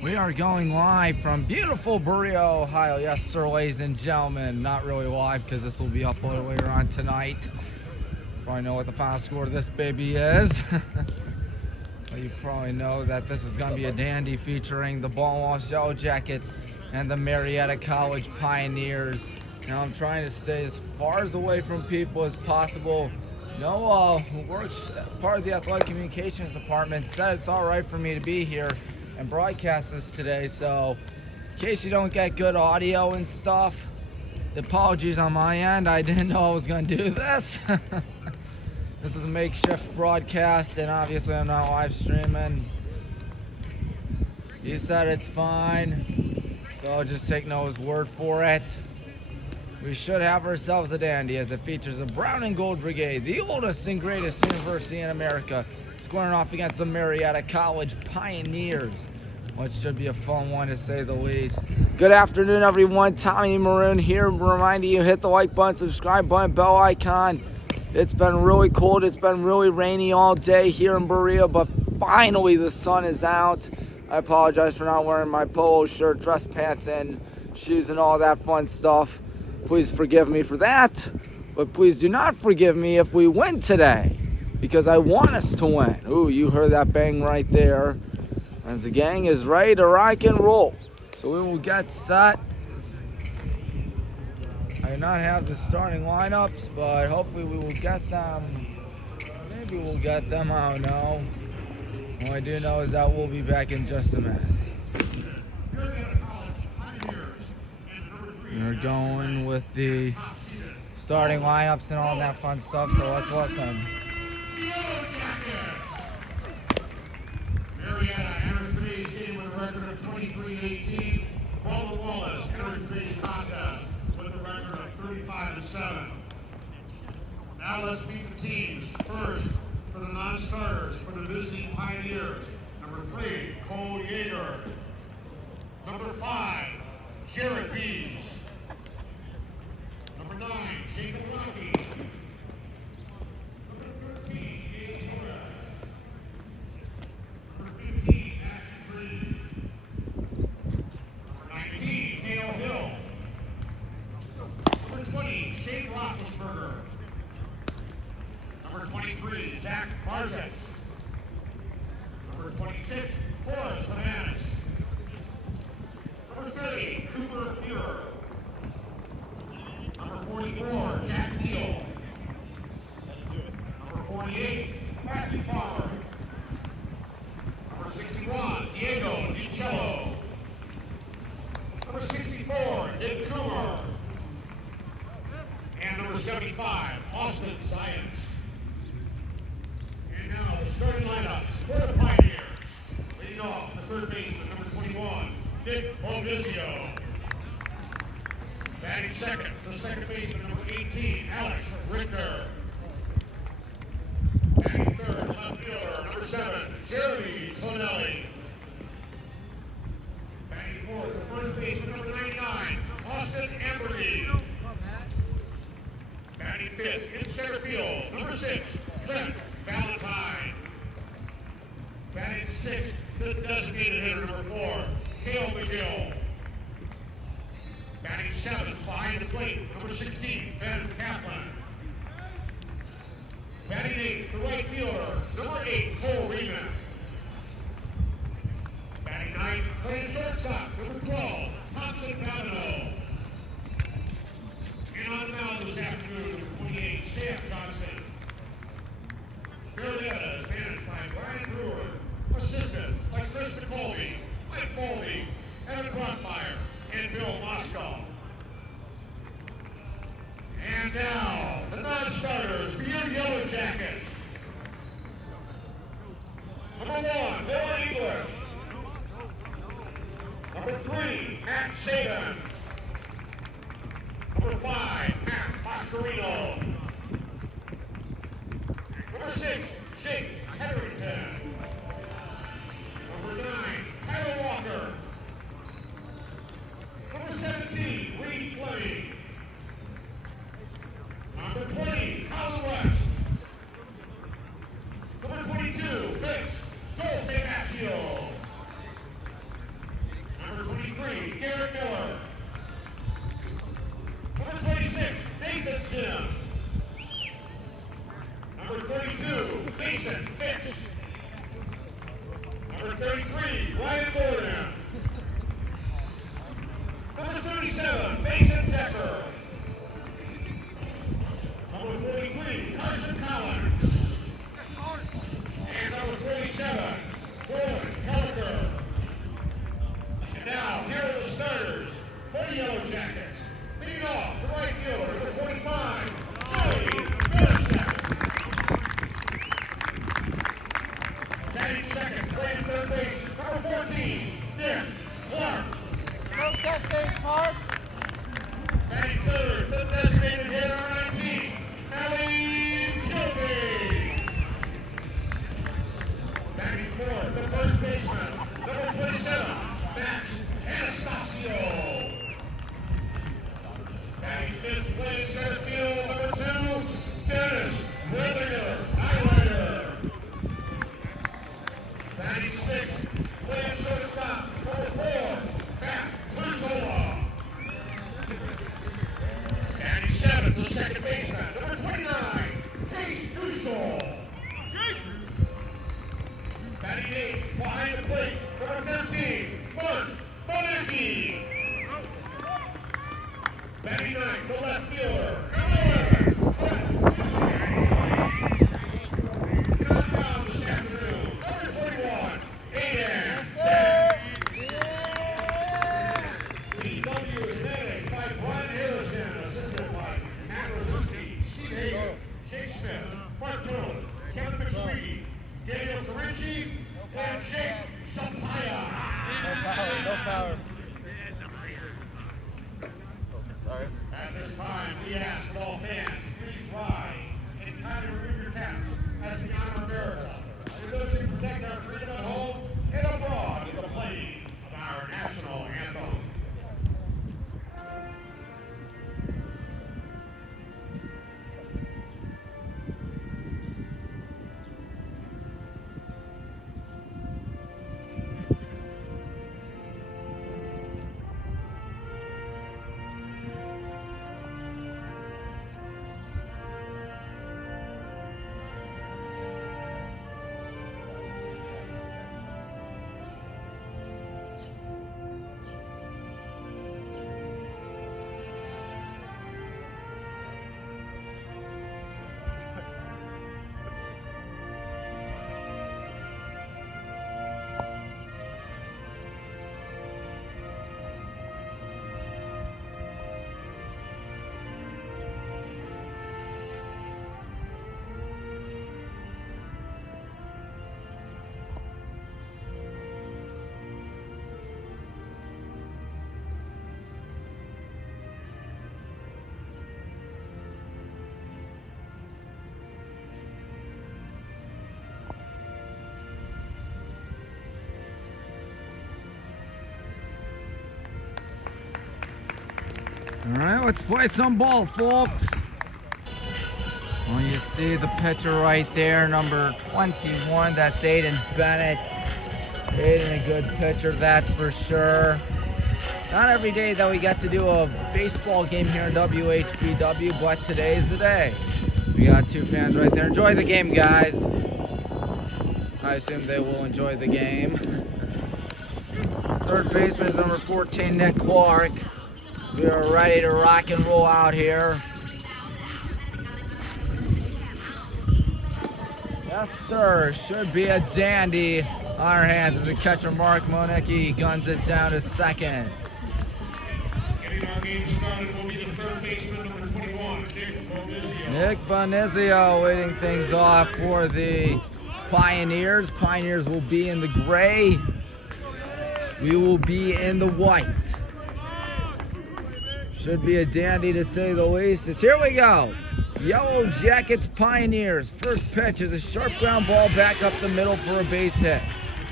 We are going live from beautiful Berea, Ohio. Yes, sir, ladies and gentlemen. Not really live because this will be uploaded later on tonight. Probably know what the final score of this baby is. Well, you probably know that this is going to be a dandy featuring the Baldwin Yellow Jackets and the Marietta College Pioneers. Now I'm trying to stay as far away from people as possible. Noah, who works part of the athletic communications department, said it's all right for me to be here and broadcast this today. So in case you don't get good audio and stuff, apologies on my end. I didn't know I was going to do this. This is a makeshift broadcast, and obviously I'm not live streaming. He said it's fine, so I'll just take Noah's word for it. We should have ourselves a dandy, as it features a brown and gold brigade, the oldest and greatest university in America, squaring off against the Marietta College Pioneers, which should be a fun one to say the least. Good afternoon, everyone. Tommy Maroon here, reminding you, hit the like button, subscribe button, bell icon. It's been really cold. It's been really rainy all day here in Berea, but finally the sun is out. I apologize for not wearing my polo shirt, dress pants, and shoes and all that fun stuff. Please forgive me for that, but please do not forgive me if we win today, because I want us to win. Ooh, you heard that bang right there. As the gang is ready to rock and roll. So we will get set. I do not have the starting lineups, but hopefully we will get them. Maybe we'll get them, I don't know. All I do know is that we'll be back in just a minute. We're going with the starting lineups and all that fun stuff, so let's listen. Marietta enters today's game with a record of 23-18. Baldwin Wallace enters today's contest with a record of 35-7. Now let's meet the teams. First, for the non-starters, for the visiting Pioneers, number 3, Cole Yeager. Number 5, Jared Bees. Number 9, Jacob Rocky. Number 13, Dave Torres. Number 15, Matt Green. Number 19, Dale Hill. Number 20, Shane Roethlisberger. Number 23, Zach Barzek. Number 26, Forrest Hernandez. Number 30, Cooper Fuhrer. Number 44, Jack Neal. Number 48, Matthew Farmer. Number 61, Diego DiCello. Number 64, Nick Coomer. And number 75, Austin Zients. And now the starting lineups for the Pioneers. Leading off the third baseman, number 21, Nick Bovizio. Batting second, the second baseman, number 18, Alex Richter. Batting third, left fielder, number 7, Jeremy Tonelli. Batting fourth, the first baseman, number 99, Austin Amberby. Batting fifth, in center field, number 6, Trent Valentine. Batting sixth, the designated hitter, number 4, Cale McGill. Batting seventh, behind the plate, number 16, Ben Kaplan. Batting eighth, the right fielder, number 8, Cole Riemann. Batting ninth, playing shortstop, number 12, Thompson Domino. And on the mound this afternoon, number 28, Sam Johnson. Marietta is managed by Brian Brewer, assistant by Chris McColby, Mike Mulvey, Evan Brockmeyer, and Bill Moscow. And now, the non-starters for your Yellow Jackets. Number 1, Noah English. Number 3, Matt Saban. Number 5, Matt Mascarino. Number 6, Jake Hetherington. Number 9, Tyler Walker. Number 17, Reed Fleming. Number 20, Colin West. Number 22, Vince Dolce Macchio. 33, Ryan Baldwin. Number 37, Mason Decker. Number 43, Carson Collins. And number 47, Rowan Kelliker. And now, here are the starters for the Yellow Jackets. Leading off, the right fielder, number 45, Joey Belichick. Batting second, playing third base, number 14, Nick Clark. Batting third, the designated hitter, number 19, Ellie Kilby. Batting fourth, the first baseman, number 27, Max Anastasio. Batting fifth, playing center field, number 2, Dennis Willinger, Highlighter. Batting sixth, playing shortstop, number 4, Matt Tuzola. Batting seventh, the second baseman, number 29, Chase Dushel. Batting eighth, behind the plate, number 13, Mark Bonecki. Batting ninth, the left fielder, number 11, Trent Bishop. Coming down this afternoon, number 21, Aiden Beck. The W is managed by Brian Harrison, assisted by Matt Rosinski, Steve Hager, Jake Smith, Mark Jones, Kevin McSweeney, Daniel Carinci, and Jake Shapaya. No power. Sorry. At this time, we ask all fans to please rise and kindly remove your caps as we honor America and those who protect our freedom at home and abroad with the playing of our national anthem. All right, let's play some ball, folks. Well, you see the pitcher right there, number 21. That's Aiden Bennett. Aiden, a good pitcher, that's for sure. Not every day that we get to do a baseball game here in WHBW, but today's the day. We got two fans right there. Enjoy the game, guys. I assume they will enjoy the game. Third baseman is number 14, Nick Clark. We are ready to rock and roll out here. Yes, sir. Should be a dandy on our hands as the catcher Mark Bonecki guns it down to second. Getting our game started will be the third baseman, number 21, Nick Bonizio. Nick Bonizio leading things off for the Pioneers. Pioneers will be in the gray. We will be in the white. Should be a dandy to say the least. As here we go. Yellow Jackets Pioneers. First pitch is a sharp ground ball back up the middle for a base hit.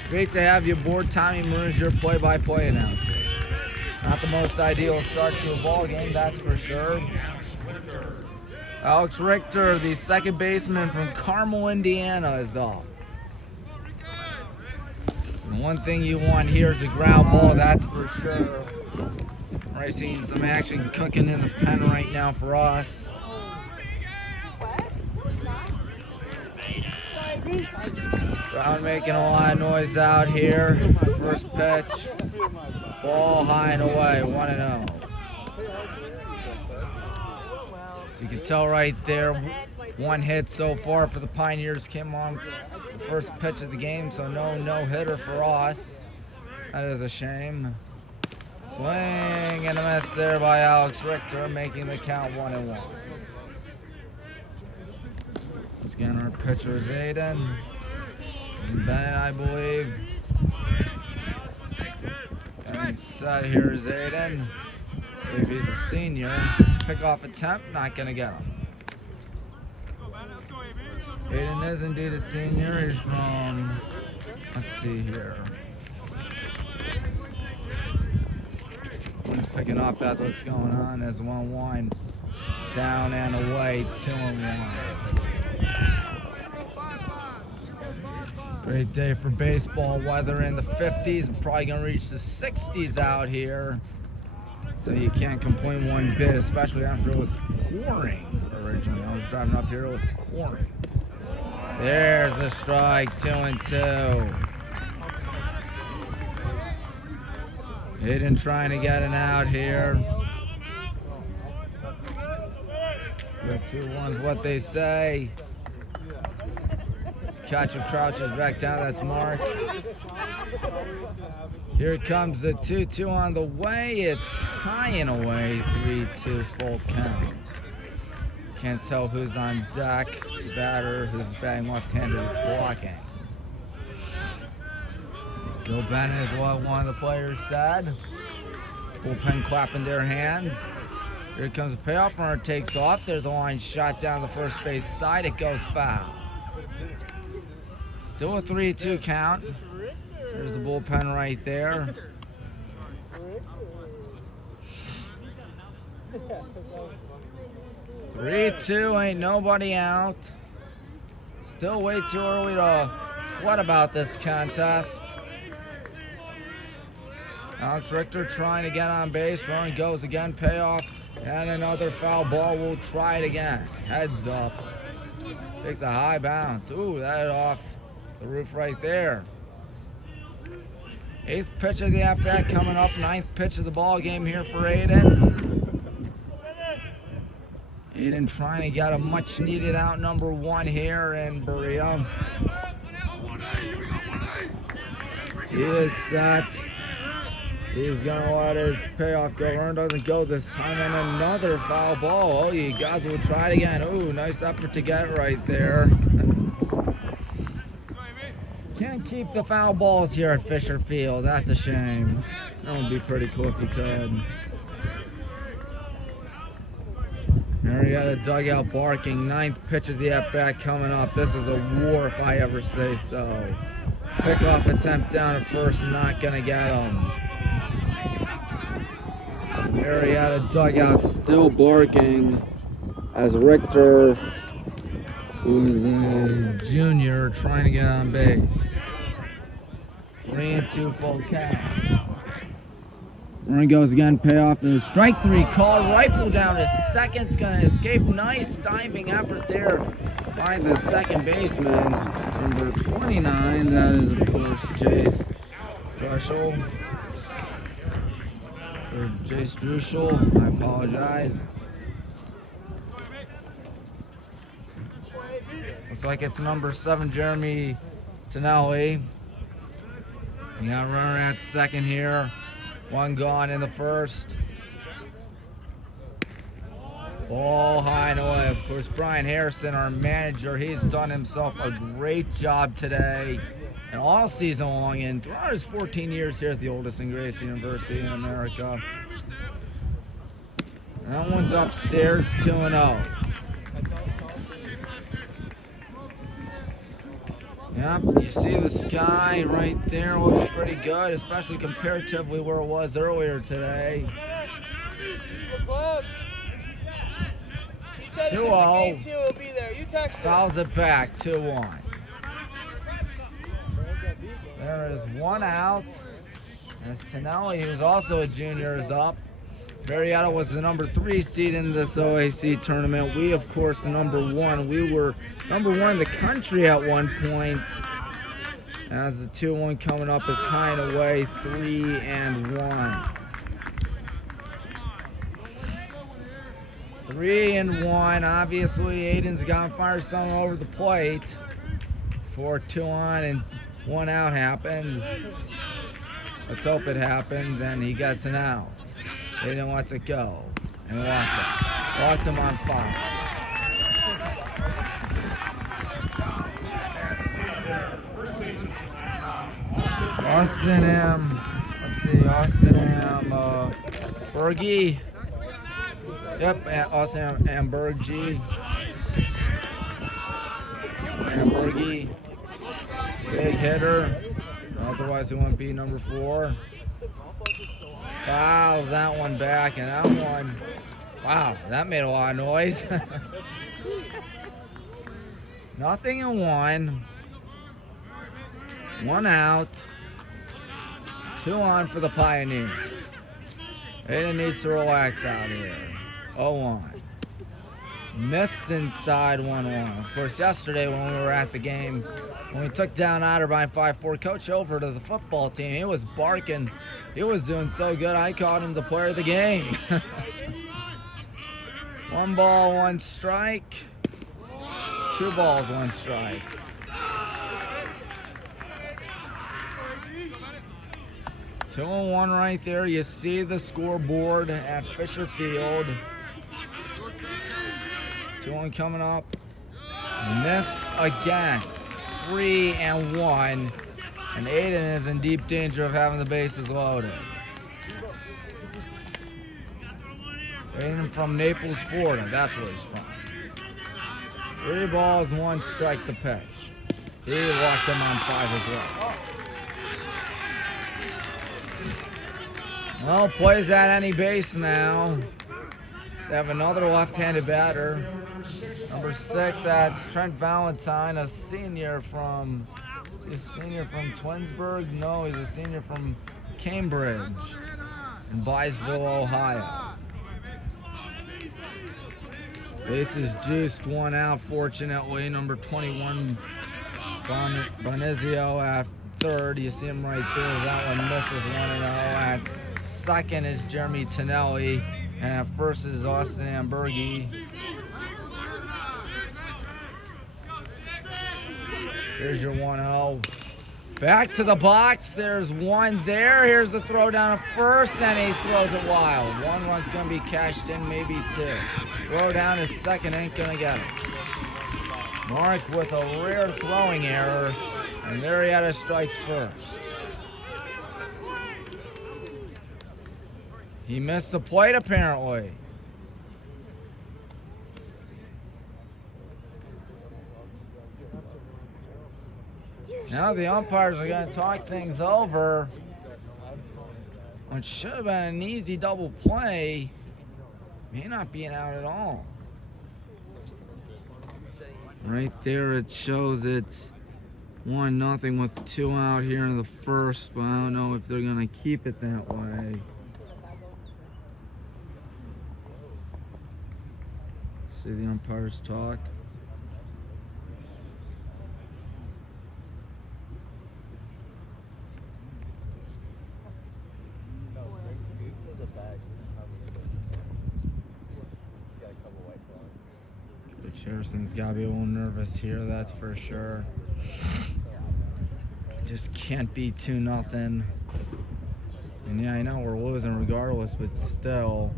Great to have you aboard. Tommy Maroon's your play-by-play announcer. Not the most ideal start to a ball game, that's for sure. Alex Richter, the second baseman from Carmel, Indiana, is up. And one thing you want here is a ground ball, that's for sure. We're seeing some action cooking in the pen right now for us. Brown making a lot of noise out here. First pitch. Ball high and away, 1-0. You can tell right there, one hit so far for the Pioneers came on the first pitch of the game, so no hitter for us. That is a shame. Swing and a miss there by Alex Richter, making the count 1-1. Once again, our pitcher is Aiden. Bennett, I believe. And set here is Aiden. I believe he's a senior. Pickoff attempt, not gonna get him. Aiden is indeed a senior. He's from, let's see here. He's picking up, that's what's going on. As 1-1, down and away, 2-1. Great day for baseball. Weather in the 50s. We're probably gonna reach the 60s out here. So you can't complain one bit, especially after it was pouring originally. I was driving up here, it was pouring. There's a strike, 2-2. Aiden trying to get an out here. Got 2-1's what they say. Catcher crouches back down, that's Mark. Here comes the 2-2 on the way. It's high and away, 3-2 full count. Can't tell who's on deck. The batter, who's batting left-handed, is blocking. Bill Bennett is what one of the players said. Bullpen clapping their hands. Here comes a payoff runner, takes off. There's a line shot down the first base side. It goes foul. Still a 3-2 count. There's the bullpen right there. Three-two, ain't nobody out. Still way too early to sweat about this contest. Alex Richter trying to get on base. Run goes again, payoff. And another foul ball. We'll try it again. Heads up. Takes a high bounce. Ooh, that hit off the roof right there. 8th pitch of the at-bat coming up. 9th pitch of the ball game here for Aiden. Aiden trying to get a much-needed out number 1 here in Berea. He is set. He's gonna let his payoff go. Run doesn't go this time, and another foul ball. Oh, you guys will try it again. Ooh, nice effort to get right there. Can't keep the foul balls here at Fisher Field. That's a shame. That would be pretty cool if we could. Marietta dugout barking. 9th pitch of the at-bat coming up. This is a war if I ever say so. Pickoff attempt down at first, not gonna get him. Marietta dugout still barking as Richter, who's a junior, trying to get on base. 3-2 full count. Run goes again, payoff is strike 3 call. Rifle down to second's gonna escape. Nice diving effort there by the second baseman, number 29. That is, of course, Jace Druschel. Or Jace Druschel, I apologize. Looks like it's number 7, Jeremy Tonelli. You got a runner at second here. 1 gone in the first. Ball high and away. Of course, Brian Harrison, our manager, he's done himself a great job today and all season long. And throughout his 14 years here at the oldest and greatest university in America. And that one's upstairs, 2-0. Yep, you see the sky right there, looks pretty good, especially comparatively where it was earlier today. He said if there's a game 2, he'll be there. You text him. Fouls it back, 2-1. There is 1 out. As Tonelli, who's also a junior, is up. Marietta was the number 3 seed in this OAC tournament. We, of course, the number 1. We were number 1 in the country at one point. As the 2-1 coming up is high and away, 3-1. 3-1. Obviously, Aiden's got to fire something over the plate before 2 on and 1 out happens. Let's hope it happens, and he gets an out. Aiden lets it go and walked him on fire. Austin M. Let's see, Austin M. Bergie. Yep, Austin M. Bergie. Bergie. Big hitter. Otherwise, it won't be number 4. Fouls that one back, and that one, wow, that made a lot of noise. Nothing in 1. 1 out. 2 on for the Pioneers. Aiden needs to relax out here. 0-1. Missed inside 1-1. Of course, yesterday when we were at the game, when we took down Otterbein 5-4, Coach over to the football team, he was barking. He was doing so good, I called him the player of the game. 1 ball, 1 strike. 2 balls, 1 strike. Two and 1 right there. You see the scoreboard at Fisher Field. 2-1 coming up. Missed again. 3-1. And Aiden is in deep danger of having the bases loaded. Aiden from Naples, Florida. That's where he's from. 3 balls, 1 strike to pitch. He walked him on 5 as well. Well, plays at any base now. They have another left-handed batter. Number 6, that's Trent Valentine, a senior from, is he a senior from Twinsburg? No, he's a senior from Cambridge in Byesville, Ohio. Bases juiced, 1 out, fortunately. Number 21, Bonizio at third. You see him right there as that one misses 1-0. At second is Jeremy Tonelli, and at first is Austin Ambergi. Here's your 1-0. Back to the box. There's 1 there. Here's the throw down at first, and he throws it wild. 1 run's going to be cashed in, maybe 2. Throw down is second, ain't going to get it. Mark with a rare throwing error, and Marietta strikes first. He missed the plate, apparently. Now the umpires are going to talk things over. What should have been an easy double play may not be an out at all. Right there it shows it's 1-0 with 2 out here in the first, but I don't know if they're going to keep it that way. See the umpires talk. Coach Harrison's got to be a little nervous here, that's for sure. Just can't be 2-0. And yeah, I know we're losing regardless, but still.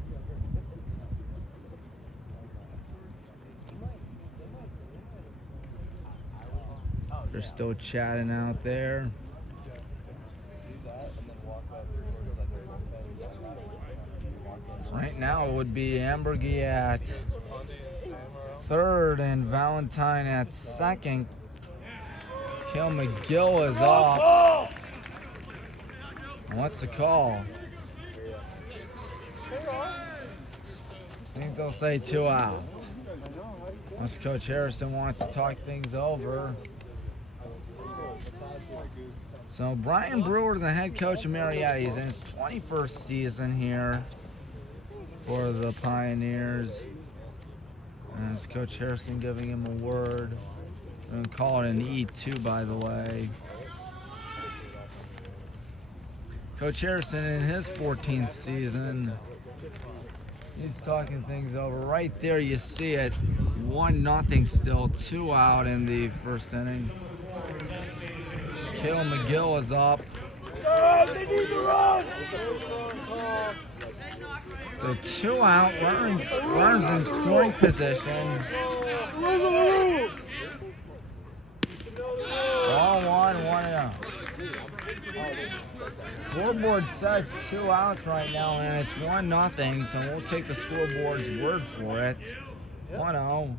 They're still chatting out there. Right now it would be Ambergy at third and Valentine at second. Kill McGill is off. What's the call? I think they'll say 2 out. Unless Coach Harrison wants to talk things over. So Brian Brewer, the head coach of Marietta, he's in his 21st season here for the Pioneers. And it's Coach Harrison giving him a word. I'm going to call it an E2, by the way. Coach Harrison in his 14th season. He's talking things over. Right there, you see it. 1-0 still, 2 out in the first inning. Caleb McGill is up. They need to run. So 2 out, runners in scoring position. Ball 1-1-0. Scoreboard says 2 outs right now, and it's 1-0, so we'll take the scoreboard's word for it. 1-0.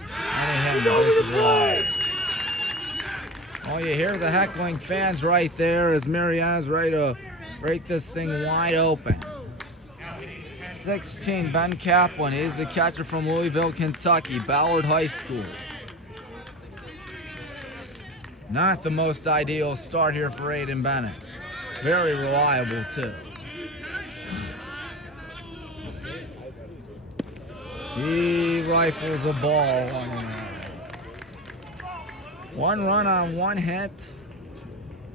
And this is right. Oh, you hear the heckling fans right there as Marietta's ready to break this thing wide open. 16, Ben Kaplan. He's the catcher from Louisville, Kentucky, Ballard High School. Not the most ideal start here for Aiden Bennett. Very reliable, too. He rifles a ball. 1 run on 1 hit.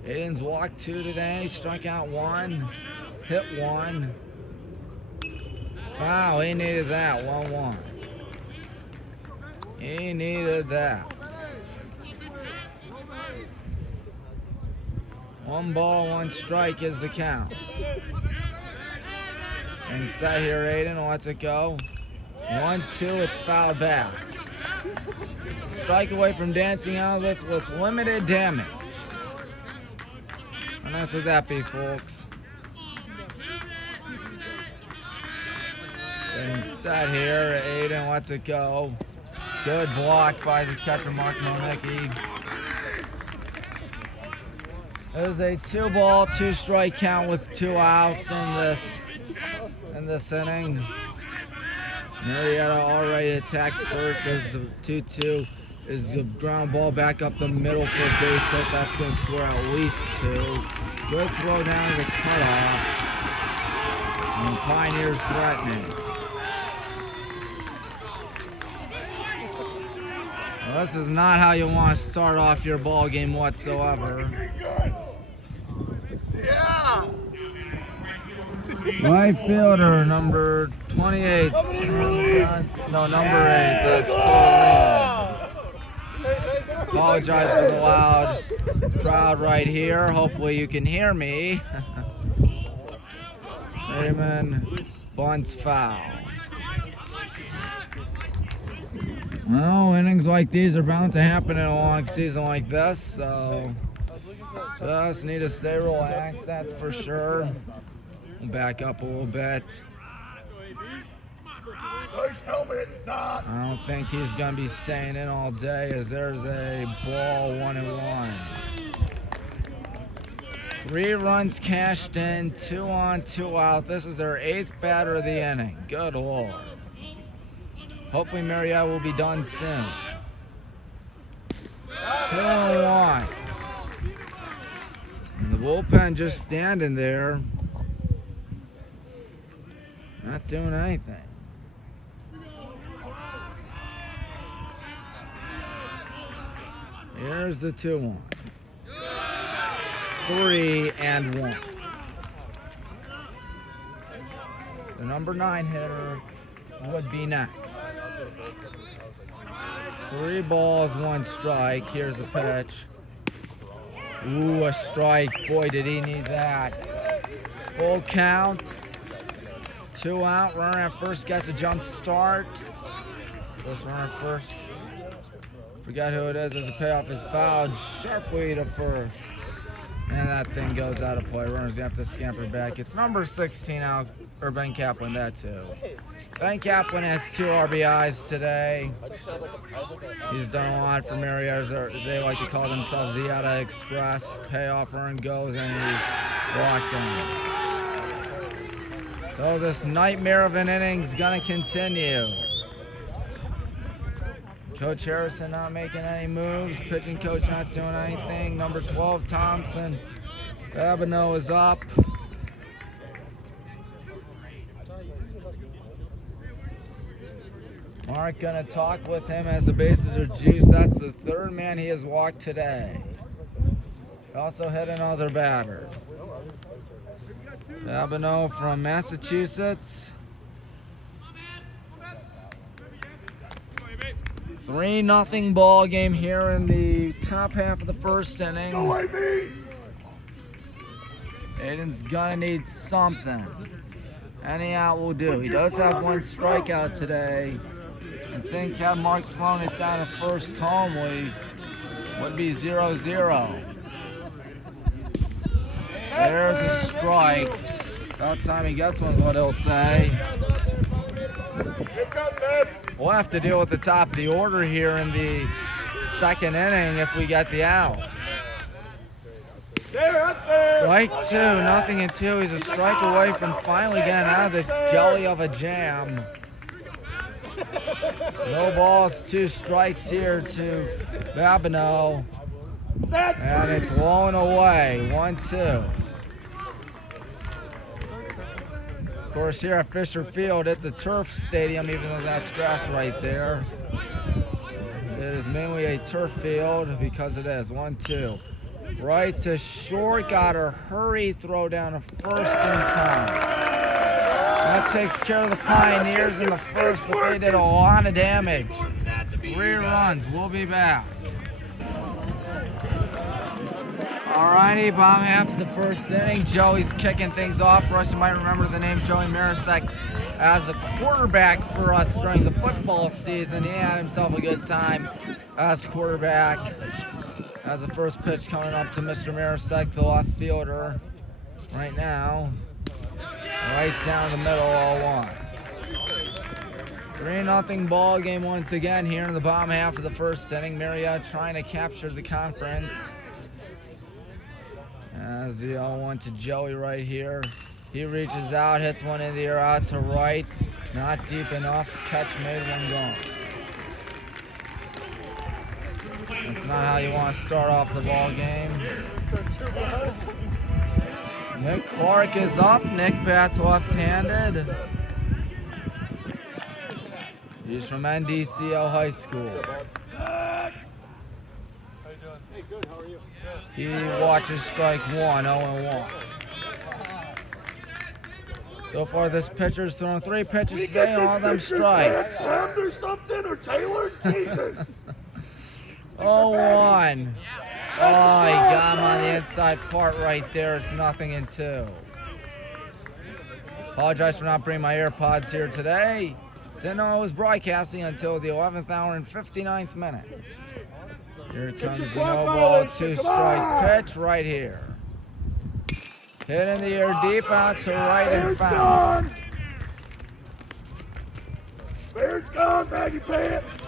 Aiden's walked 2 today, struck out 1, hit 1. Wow, he needed that. 1-1. He needed that. 1 ball, 1 strike is the count. And set here, Aiden lets it go. 1-2, it's fouled back. Strike away from dancing out of this with limited damage. How nice would that be, folks? And set here, Aiden lets it go. Good block by the catcher, Mark Milnicki. It was a 2-ball, 2-strike count with 2 outs in this inning. Marietta already attacked first as the 2-2 is the ground ball back up the middle for a base hit. That's going to score at least 2. Good throw down to the cutoff. And Pioneers threatening. Well, this is not how you want to start off your ball game whatsoever. Yeah. Right fielder, number 28. No, number 8. That's Paul. Apologize for the loud crowd right here. Hopefully you can hear me. Raymond bunts foul. Well, innings like these are bound to happen in a long season like this, so just need to stay relaxed, that's for sure. Back up a little bit. I don't think he's going to be staying in all day as there's a ball 1-1. 3 runs cashed in, 2 on, 2 out. This is their 8th batter of the inning. Good Lord. Hopefully Marietta will be done soon. 2-1. And the bullpen just standing there, not doing anything. Here's the 2-1. 3-1. The number 9 hitter would be next. 3 balls, 1 strike. Here's the pitch. Ooh, a strike. Boy, did he need that. Full count. 2 out. Runner at first gets a jump start. First runner at first. Forgot who it is as the payoff is fouled sharply to first. And that thing goes out of play. Runners have to scamper back. It's number 16 out, or Ben Kaplan, that too. Ben Kaplan has 2 RBIs today. He's done a lot for Marietta. They like to call themselves the Yada Express. Payoff run goes and he walked in. So this nightmare of an inning is going to continue. Coach Harrison not making any moves. Pitching coach not doing anything. Number 12, Thompson. Babineau is up. Mark gonna talk with him as the bases are juiced. That's the 3rd man he has walked today. He also hit another batter. Abino from Massachusetts. 3-0 ball game here in the top half of the first inning. Aiden's gonna need something. Any out will do. He does have one strikeout today. I think had Mark thrown it down at first calmly, would be 0-0. There's a strike. About time he gets one, what he'll say. We'll have to deal with the top of the order here in the second inning if we get the out. Strike 2, 0-2. He's a strike away from finally getting out of this jelly of a jam. No balls, 2 strikes here to Babino. And it's blowing away, 1-2. Of course, here at Fisher Field, it's a turf stadium, even though that's grass right there. It is mainly a turf field because it is. 1-2. Right to short, got a hurry throw down to first in time. That takes care of the Pioneers in the first, but they did a lot of damage. 3 runs. We'll be back. Alrighty, bottom half of the first inning. Joey's kicking things off for us. You might remember the name Joey Marasek as a quarterback for us during the football season. He had himself a good time as quarterback. As the first pitch coming up to Mr. Marasek, the left fielder, right now. Right down the middle, 0-1. 3-0 ball game once again here in the bottom half of the first inning. Marietta trying to capture the conference. As the 0-1 to Joey right here. He reaches out, hits one in the air out to right. Not deep enough. Catch made, one gone. That's not how you want to start off the ball game. Nick Clark is up. Nick bats left-handed. He's from NDCO High School. Hey, good. How are you? He watches strike 1, 0-1. So far, this pitcher's thrown 3 pitches today, all of them strikes. Or something, or Taylor? Jesus. 0-1. Oh, he got him on the inside part right there. It's 0-2. Apologize for not bringing my AirPods here today. Didn't know I was broadcasting until the 11th hour and 59th minute. Here comes the no ball, 2-strike pitch right here. Hit in the air deep out to right and foul. Beard's gone, baggy pants.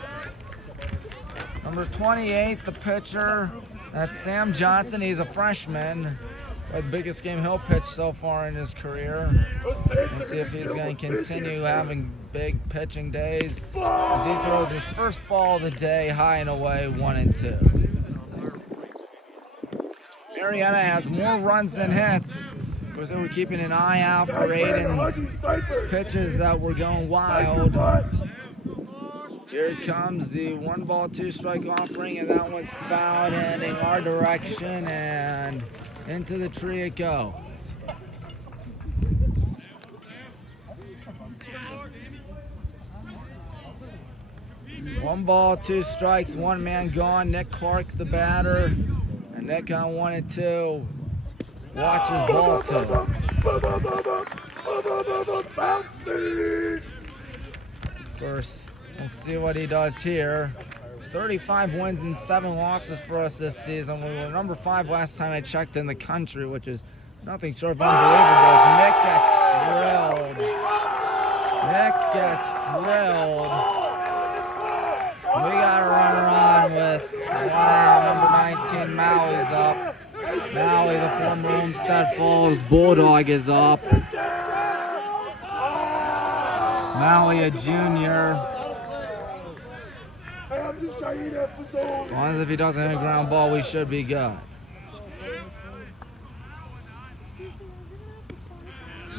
Number 28, the pitcher. That's Sam Johnson. He's a freshman. The biggest game he'll pitch so far in his career. We'll see if he's going to continue having big pitching days as he throws his first ball of the day high and away, 1-2. Marietta has more runs than hits because they were keeping an eye out for Aiden's pitches that were going wild. Here comes the 1-ball, 2-strike offering, and that one's fouled, heading our direction, and into the tree it goes. One ball, 2 strikes, 1 man gone. Nick Clark, the batter, and Nick on 1-2. Watches ball 2. First, we'll see what he does here. 35 wins and 7 losses for us this season. We were number 5 last time I checked in the country, which is nothing short of unbelievable. As Nick gets drilled. Nick gets drilled. We got a runner on with number 19, Maui's up. Maui, the former Olmsted Falls Bulldog, is up. Maui, a junior. As long as if he doesn't hit a ground ball, we should be good.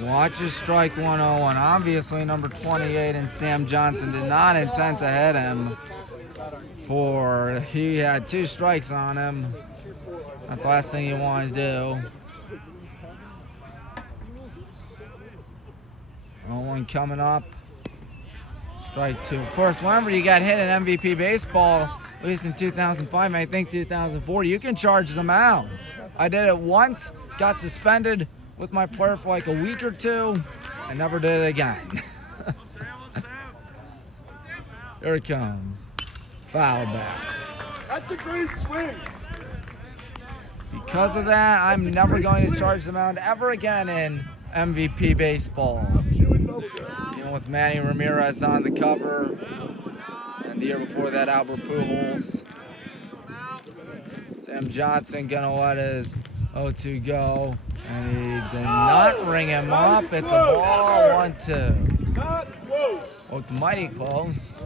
Watches strike 1-0-1. Obviously, number 28 and Sam Johnson did not intend to hit him. He had 2 strikes on him. That's the last thing you want to do. 1 coming up. Strike 2. Of course, whenever you got hit in MVP baseball, at least in 2005, I think 2004, you can charge them out. I did it once, got suspended with my player for like a week or 2, and never did it again. Here it comes. Foul back. That's a great swing. Because of that, I'm never going to charge the mound ever again in MVP baseball. Chewing bubblegum. Even with Manny Ramirez on the cover, and the year before that, Albert Pujols. Sam Johnson gonna let his 0-2 go, and he did not ring him up. It's a ball, 1-2. Not close. Looked mighty close.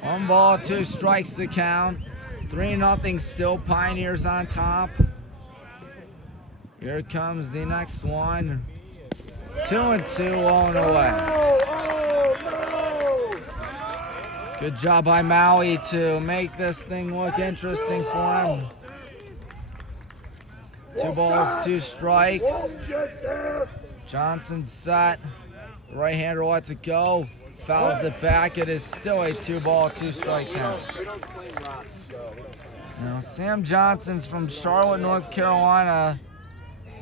1 ball, 2 strikes to count. 3-0 still, Pioneers on top. Here comes the next one. 2-2, low and away. Oh, no. Good job by Maui to make this thing look interesting for him. 2 balls, 2 strikes. Won't you, Sam? Johnson set. Right-hander lets it go. Fouls it back. It is still a 2 ball, 2 strike count. Now, Sam Johnson's from Charlotte, North Carolina.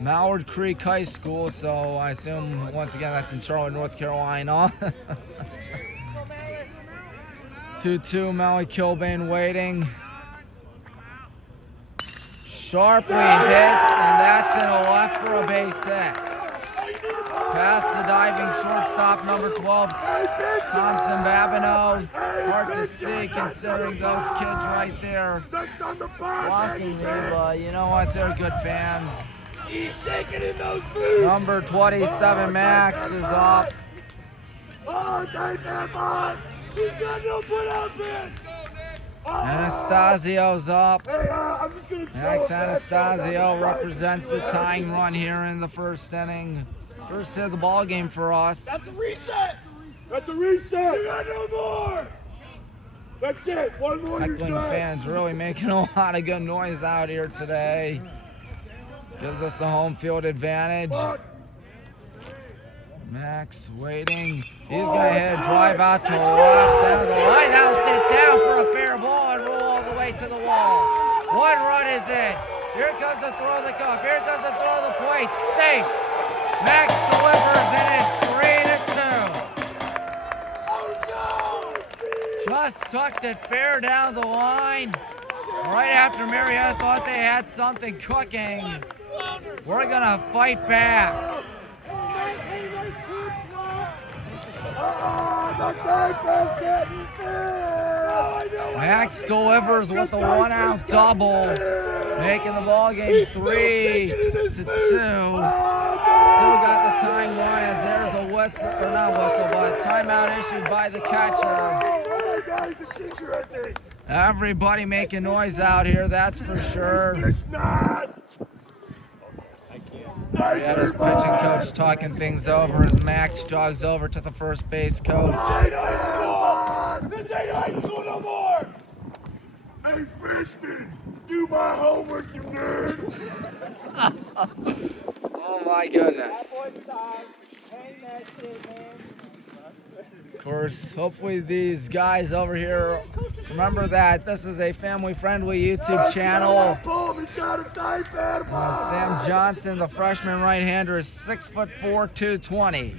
Mallard Creek High School, so I assume, once again, that's in Charlotte, North Carolina. 2-2, Maui Kilbane waiting. Sharply hit, and that's in a left for a base hit. Past the diving shortstop, number 12, Thompson Babineau. Hard to see considering those kids right there Next on the bar, blocking me, but you know what? They're good fans. He's shaking in those boots. Number 27, Max, is up. Oh, take that on. He's got no put out there. Anastasio's up. Hey, I'm just going to Max Anastasio represents the tying run here in the first inning. First hit of the ball game for us. That's a reset. That's a reset. You got no more. That's it. One more. Heckling fans really making a lot of good noise out here today. Gives us the home field advantage. Max waiting. He's going to hit a drive out to left down the line. Now sit down for a fair ball and roll all the way to the wall. What run is it? Here comes the throw of the cuff. Here comes the throw of the plate. Safe. Max delivers and it's 3-2. Just tucked it fair down the line. Right after Marietta thought they had something cooking. We're going to fight back. Max delivers with a 1-out double, making the ball game 3-2. Still got the tying run as there's a whistle, or not whistle, but a timeout issued by the catcher. Everybody making noise out here, that's for sure. Marietta's pitching coach talking things over as Max jogs over to the first base coach. This ain't high school no more! Hey, Fishman, do my homework, you nerd! Oh my goodness. Of course, hopefully these guys over here remember that this is a family-friendly YouTube channel. Sam Johnson, the freshman right-hander, is 6'4", 220.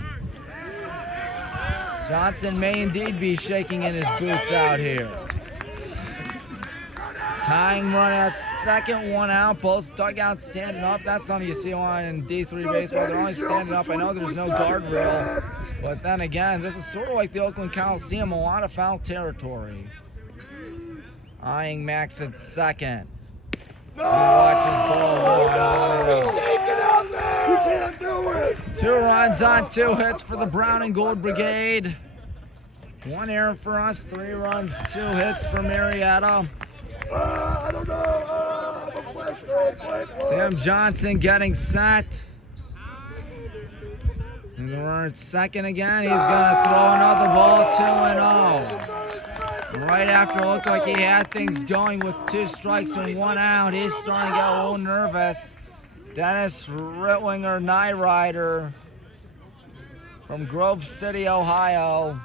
Johnson may indeed be shaking in his boots out here. Tying run at second, 1 out. Both dugouts standing up. That's something you see on in D3 baseball. They're only standing up. I know there's no guardrail. But then again, this is sort of like the Oakland Coliseum, a lot of foul territory. Eyeing Max at second. He watches ball one. You can't do it! 2 runs on 2 hits for the Brown and Gold Brigade. 1 error for us, 3 runs, 2 hits for Marietta. I don't know. I'm a flashlight. Sam Johnson getting set. And the runner at second again. He's going to throw another ball, 2-0. Right after it looked like he had things going with 2 strikes and 1 out, he's starting to get a little nervous. Dennis Ritlinger, Night Rider from Grove City, Ohio.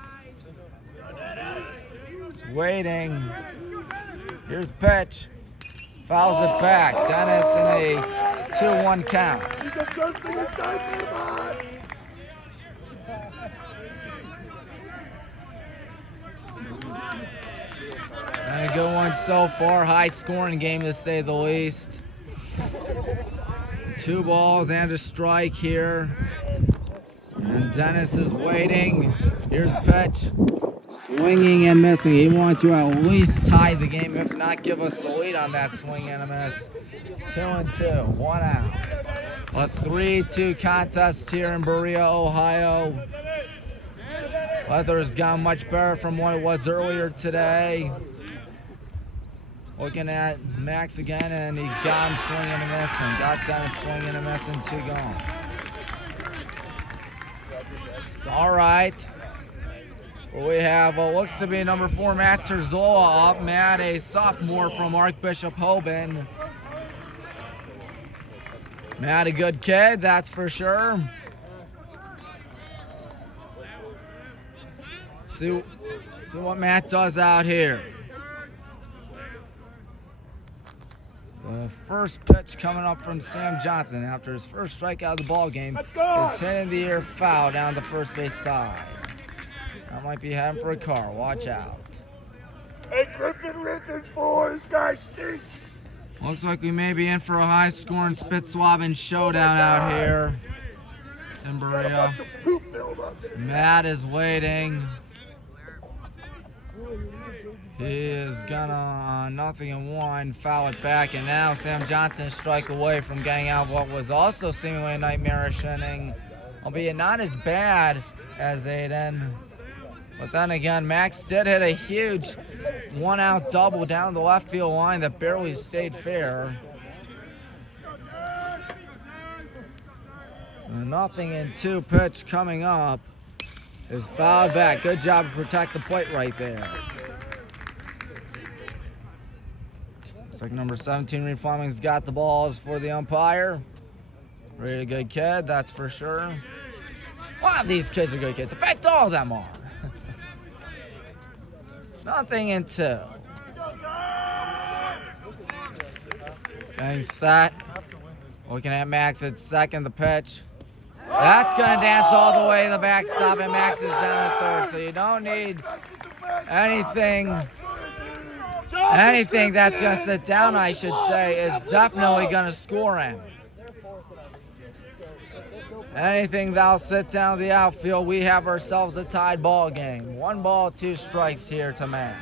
He's waiting. Here's pitch. Fouls it back. Dennis in a 2-1 count. And a good one so far. High scoring game to say the least. 2 balls and a strike here. And Dennis is waiting. Here's pitch. Swinging and missing. He wants to at least tie the game, if not give us the lead on that swing and a miss. 2-2, 1 out. A 3-2 contest here in Berea, Ohio. Weather's gone much better from what it was earlier today. Looking at Max again, and he got him swinging and missing. Got Dennis swinging and missing, 2 gone. It's all right. Well, we have what looks to be number 4, Matt Terzola up. Matt, a sophomore from Archbishop Hoban. Matt, a good kid, that's for sure. See what Matt does out here. The first pitch coming up from Sam Johnson after his first strikeout of the ball game is hitting the air foul down the first base side. That might be heading for a car. Watch out. Hey, Griffin Rippin, boy, this guy stinks. Looks like we may be in for a high-scoring spit-swabbing showdown out here in Berea. Matt is waiting. He is gonna 0-1 foul it back, and now Sam Johnson strike away from getting out what was also seemingly a nightmarish inning, albeit not as bad as Aiden. But then again, Max did hit a huge 1-out double down the left field line that barely stayed fair. 0-2 pitch coming up is fouled back. Good job to protect the plate right there. Looks like number 17, Reed Fleming's got the balls for the umpire. Really good kid, that's for sure. A lot of these kids are good kids. In fact, all of them are. 0-2. Getting set. Looking at Max at second, the pitch. That's going to dance all the way to the backstop, and Max is down at third. So you don't need anything that's going to sit down, I should say, is definitely going to score him. Anything that'll sit down the outfield, we have ourselves a tied ball game. 1 ball, 2 strikes here to Matt.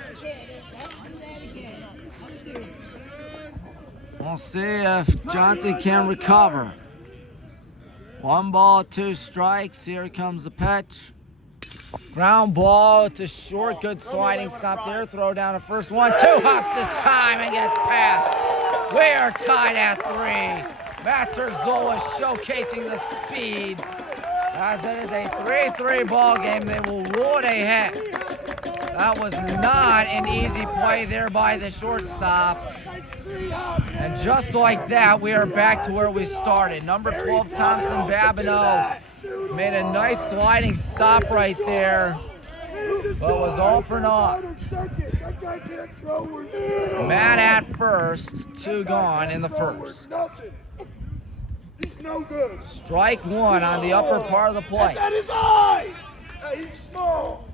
We'll see if Johnson can recover. 1 ball, 2 strikes. Here comes the pitch. Ground ball to short. Good sliding stop there. Throw down to first. 1-2 hops this time and gets past. We are tied at 3. Matt Terzola showcasing the speed. As it is a 3-3 ball game, they will rule it ahead. That was not an easy play there by the shortstop. And just like that, we are back to where we started. Number 12, Thompson Babineau, made a nice sliding stop right there, but was all for naught. Matt at first, 2 gone in the first. He's no good. Strike 1 on the upper part of the plate. It's at his eyes. He's small.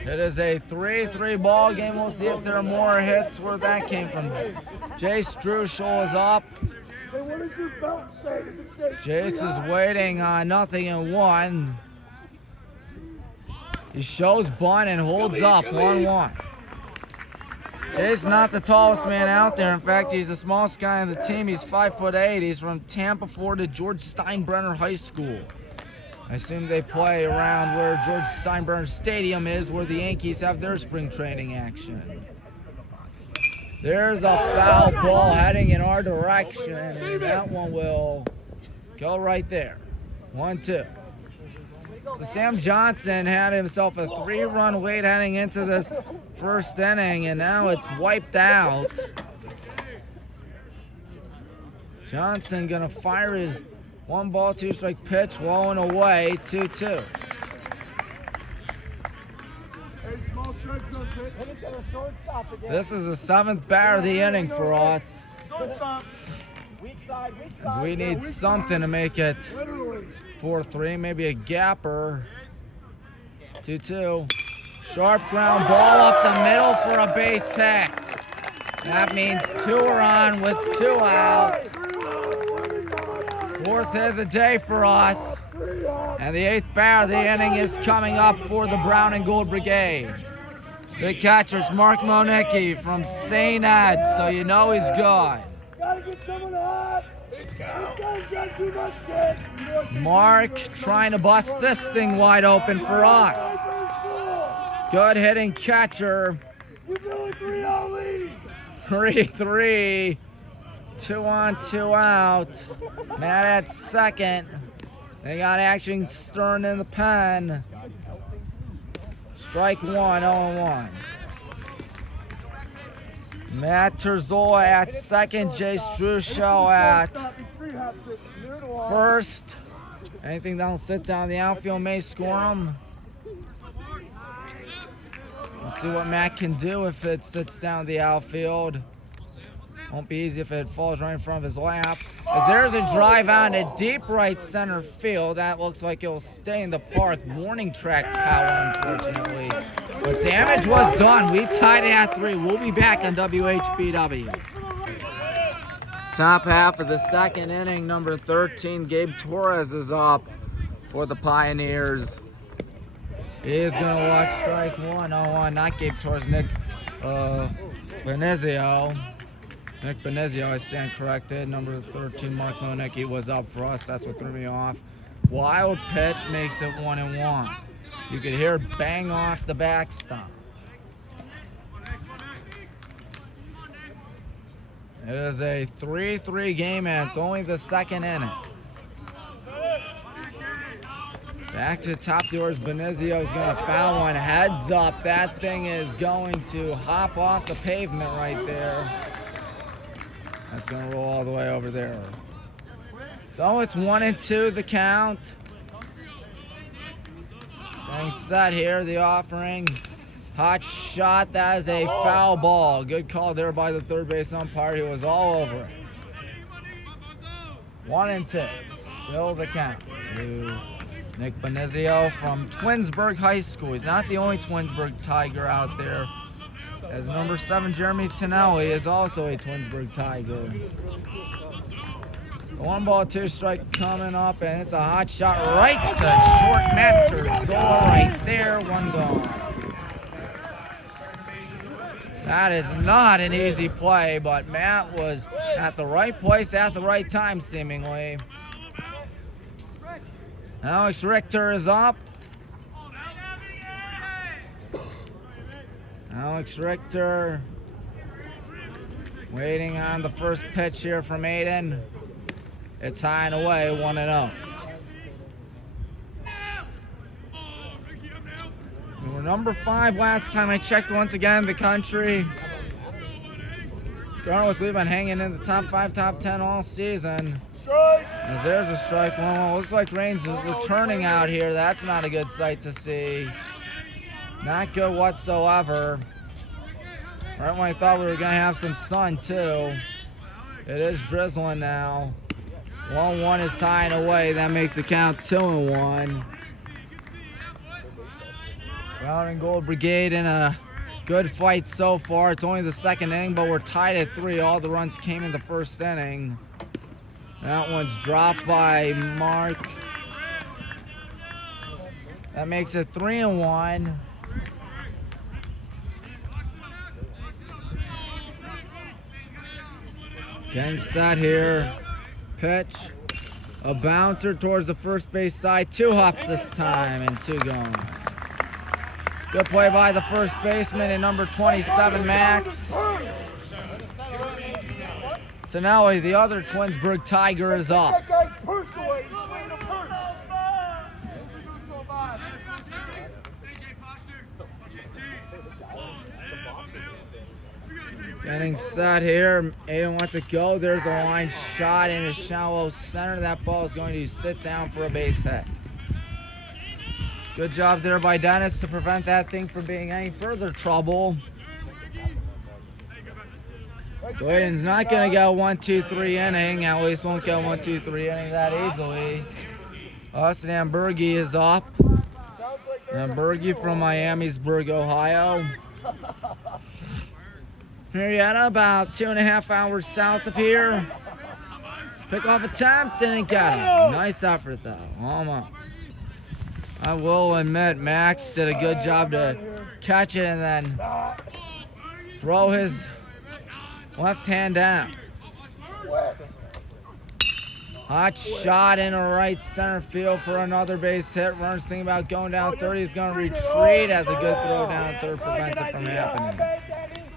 It is a 3-3 ball game. We'll see if there are more hits where that came from. Jay Struschel is up. Hey, what does your belt say? Does it say Jace is waiting on 0-1. He shows bunt and holds up 1-1. Jace's not the tallest man out there. In fact, he's the smallest guy on the team. He's 5'8". He's from Tampa, Florida, George Steinbrenner High School. I assume they play around where George Steinbrenner Stadium is, where the Yankees have their spring training action. There's a foul ball heading in our direction, and that one will go right there. 1-2. So Sam Johnson had himself a 3-run lead heading into this first inning, and now it's wiped out. Johnson gonna fire his 1-ball, 2-strike pitch, low and away, 2-2. Hey, small strike zone pitch. This is the 7th batter of the inning for us. Shortstop. As we need something to make it Literally. 4-3, maybe a gapper. 2-2. Sharp ground ball up the middle for a base hit. That means 2 are on with 2 out. 4th hit of the day for us. And the 8th batter of the inning is coming up for the Brown and Gold Brigade. The catcher's Mark Monicki from St. Ed, so you know he's good. Gotta get someone hot. This guy's got too much shit. Mark trying to bust this thing wide open for us. Good hitting catcher. You blew a 3-0 lead. 3-3. 2 on, 2 out. Matt at second. They got action Stern in the pen. Strike 1, 0-1. Matt Terzola at second. Jay Struschel at first. Anything that'll sit down the outfield may score him. We'll see what Matt can do if it sits down the outfield. Won't be easy if it falls right in front of his lap. As there's a drive on to deep right center field. That looks like it'll stay in the park. Warning track power, unfortunately. But damage was done. We tied it at 3. We'll be back on WHBW. Top half of the second inning, number 13, Gabe Torres is up for the Pioneers. He is going to watch strike 1, 0-1. Not Gabe Torres, Nick Benizio. Nick Benizio, I stand corrected. Number 13, Mark Monicki, was up for us. That's what threw me off. Wild pitch makes it 1-1. You could hear it bang off the backstop. It is a 3-3 game, and it's only the second inning. Back to the top of the orders. Benizio is going to foul one. Heads up. That thing is going to hop off the pavement right there. That's going to roll all the way over there. So it's 1-2 the count. Getting set here, the offering. Hot shot, that is a foul ball. Good call there by the third base umpire. He was all over it. 1-2, still the count to Nick Benizio from Twinsburg High School. He's not the only Twinsburg Tiger out there, as number 7, Jeremy Tonelli, is also a Twinsburg Tiger. 1-ball, 2-strike coming up, and it's a hot shot right to short Matt Terzola right there. 1 gone. That is not an easy play, but Matt was at the right place at the right time, seemingly. Alex Richter is up. Alex Richter waiting on the first pitch here from Aiden. It's high and away, 1-0. We were number 5 last time I checked once again in the country. Regardless, we've been hanging in the top 5, top 10 all season. As there's a strike 1-1. Looks like rain's returning out here. That's not a good sight to see. Not good whatsoever. Right when I thought we were going to have some sun, too. It is drizzling now. 1-1 is high and away. That makes the count 2-1. Brown and Gold Brigade in a good fight so far. It's only the second inning, but we're tied at 3. All the runs came in the first inning. That one's dropped by Mark. That makes it 3-1. Getting set here. Pitch. A bouncer towards the first base side. 2 hops this time and 2 gone. Good play by the first baseman and number 27, Max. Tonelli, the other Twinsburg Tiger, is up. That guy's pursed away. He's swinging a purse. Getting set here. Aiden wants to go. There's a line shot in the shallow center. That ball is going to sit down for a base hit. Good job there by Dennis to prevent that thing from being any further trouble. So Aiden's not going to go 1-2-3 inning. At least won't go 1-2-3 inning that easily. Austin Ambergy is up. Ambergy from Miamisburg, Ohio. Marietta about 2.5 hours south of here. Pickoff attempt, didn't get him. Nice effort though, almost. I will admit Max did a good job to catch it and then throw his left hand down. Hot shot in the right center field for another base hit. Runners thinking about going down third. He's going to retreat as a good throw down third prevents it from happening.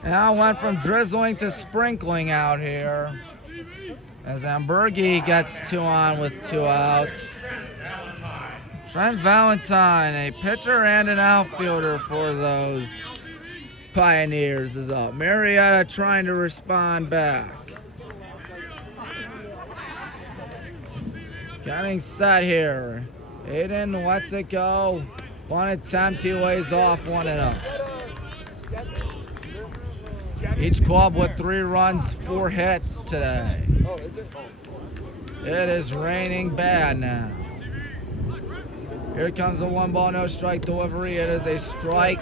Now went from drizzling to sprinkling out here as Ambergy gets 2 on with 2 out. Trent Valentine, a pitcher and an outfielder for those Pioneers, is up. Marietta trying to respond back. Getting set here. Aiden lets it go. One attempt, he lays off 1-0. Each club with 3 runs, 4 hits today. It is raining bad now. Here comes a 1-ball, no strike delivery. It is a strike,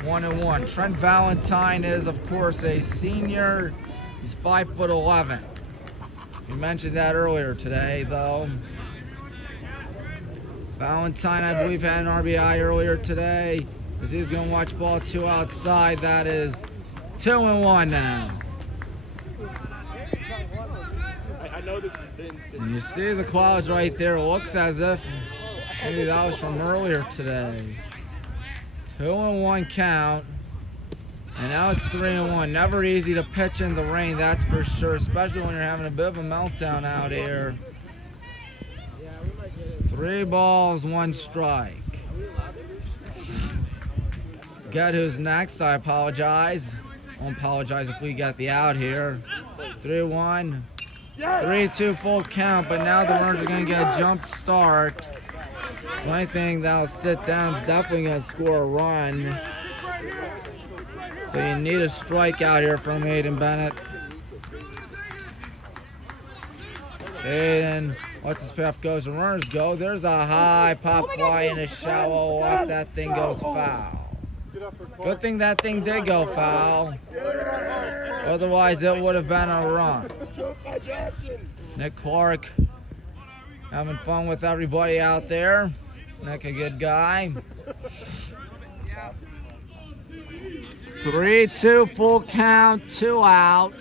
1-1. Trent Valentine is, of course, a senior. He's 5'11". We mentioned that earlier today, though. Valentine, I believe, had an RBI earlier today. As he's going to watch ball 2 outside. That is 2-1 now. I know this has been. And you see the clouds right there. It looks as if maybe that was from earlier today. 2-1 count. And now it's 3-1. Never easy to pitch in the rain, that's for sure, especially when you're having a bit of a meltdown out here. 3 balls, 1 strike. Forget who's next. I apologize. Won't apologize if we get the out here. 3-1. 3-2 full count, but now the runners are going to get a jump start. So anything that'll sit down is definitely going to score a run. So you need a strikeout here from Aiden Bennett. Aiden, once his path goes, the runners go. There's a high pop fly in a shallow left. That thing goes foul. Good thing that thing did go foul. Otherwise, it would have been a run. Nick Clark having fun with everybody out there. Nick, a good guy. 3-2 full count, 2 out.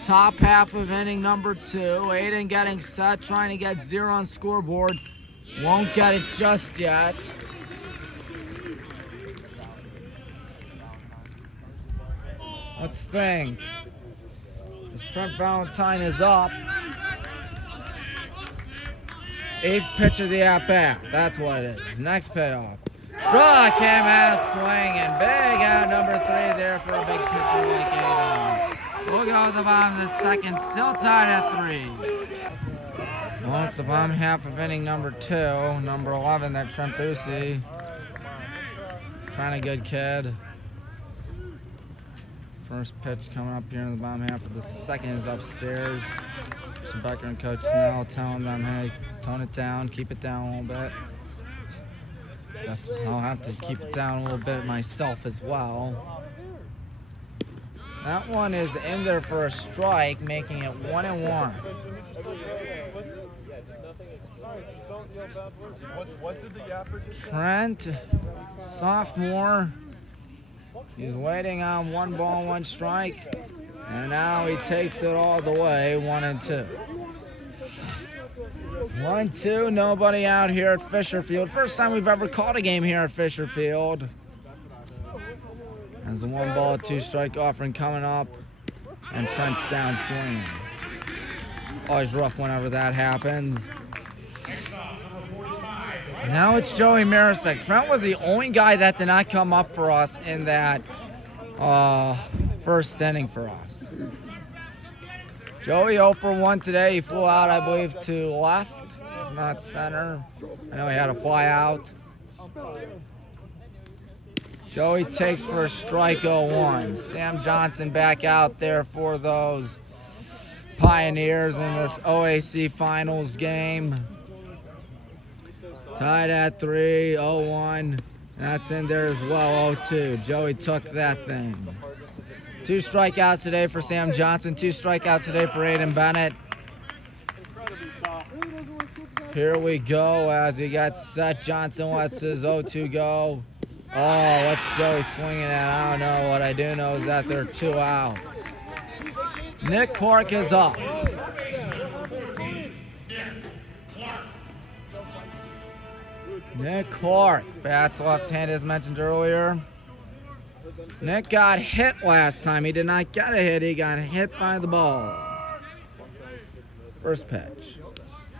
Top half of inning number 2. Aiden getting set, trying to get 0 on scoreboard. Won't get it just yet. Let's think. As Trent Valentine is up. 8th pitch of the at-bat. That's what it is. Next payoff. Straw came out swinging. Big out number 3 there for a big pitcher like Aiden. We'll go to the bottom of the second. Still tied at 3. Well, it's the bottom half of inning number 2. Number 11, that Trent Busey. Trying a good kid. First pitch coming up here in the bottom half of the second is upstairs. So Becker and Coach Snell telling them, hey, tone it down, keep it down a little bit. Guess I'll have to keep it down a little bit myself as well. That one is in there for a strike, making it 1-1. What did the yapper just say? Trent, sophomore. He's waiting on 1 ball, 1 strike. And now he takes it all the way, 1-2. 1-2, nobody out here at Fisher Field. First time we've ever caught a game here at Fisher Field. As the 1 ball, 2 strike offering coming up. And Trent's down swinging. Always rough whenever that happens. Now it's Joey Marisek. Trent was the only guy that did not come up for us in that first inning for us. Joey 0 for 1 today. He flew out, I believe, to left, if not center. I know he had a fly out. Joey takes for a strike 0-1. Sam Johnson back out there for those Pioneers in this OAC Finals game. Tied at 3, 0-1. That's in there as well, 0-2. Joey took that thing. 2 strikeouts today for Sam Johnson. 2 strikeouts today for Aiden Bennett. Here we go as he got set. Johnson lets his 0-2 go. Oh, what's Joey swinging at? I don't know. What I do know is that there are 2 outs. Nick Clark is up. Nick Clark bats left-handed as mentioned earlier. Nick got hit last time. He did not get a hit. He got hit by the ball. First pitch.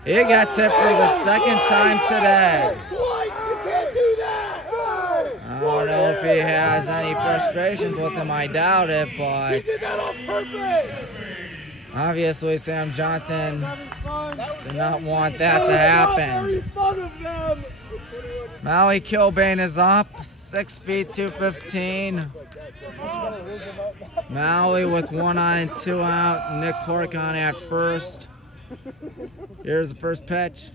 He gets hit for the second time today. I don't know if he has any frustrations with him. I doubt it, but obviously Sam Johnson did not want that to happen. Maui Kilbane is up, 6 feet 215. Maui with 1 on and 2 out. Nick Clark on at first. Here's the first pitch.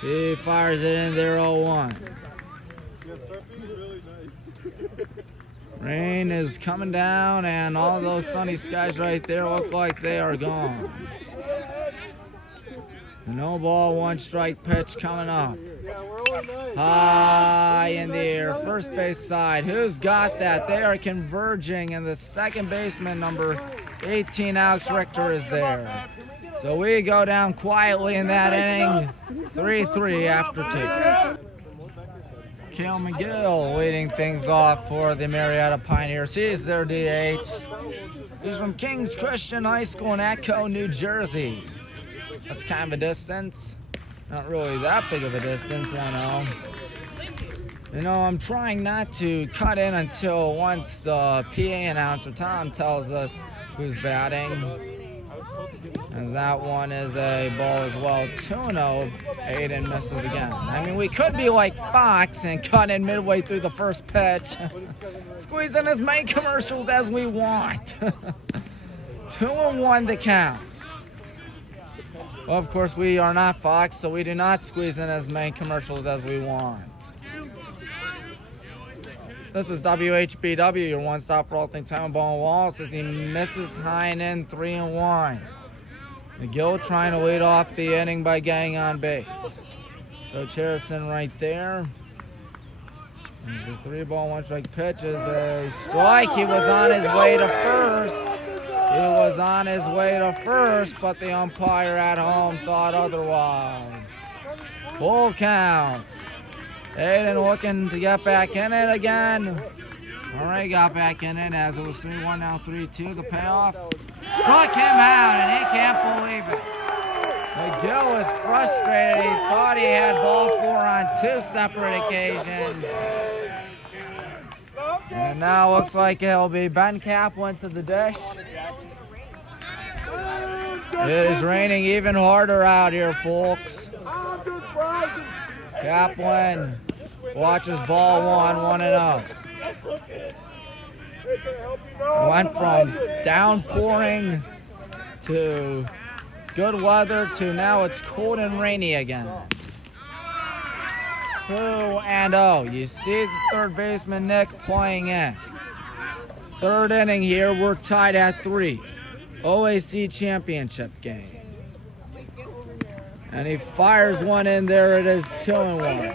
He fires it in there 0-1. Rain is coming down, and all those sunny skies right there look like they are gone. No ball, 1 strike pitch coming up. High in the air, first base side. Who's got that? They are converging, and the second baseman, number 18, Alex Richter, is there. So we go down quietly in that inning, 3-3 after 2. Cale McGill leading things off for the Marietta Pioneers. He's their DH. He's from King's Christian High School in Echo, New Jersey. That's kind of a distance. Not really that big of a distance, 1-0. You know, I'm trying not to cut in until once the PA announcer, Tom, tells us who's batting. And that one is a ball as well. 2-0. Aiden misses again. I mean, we could be like Fox and cut in midway through the first pitch. Squeeze in as many commercials as we want. 2-1 the count. Well, of course, we are not Fox, so we do not squeeze in as many commercials as we want. This is WHBW, your one-stop for all things Time Ball and Wallace, as he misses high and in, 3-1. McGill trying to lead off the inning by getting on base. Coach Harrison right there. There's a 3-ball, 1-strike pitch is a strike. He was on his way to first. He was on his way to first, but the umpire at home thought otherwise. Full count. Aiden looking to get back in it again. Already got back in it as it was 3-1, now 3-2. The payoff. Struck him out, and he can't believe it. McGill was frustrated. He thought he had ball 4 on 2 separate occasions. And now looks like it'll be Ben Kaplan to the dish. It is raining even harder out here, folks. Kaplan watches ball 1-0. Went from downpouring to good weather to now it's cold and rainy again. 2-0. You see the third baseman, Nick, playing in. Third inning here. We're tied at 3. OAC championship game. And he fires one in there. It is 2-1.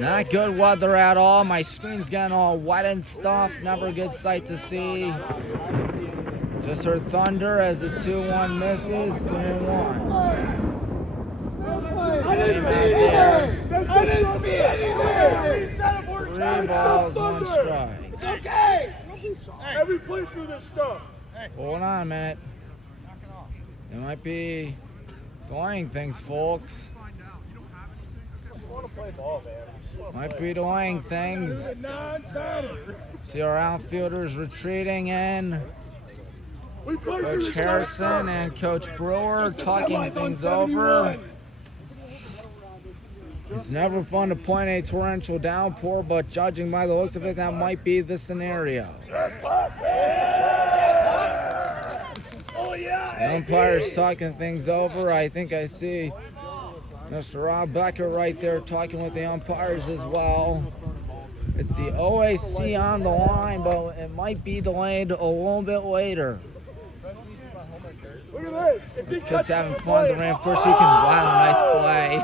Not good weather at all. My screen's getting all wet and stuff. Never a good sight to see. Just heard thunder as the 2-1 misses. 3-1. I didn't see anything! I didn't see anything! 3 balls, 1 strike. It's okay! Every play through this stuff. Hold on a minute. They might be delaying things, folks. Might be delaying things. See our outfielders retreating in. Coach Harrison and Coach Brewer talking things over. It's never fun to point a torrential downpour, but judging by the looks of it, that might be the scenario. The umpire's talking things over. I think I see Mr. Rob Becker right there talking with the umpires as well. It's the OAC on the line, but it might be delayed a little bit later. Look at this. This kid's having fun in the rain. Of course, he can. Wow, nice play.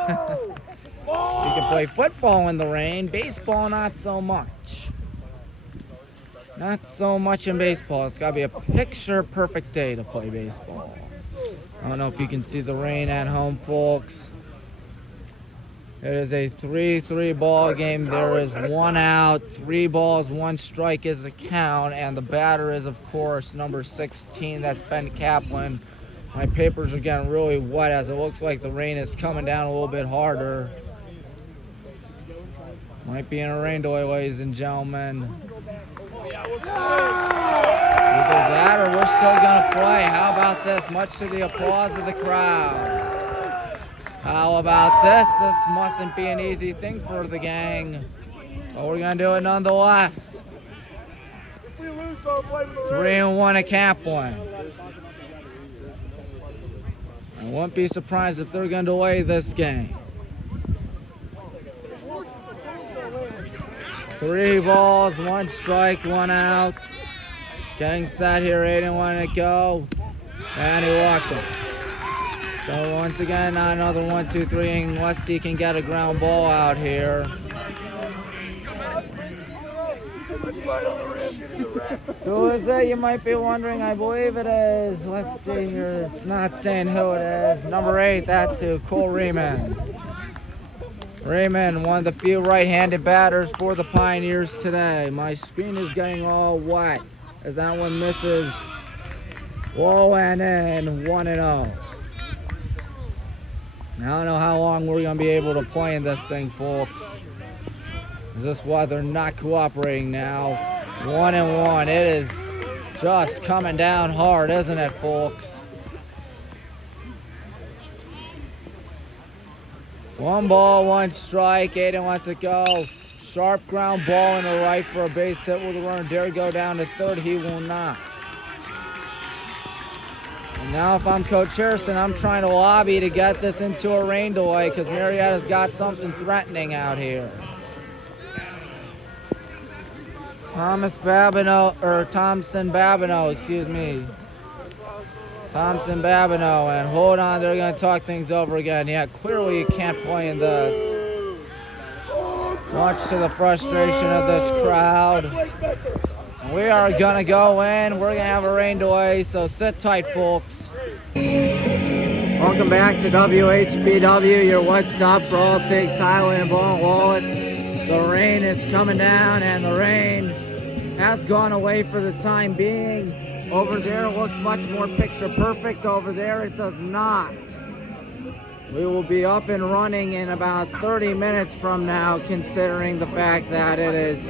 You can play football in the rain. Baseball, not so much. Not so much in baseball. It's got to be a picture-perfect day to play baseball. I don't know if you can see the rain at home, folks. It is a 3-3 ball game. There is 1 out, 3 balls, 1 strike is the count, and the batter is, of course, number 16. That's Ben Kaplan. My papers are getting really wet as it looks like the rain is coming down a little bit harder. Might be in a rain delay, ladies and gentlemen. Either that or we're still going to play. How about this? Much to the applause of the crowd. How about this? This mustn't be an easy thing for the gang, but we're going to do it nonetheless. 3-1 at Kaplan. I wouldn't be surprised if they're going to delay this game. 3 balls, 1 strike, 1 out. Getting set here, 8-1 to go. And he walked him. So once again, not another 1-2-3 unless he can get a ground ball out here. Who is it? You might be wondering. I believe it is. Let's see here. It's not saying who it is. Number 8, that's who. Cole Riemann. Riemann, one of the few right-handed batters for the Pioneers today. My screen is getting all wet as that one misses low and in, 1-0. I don't know how long we're going to be able to play in this thing, folks. This weather not cooperating now. 1-1. It is just coming down hard, isn't it, folks? 1 ball, 1 strike, 8-1 to go. Sharp ground ball in the right for a base hit. Will the runner dare go down to third? He will not. And now if I'm Coach Harrison, I'm trying to lobby to get this into a rain delay because Marietta's got something threatening out here. Thompson Babineau, excuse me. Thompson Babineau, and hold on, they're going to talk things over again. Yeah, clearly you can't play in this. Much to the frustration of this crowd. We are going to go in. We're going to have a rain delay, so sit tight, folks. Welcome back to WHBW, your one-stop for all things Highland and Baldwin Wallace. The rain is coming down, and the rain has gone away for the time being. Over there it looks much more picture perfect. Over there it does not. We will be up and running in about 30 minutes from now, considering the fact that it is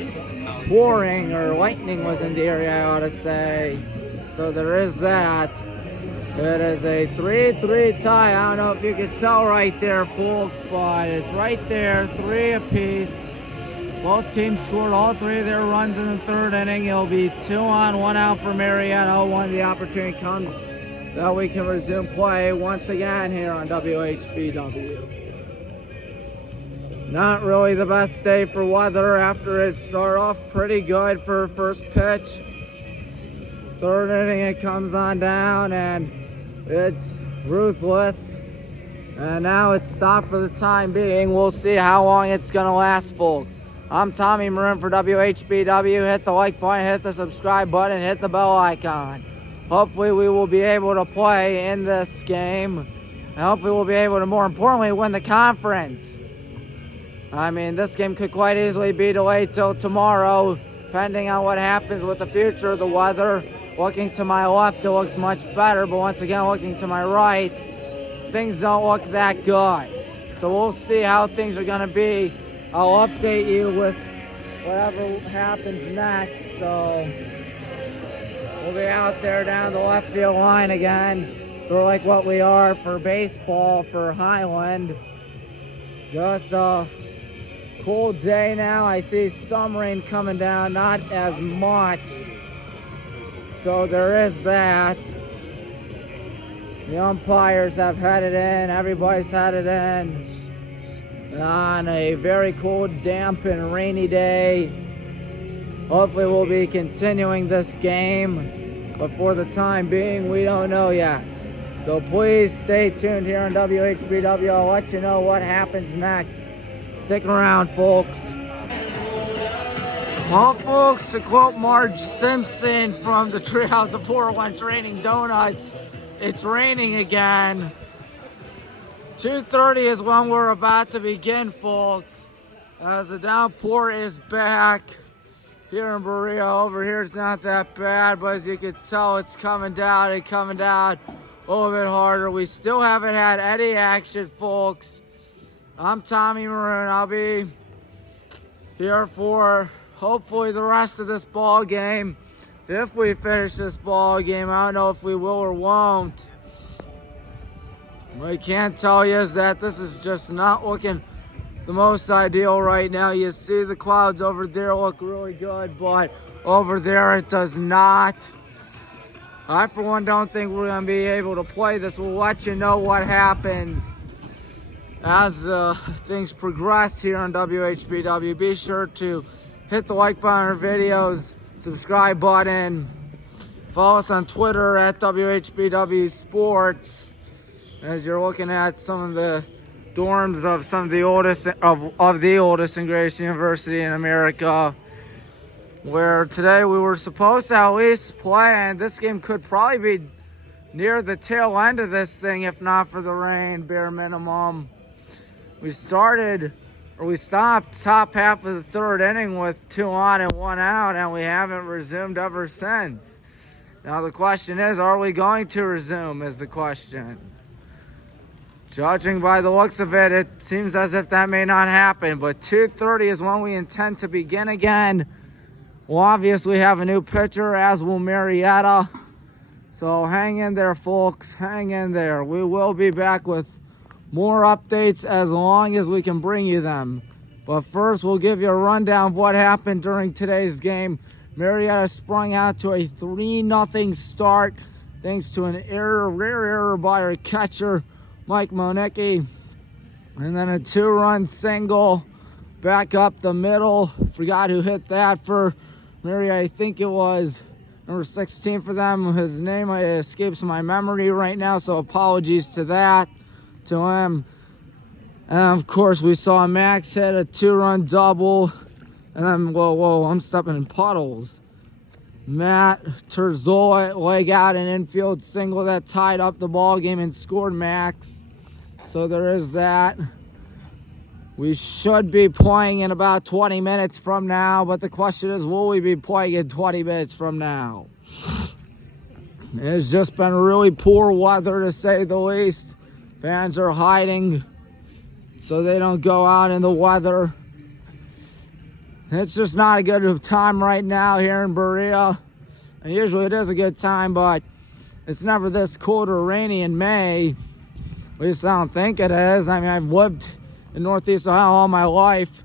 pouring, or lightning was in the area, I ought to say. So there is that. It is a 3-3 tie. I don't know if you can tell right there, folks, but it's right there, 3 apiece. Both teams scored all 3 of their runs in the 3rd inning. It'll be 2 on, 1 out for Marietta. When the opportunity comes that we can resume play once again here on WHBW. Not really the best day for weather after it started off pretty good for first pitch. 3rd inning it comes on down and it's ruthless. And now it's stopped for the time being. We'll see how long it's going to last, folks. I'm Tommy Maroon for WHBW. Hit the like button, hit the subscribe button, hit the bell icon. Hopefully we will be able to play in this game. And hopefully we'll be able to, more importantly, win the conference. I mean, this game could quite easily be delayed till tomorrow, depending on what happens with the future of the weather. Looking to my left, it looks much better, but once again, looking to my right, things don't look that good. So we'll see how things are going to be. I'll update you with whatever happens next. So we'll be out there down the left field line again. Sort of like what we are for baseball for Highland. Just a cool day now. I see some rain coming down, not as much. So there is that. The umpires have headed in. Everybody's headed in on a very cold, damp, and rainy day. Hopefully we'll be continuing this game, but for the time being, we don't know yet. So please stay tuned here on WHBW. I'll let you know what happens next. Stick around, folks. Well, folks, to quote Marge Simpson from the Treehouse of Portland Training Donuts, it's raining again. 2:30 is when we're about to begin, folks. As the downpour is back here in Berea. Over here it's not that bad, but as you can tell, it's coming down and coming down a little bit harder. We still haven't had any action, folks. I'm Tommy Maroon. I'll be here for hopefully the rest of this ball game. If we finish this ball game, I don't know if we will or won't. What I can tell you is that this is just not looking the most ideal right now. You see the clouds over there look really good, but over there it does not. I, for one, don't think we're going to be able to play this. We'll let you know what happens as things progress here on WHBW. Be sure to hit the like button on our videos, subscribe button, follow us on Twitter at WHBW Sports. As you're looking at some of the dorms of some of the oldest of the oldest and greatest university in America, where today we were supposed to at least play, and this game could probably be near the tail end of this thing if not for the rain, bare minimum. We stopped top half of the third inning with 2 on and 1 out, and we haven't resumed ever since. Now the question is, are we going to resume is the question. Judging by the looks of it, it seems as if that may not happen, but 2:30 is when we intend to begin again. We'll obviously have a new pitcher, as will Marietta. So hang in there, folks, hang in there. We will be back with more updates as long as we can bring you them. But first, we'll give you a rundown of what happened during today's game. Marietta sprung out to a 3-0 start thanks to an rare error by our catcher, Mike Monicki. And then a 2-run single back up the middle. Forgot who hit that for Marietta. I think it was number 16 for them. His name escapes my memory right now, so apologies to that, to him. And of course, we saw Max hit a 2-run double. And then, whoa, I'm stepping in puddles. Matt Terzola leg out an infield single that tied up the ball game and scored Max. So there is that. We should be playing in about 20 minutes from now, but the question is, will we be playing in 20 minutes from now? It's just been really poor weather, to say the least. Fans are hiding so they don't go out in the weather. It's just not a good time right now here in Berea. And usually it is a good time, but it's never this cold or rainy in May. At least I don't think it is. I mean, I've lived in Northeast Ohio all my life.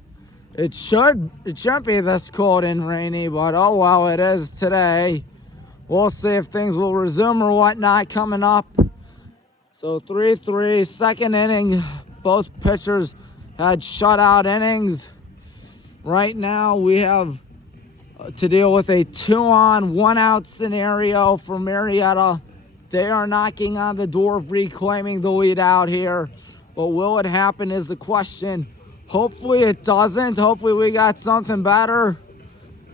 It shouldn't be this cold and rainy, but oh well, it is today. We'll see if things will resume or whatnot coming up. So 3-3, second inning. Both pitchers had shutout innings. Right now we have to deal with a 2-on, 1-out scenario for Marietta. They are knocking on the door of reclaiming the lead out here. But will it happen is the question. Hopefully it doesn't. Hopefully we got something better.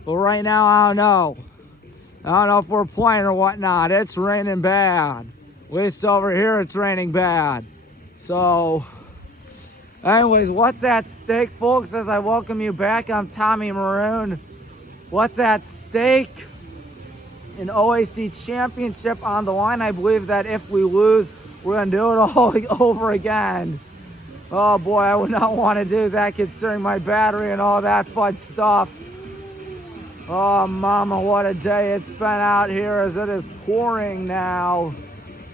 But right now, I don't know. I don't know if we're playing or whatnot. It's raining bad. At least over here it's raining bad. So, anyways, what's at stake, folks? As I welcome you back, I'm Tommy Maroon. What's at stake? An OAC championship on the line. I believe that if we lose, we're going to do it all over again. Oh boy, I would not want to do that considering my battery and all that fun stuff. Oh mama, what a day it's been out here as it is pouring now.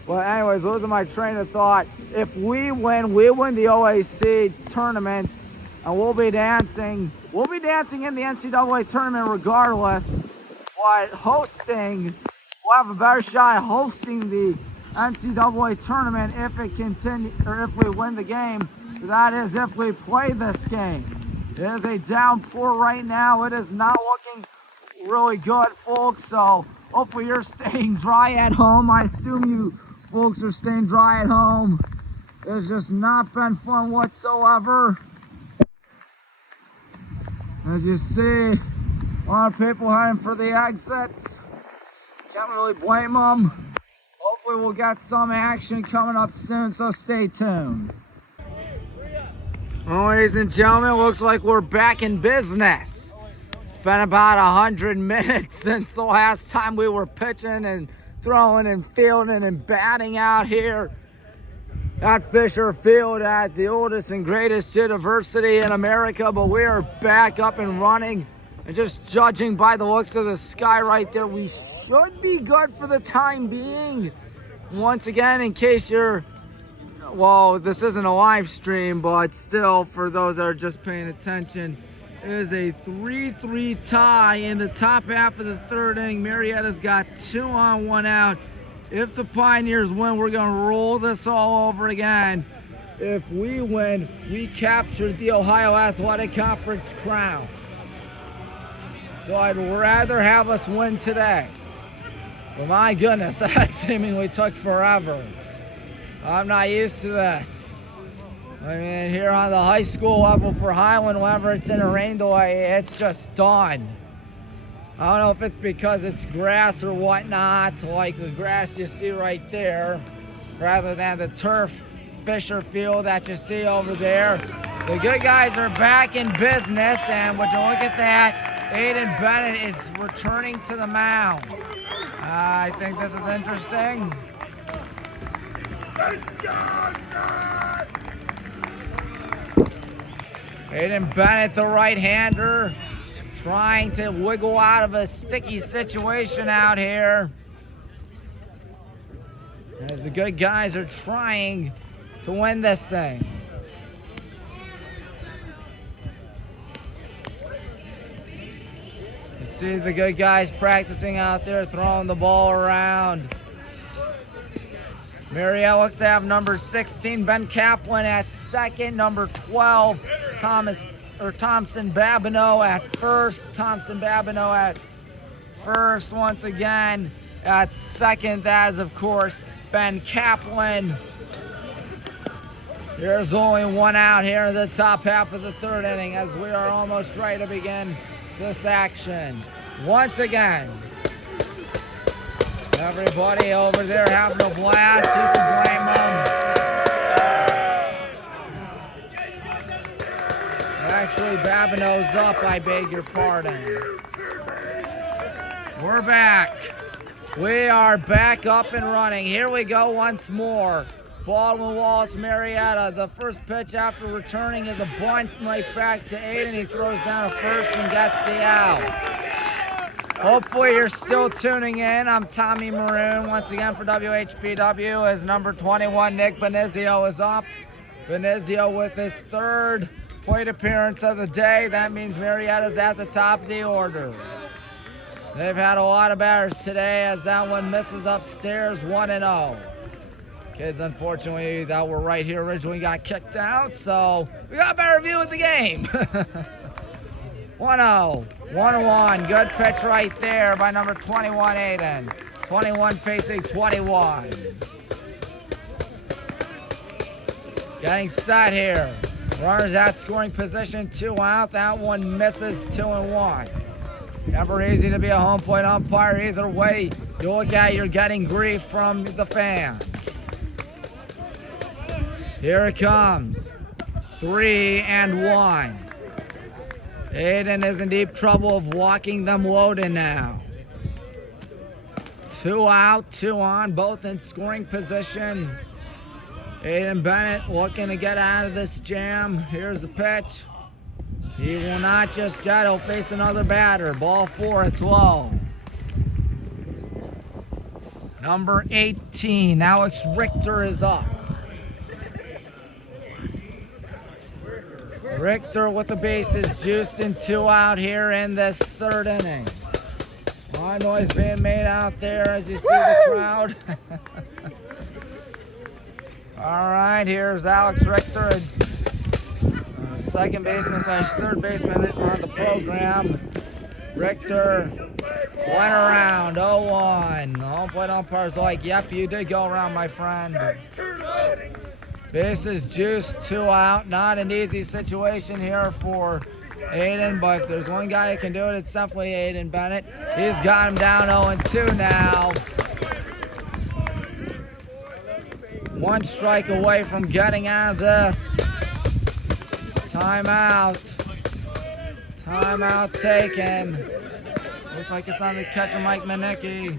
But anyways, losing my train of thought. If we win the OAC tournament, and we'll be dancing in the NCAA tournament regardless. But hosting, we'll have a better shot at hosting the NCAA tournament if it continues, or if we win the game. That is, if we play this game. It is a downpour right now. It is not looking really good, folks. So hopefully you're staying dry at home. I assume you folks are staying dry at home. It's just not been fun whatsoever. As you see, a lot of people heading for the exits. Can't really blame them. Hopefully we'll get some action coming up soon, so stay tuned. Well, ladies and gentlemen, looks like we're back in business. It's been about 100 minutes since the last time we were pitching and throwing and fielding and batting out here at Fisher Field at the oldest and greatest university in America. But we are back up and running, and just judging by the looks of the sky right there, we should be good for the time being. Once again, in case you're, well, this isn't a live stream, but still, for those that are just paying attention, it is a 3-3 tie in the top half of the third inning. Marietta's got 2 on, 1 out. If the Pioneers win, we're going to roll this all over again. If we win, we capture the Ohio Athletic Conference crown. So I'd rather have us win today. But my goodness, that seemingly took forever. I'm not used to this. I mean, here on the high school level for Highland, whenever it's in a rain delay, it's just done. I don't know if it's because it's grass or whatnot, like the grass you see right there, rather than the turf Fisher Field that you see over there. The good guys are back in business, and would you look at that, Aiden Bennett is returning to the mound. I think this is interesting. Aiden Bennett, the right-hander, trying to wiggle out of a sticky situation out here. As the good guys are trying to win this thing. You see the good guys practicing out there, throwing the ball around. Marietta looks to have number 16, Ben Kaplan at second, number 12, Thompson Babineau at first. Thompson Babineau at first once again. At second, that is, of course, Ben Kaplan. There's only 1 out here in the top half of the third inning as we are almost ready to begin this action. Once again, everybody over there having a blast. You can blame them. Actually, Babineau's up, I beg your pardon. We're back. We are back up and running. Here we go once more. Baldwin, Wallace, Marietta. The first pitch after returning is a bunt right back to Aiden. He throws down a first and gets the out. Hopefully you're still tuning in. I'm Tommy Maroon once again for WHPW as number 21, Nick Benizio, is up. Benizio with his 3rd plate appearance of the day. That means Marietta's at the top of the order. They've had a lot of batters today as that one misses upstairs, 1-0. Kids, unfortunately, that were right here originally got kicked out, so we got a better view of the game. 1-0, 1-1, good pitch right there by number 21, Aiden. 21 facing 21. Getting set here. Runners at scoring position, 2 out. That one misses, 2-1. Never easy to be a home plate umpire. Either way you look at, you're getting grief from the fans. Here it comes. 3-1. Aiden is in deep trouble of walking them loaded now. 2 out, 2 on, both in scoring position. Aiden Bennett looking to get out of this jam. Here's the pitch. He will not just yet. He'll face another batter. Ball 4, it's low. Number 18, Alex Richter is up. Richter with the bases juiced and 2 out here in this 3rd inning. A lot of noise being made out there as you see the crowd. All right, here's Alex Richter, second baseman / 3rd baseman on the program. Richter went around, 0-1. The home plate umpire's like, yep, you did go around, my friend. Bases juiced, 2 out. Not an easy situation here for Aiden, but if there's one guy who can do it, it's definitely Aiden Bennett. He's got him down 0-2 now. 1 strike away from getting out of this. Timeout. Timeout taken. Looks like it's on the catcher, Mike Manicki.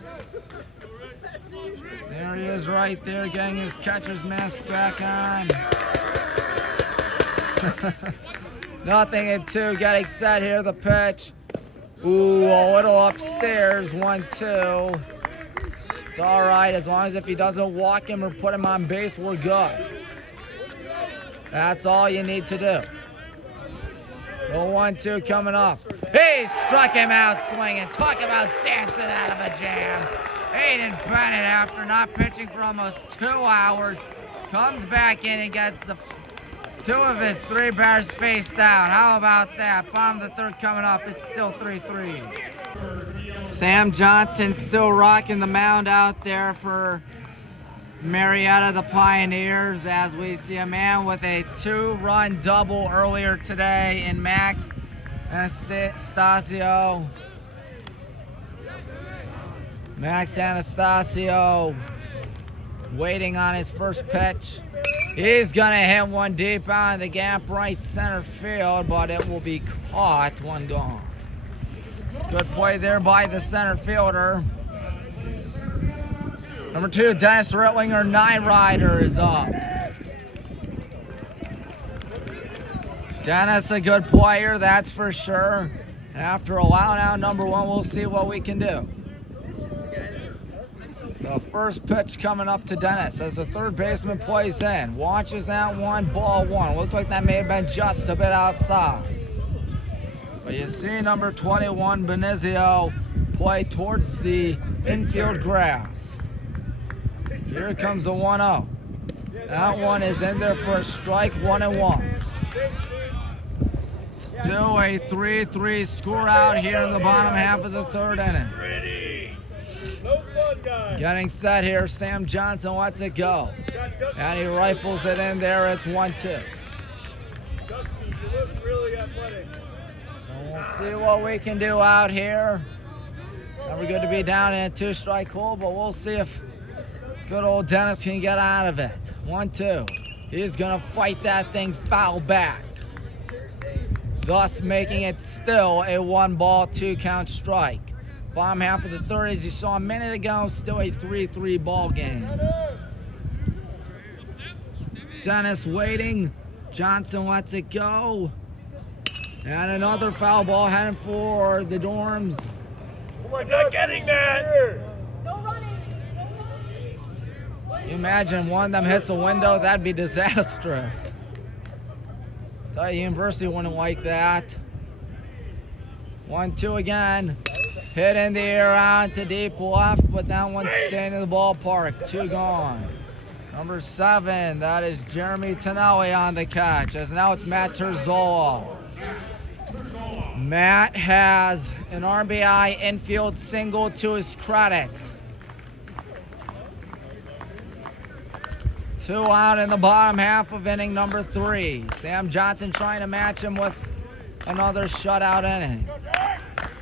There he is right there, getting his catcher's mask back on. Nothing in 2, getting set here, the pitch. Ooh, a little upstairs, 1-2. It's all right, as long as if he doesn't walk him or put him on base, we're good. That's all you need to do. The 1-2 coming up. He struck him out swinging. Talk about dancing out of a jam. Aiden Bennett, after not pitching for almost 2 hours, comes back in and gets the 2 of his 3 batters faced out. How about that? Bottom of the 3rd coming up. It's still 3-3. Sam Johnson still rocking the mound out there for Marietta, the Pioneers, as we see a man with a 2-run double earlier today in Max Anastasio. Max Anastasio waiting on his first pitch. He's gonna hit one deep on the gap right center field, but it will be caught. 1 gone. Good play there by the center fielder. Number 2, Dennis Rittlinger, Night Rider, is up. Dennis, a good player, that's for sure. After allowing out number 1, we'll see what we can do. The first pitch coming up to Dennis as the 3rd baseman plays in. Watches that one, ball 1. Looked like that may have been just a bit outside. But you see number 21, Benizio, play towards the infield grass. Here comes the 1-0. That one is in there for a strike, 1-1. Still a 3-3 score out here in the bottom half of the 3rd inning. Getting set here, Sam Johnson lets it go. And he rifles it in there, it's 1-2. So we'll see what we can do out here. Never good to be down in a 2-strike hole, but we'll see if good old Dennis can get out of it. 1-2. He's going to fight that thing foul back, thus making it still a 1-ball, 2-count strike. Bottom half of the 3rd, as you saw a minute ago, still a 3-3 ball game. Dennis waiting. Johnson lets it go. And another foul ball heading for the Dorms. We're not getting that. Can you imagine one of them hits a window? That'd be disastrous. Tell you, University wouldn't like that. 1-2 again. Hit in the air out to deep left, but that one's staying in the ballpark. 2 gone. Number 7, that is Jeremy Tonelli on the catch, as now it's Matt Terzola. Matt has an RBI infield single to his credit. 2 out in the bottom half of inning number 3. Sam Johnson trying to match him with another shutout inning.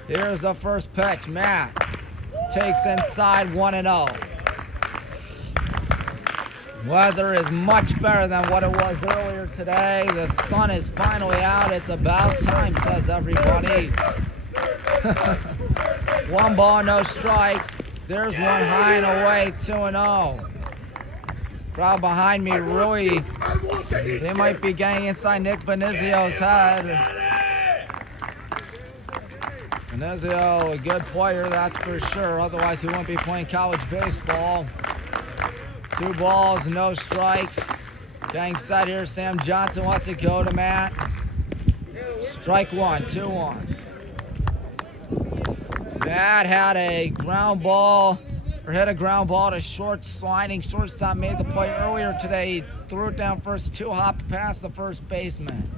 Here's the first pitch. Matt takes inside, 1-0. Weather is much better than what it was earlier today. The sun is finally out. It's about time, says everybody. 1 ball, no strikes. There's one high and away, 2-0. Crowd behind me really, they might be getting inside Nick Benizio's head. Benizio, a good player, that's for sure. Otherwise, he wouldn't be playing college baseball. 2 balls, no strikes. Getting set here, Sam Johnson wants to go to Matt. Strike 1, 2-1. Matt had a ground ball, or hit a ground ball to short sliding. Shortstop made the play earlier today. He threw it down first, 2 hop past the first baseman.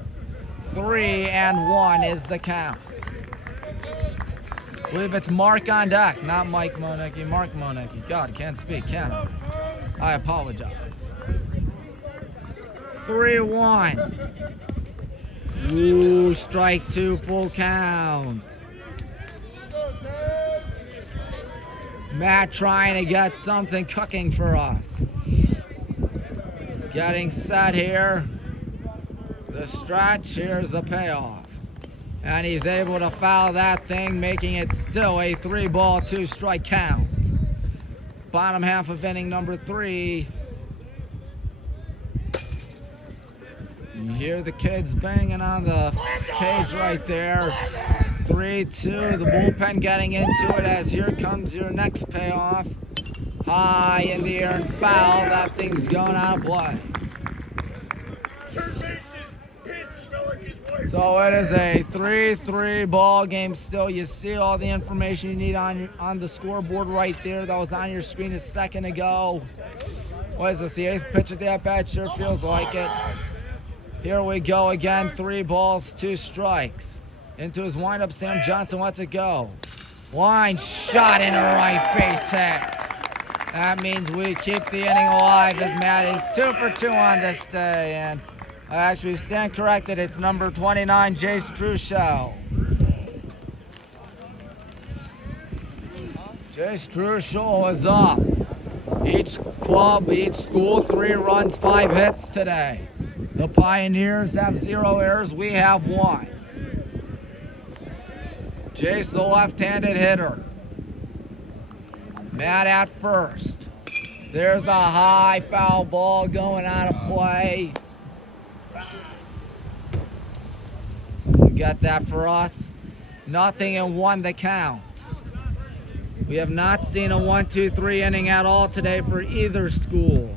3-1 is the count. I believe it's Mark on deck, not Mike Monicki. Mark Monicki. God, can't speak, can I apologize. 3-1. Ooh, strike 2, full count. Matt trying to get something cooking for us. Getting set here. The stretch, here's the payoff. And he's able to foul that thing, making it still a 3-ball, 2-strike count. Bottom half of inning number 3. You hear the kids banging on the cage right there. 3-2, the bullpen getting into it as here comes your next payoff. High in the air and foul. That thing's going out of play. So it is a 3-3 ball game still. You see all the information you need on the scoreboard right there. That was on your screen a second ago. What is this, the 8th pitch at the at-bat? Sure feels like it. Here we go again, 3 balls, 2 strikes. Into his windup, Sam Johnson lets it go. Line shot into right base hit. That means we keep the inning alive as Matt is 2 for 2 on this day. And I actually stand corrected, it's number 29, Jace Truchel. Jace Truchel is up. Each club, each school, 3 runs, 5 hits today. The Pioneers have 0 errors, we have 1. Jace, the left-handed hitter. Matt at first. There's a high foul ball going out of play. Someone got that for us. 0-1 the count. We have not seen a 1-2-3 inning at all today for either school.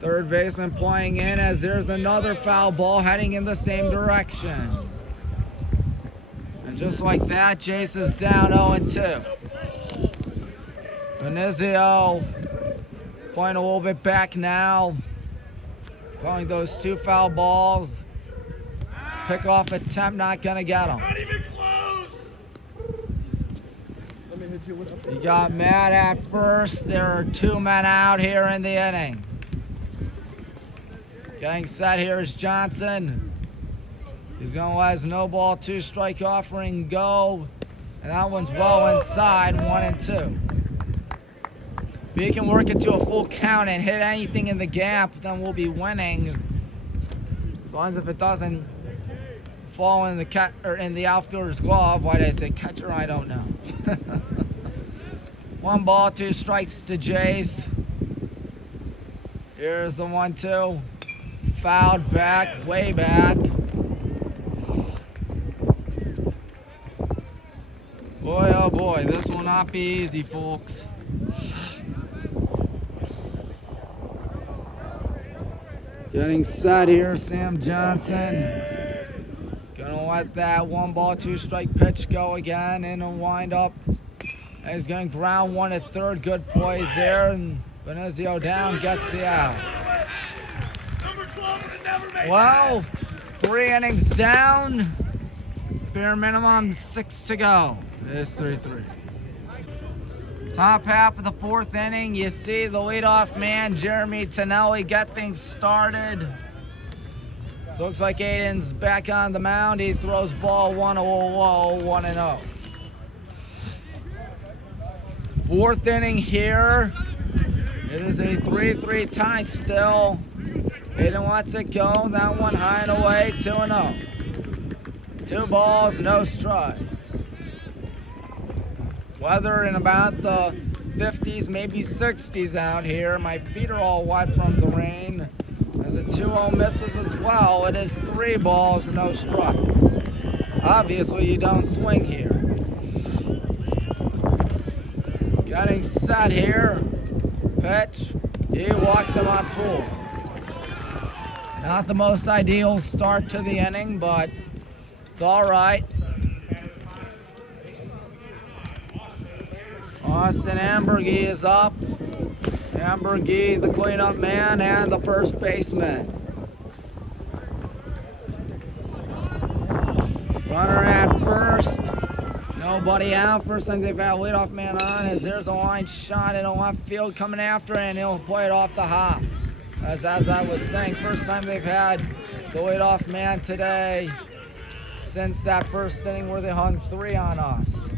Third baseman playing in as there's another foul ball heading in the same direction. And just like that, Jace is down 0-2. Benizio playing a little bit back now. Calling those 2 foul balls. Pickoff attempt, not gonna get them. Not even close. Let me hit you with You got Matt at first. There are 2 men out here in the inning. Getting set here is Johnson. He's going to let his no ball, 2-strike offering go. And that one's well inside, 1-2. If he can work it to a full count and hit anything in the gap, then we'll be winning. As long as if it doesn't fall in the outfielder's glove. Why did I say catcher? I don't know. 1 ball, 2 strikes to Jace. Here's the 1-2. Fouled back, way back. Boy, oh boy, this will not be easy, folks. Getting set here, Sam Johnson. Gonna let that 1 ball, 2-strike pitch go again in a windup. And he's going ground 1 at third. Good play there, and Benizio down, gets the out. Well, 3 innings down. Bare minimum 6 to go. It's 3-3. Top half of the 4th inning, you see the leadoff man, Jeremy Tonelli, get things started. So looks like Aiden's back on the mound. He throws ball 1 low, 1-0. 4th inning here. It is a 3-3 tie still. Aiden lets it go. That one high and away, 2-0. 2 balls, no strikes. Weather in about the 50s, maybe 60s out here. My feet are all wet from the rain. As a 2-0 misses as well, it is 3 balls, no strikes. Obviously, you don't swing here. Getting set here. Pitch. He walks him on full. Not the most ideal start to the inning, but it's all right. Austin Ambergy is up. Ambergy, the cleanup man, and the first baseman. Runner at first. Nobody out. First time they've had a leadoff man on as there's a line shot in the left field coming after, and he'll play it off the hop. As I was saying, first time they've had the leadoff man today since that first inning where they hung 3 on us.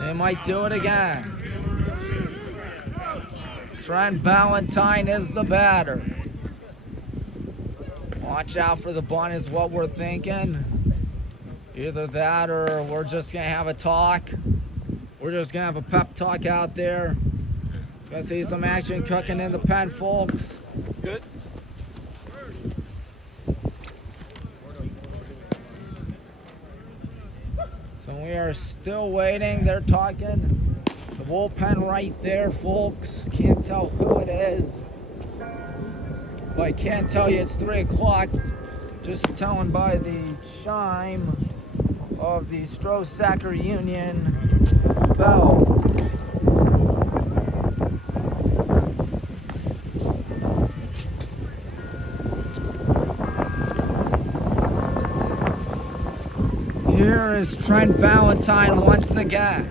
They might do it again. Trent Valentine is the batter. Watch out for the bunt is what we're thinking. Either that or we're just going to have a talk. We're just going to have a pep talk out there. Gonna see some action cooking in the pen, folks. Good. So we are still waiting. They're talking. The bullpen right there, folks. Can't tell who it is. But I can't tell you it's 3 o'clock. Just telling by the chime of the Strosacker Union bell. Here is Trent Valentine once again.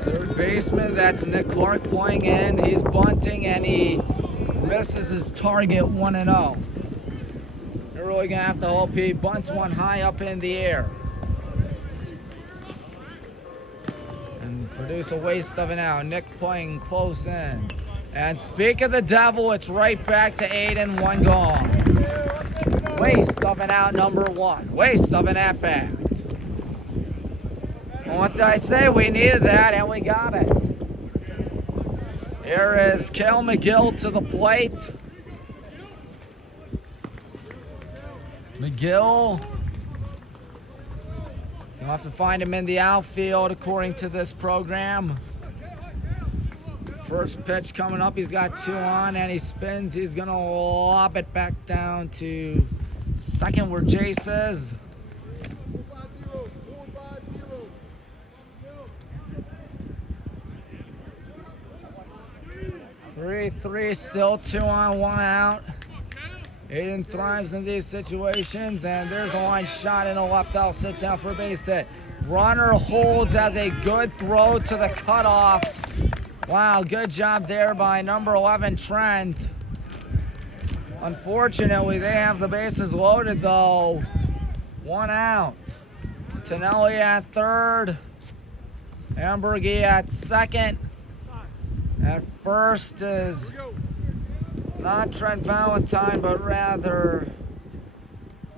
Third baseman, that's Nick Clark playing in. He's bunting and he misses his target 1-0. You're really gonna have to hope he bunts one high up in the air and produce a waste of an out. Nick playing close in. And speak of the devil, it's right back to 8 and 1 gone. Waste of an out number 1. Waste of an at-bat. What did I say? We needed that and we got it. Here is Cale McGill to the plate. McGill. You'll have to find him in the outfield according to this program. First pitch coming up. He's got 2 on and he spins. He's going to lob it back down to second where Jace is. 3-3, still 2 on, 1 out. Aiden thrives in these situations, and there's a line shot in the left. I'll sit down for a base hit. Runner holds as a good throw to the cutoff. Wow, good job there by number 11, Trent. Unfortunately, they have the bases loaded, though. 1 out. Tonelli at third. Ambergy at second. At first is not Trent Valentine, but rather,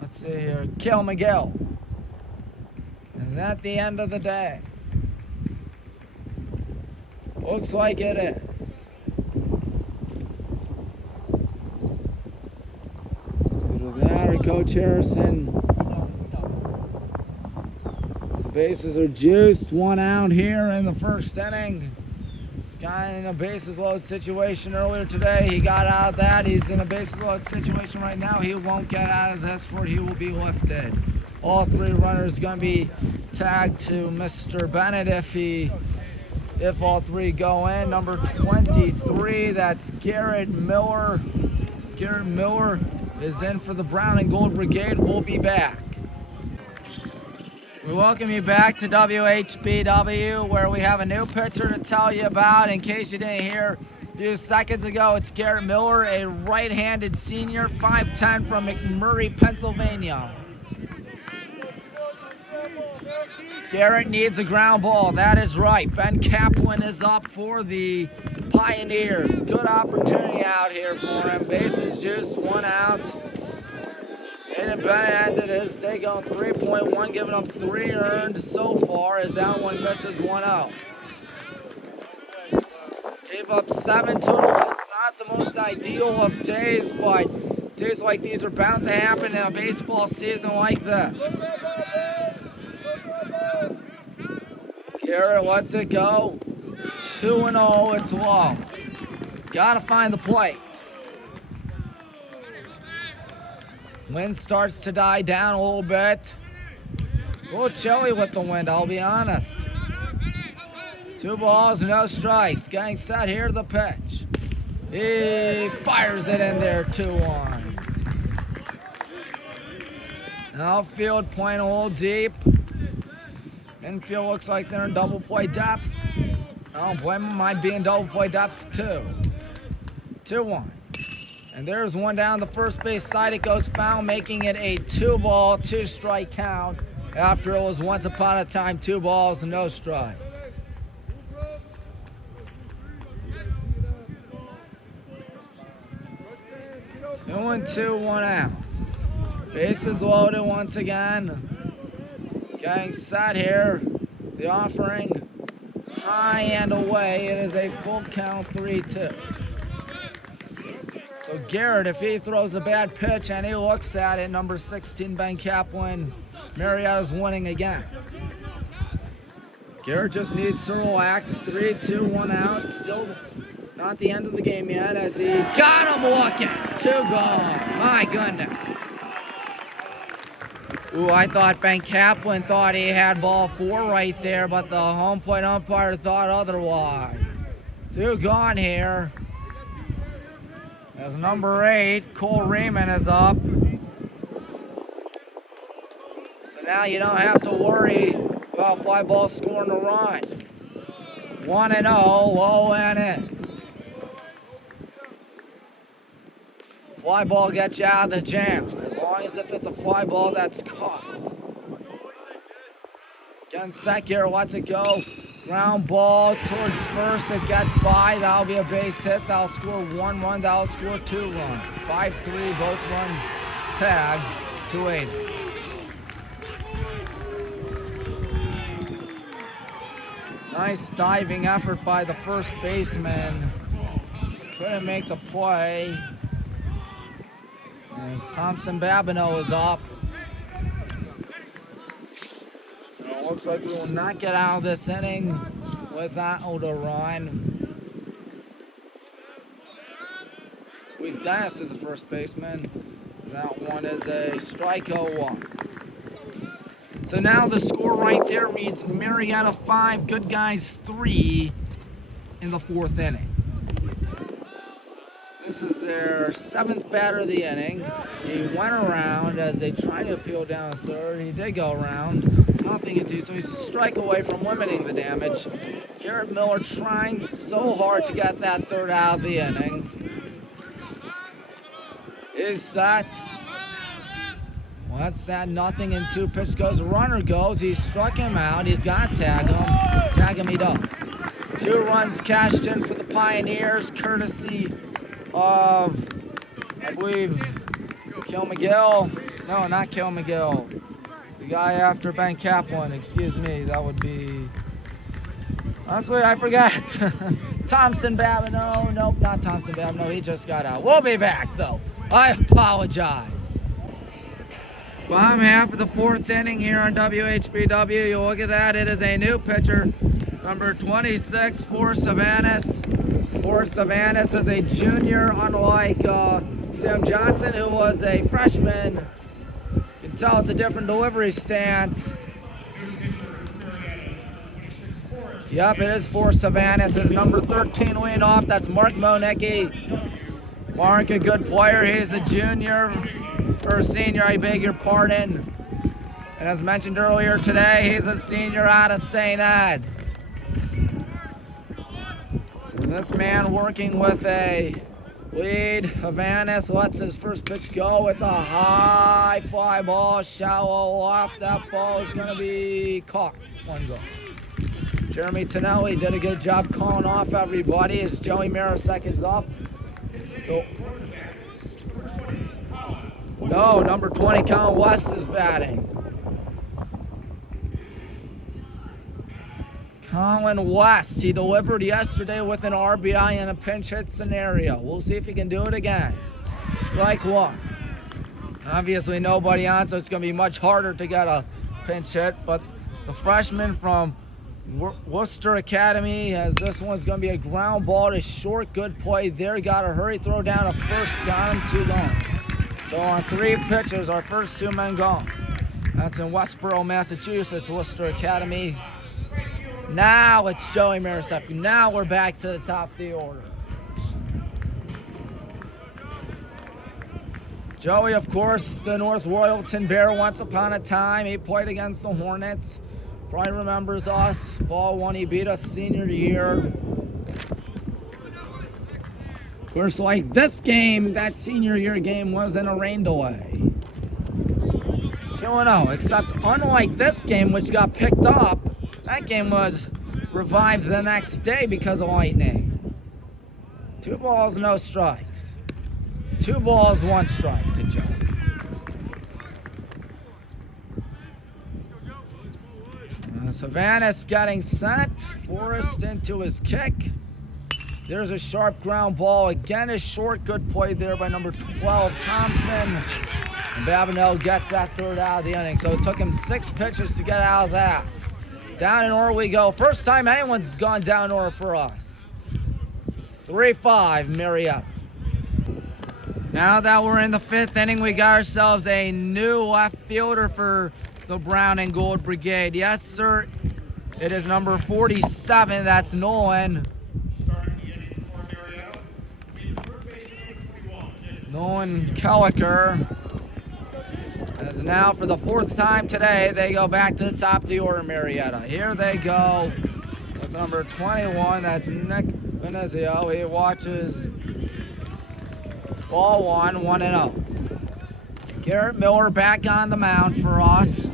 let's see here, Cale McGill. Is that the end of the day? Looks like it is. Either that or Coach Harrison. His bases are juiced. 1 out here in the first inning. Got in a bases load situation earlier today. He got out of that. He's in a bases load situation right now. He won't get out of this for he will be lifted. All 3 runners going to be tagged to Mr. Bennett if all 3 go in. Number 23, that's Garrett Miller. Garrett Miller is in for the Brown and Gold Brigade. We'll be back. We welcome you back to WHBW, where we have a new pitcher to tell you about. In case you didn't hear a few seconds ago, it's Garrett Miller, a right-handed senior, 5'10", from McMurray, Pennsylvania. Garrett needs a ground ball. That is right. Ben Kaplan is up for the Pioneers. Good opportunity out here for him. Bases juiced, 1 out. Aiden Bennett ended his take on 3.1, giving up 3 earned so far as that one misses 1 out. Gave up 7 total. It's not the most ideal of days, but days like these are bound to happen in a baseball season like this. Garrett lets it go. 2-0, it's low. He's got to find the plate. Wind starts to die down a little bit. It's a little chilly with the wind, I'll be honest. 2 balls, no strikes. Getting set here to the pitch. He fires it in there, 2-1. Outfield playing a little deep. Infield looks like they're in double play depth. I don't blame them, might be in double play depth too. 2-1. And there's one down the first base side. It goes foul, making it a 2-ball, 2-strike count after it was once upon a time 2 balls, no strikes. 2-2, 1 out. Bases loaded once again. Getting set here. The offering high and away. It is a full count, 3-2. So Garrett, if he throws a bad pitch and he looks at it, number 16, Ben Kaplan, Marietta's winning again. Garrett just needs to relax. 3-2, 1 out. Still not the end of the game yet as he got him looking. 2 gone. My goodness. Ooh, I thought Ben Kaplan thought he had ball 4 right there, but the home plate umpire thought otherwise. 2 gone here. As number 8, Cole Riemann is up. So now you don't have to worry about fly ball scoring a run. 1-0, low and in. Fly ball gets you out of the jam, as long as if it's a fly ball that's caught. Again, Sekir lets it go. Ground ball towards first, it gets by. That'll be a base hit. That'll score 1 run. That'll score 2 runs. 5-3, both runs tagged. 280. Nice diving effort by the first baseman. Couldn't make the play. As Thompson Babineau is up. So it looks like we will not get out of this inning without a run. We've Dennis as a first baseman. That one is a strike 0-1. So now the score right there reads Marietta 5, Good Guys 3 in the 4th inning. This is their 7th batter of the inning. He went around as they tried to appeal down third. He did go around. There's nothing to do, so he's a strike away from limiting the damage. Garrett Miller trying so hard to get that 3rd out of the inning. Is set. Well, that's that. Nothing in 2 pitch goes. Runner goes. He struck him out. He's got to tag him. Tag him he does. 2 runs cashed in for the Pioneers, courtesy of, I believe, Kill McGill. No, not Kill McGill. The guy after Ben Kaplan. Excuse me. That would be... Honestly, I forgot. Thompson Babineau. Nope, not Thompson Babineau. He just got out. We'll be back, though. I apologize. Bottom half of the 4th inning here on WHBW. You look at that. It is a new pitcher. Number 26, Forrest Avanis. Forrest Avanis is a junior, unlike Sam Johnson, who was a freshman. You can tell it's a different delivery stance. Yep, it is Forrest Avanis. His number 13 lead off. That's Mark Monicki. Mark, a good player. He's a junior, or senior, I beg your pardon. And as mentioned earlier today, he's a senior out of St. Ed's. So this man working with a lead. Avanis lets his first pitch go. It's a high fly ball, shallow off. That ball is going to be caught. 1 goal. Jeremy Tonelli did a good job calling off everybody as Joey Marasek is up. No, number 20, Colin West is batting. Colin West, he delivered yesterday with an RBI in a pinch hit scenario. We'll see if he can do it again. Strike one. Obviously nobody on, so it's going to be much harder to get a pinch hit, but the freshman from Worcester Academy has this one's going to be a ground ball to short. Good play there. Got a hurry throw down to first. Got him, 2 gone. So on 3 pitches, our first 2 men gone. That's in Westboro, Massachusetts, Worcester Academy. Now it's Joey Marietta. Now we're back to the top of the order. Joey, of course, the North Royalton Bear once upon a time. He played against the Hornets. Probably remembers us. Ball 1, he beat us senior year. Of course, like this game, that senior year game was in a rain delay. 2-0, except unlike this game, which got picked up, that game was revived the next day because of lightning. 2 balls, no strikes. 2 balls, 1 strike to Joey. Savannah's getting set. Forrest into his kick. There's a sharp ground ball. Again, a short. Good play there by number 12, Thompson. And Babineau gets that 3rd out of the inning. So it took him 6 pitches to get out of that. Down in order we go. First time anyone's gone down in order for us. 3-5, Marietta. Now that we're in the 5th inning, we got ourselves a new left fielder for the Brown and Gold Brigade. Yes, sir. It is number 47. That's Nolan. Nolan Kelliker. As now for the 4th time today, they go back to the top of the order, Marietta. Here they go with number 21. That's Nick Venezio. He watches ball 1, 1-0. Garrett Miller back on the mound for us.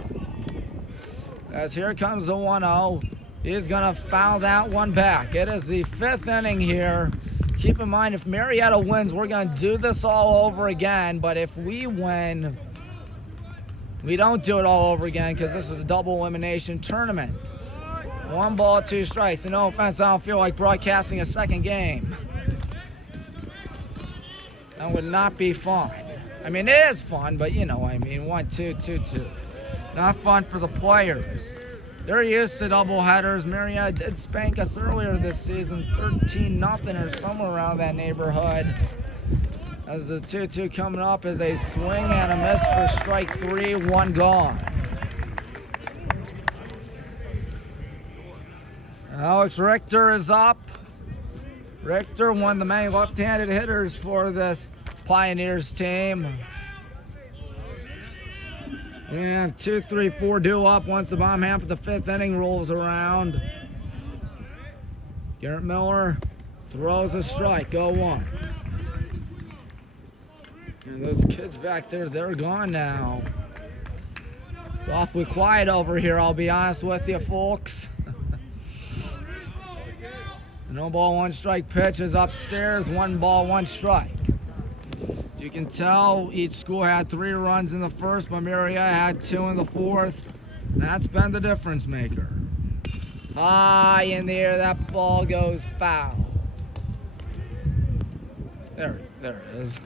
As here comes the 1-0. He's going to foul that one back. It is the 5th inning here. Keep in mind, if Marietta wins, we're going to do this all over again. But if we win, we don't do it all over again because this is a double elimination tournament. 1 ball, 2 strikes. And no offense, I don't feel like broadcasting a second game. That would not be fun. I mean, it is fun, but you know, I mean, 1, 2, 2, 2. Not fun for the players. They're used to double headers. Marietta did spank us earlier this season, 13-0 or somewhere around that neighborhood. As the 2-2 coming up is a swing and a miss for strike 3, 1 gone. Alex Richter is up. Richter, one of the many left-handed hitters for this Pioneers team. We have 2, 3, 4 due up once the bottom half of the 5th inning rolls around. Garrett Miller throws a strike, 0-1. And those kids back there, they're gone now. It's awfully quiet over here, I'll be honest with you, folks. No ball, 1 strike pitch is upstairs, 1 ball, 1 strike. You can tell each school had 3 runs in the first, but Marietta had 2 in the 4th. That's been the difference maker. High in the air, that ball goes foul. There it is.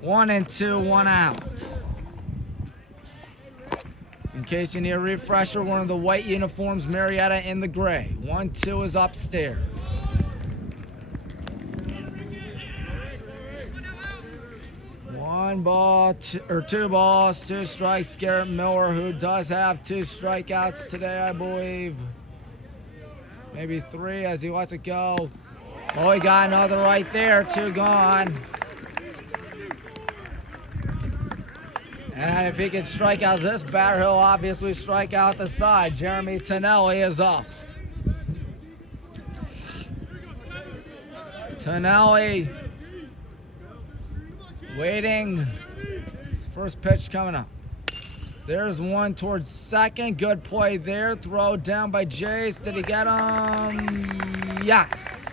1 and 2, 1 out. In case you need a refresher, one of the white uniforms, Marietta in the gray. 1, 2 is upstairs. 1 ball, 2 balls, 2 strikes. Garrett Miller, who does have 2 strikeouts today, I believe. Maybe 3 as he lets it go. Oh, he got another right there. 2 gone. And if he can strike out this batter, he'll obviously strike out the side. Jeremy Tonelli is up. Tonelli waiting. His first pitch coming up. There's one towards second. Good play there. Throw down by Jace. Did he get him? Yes.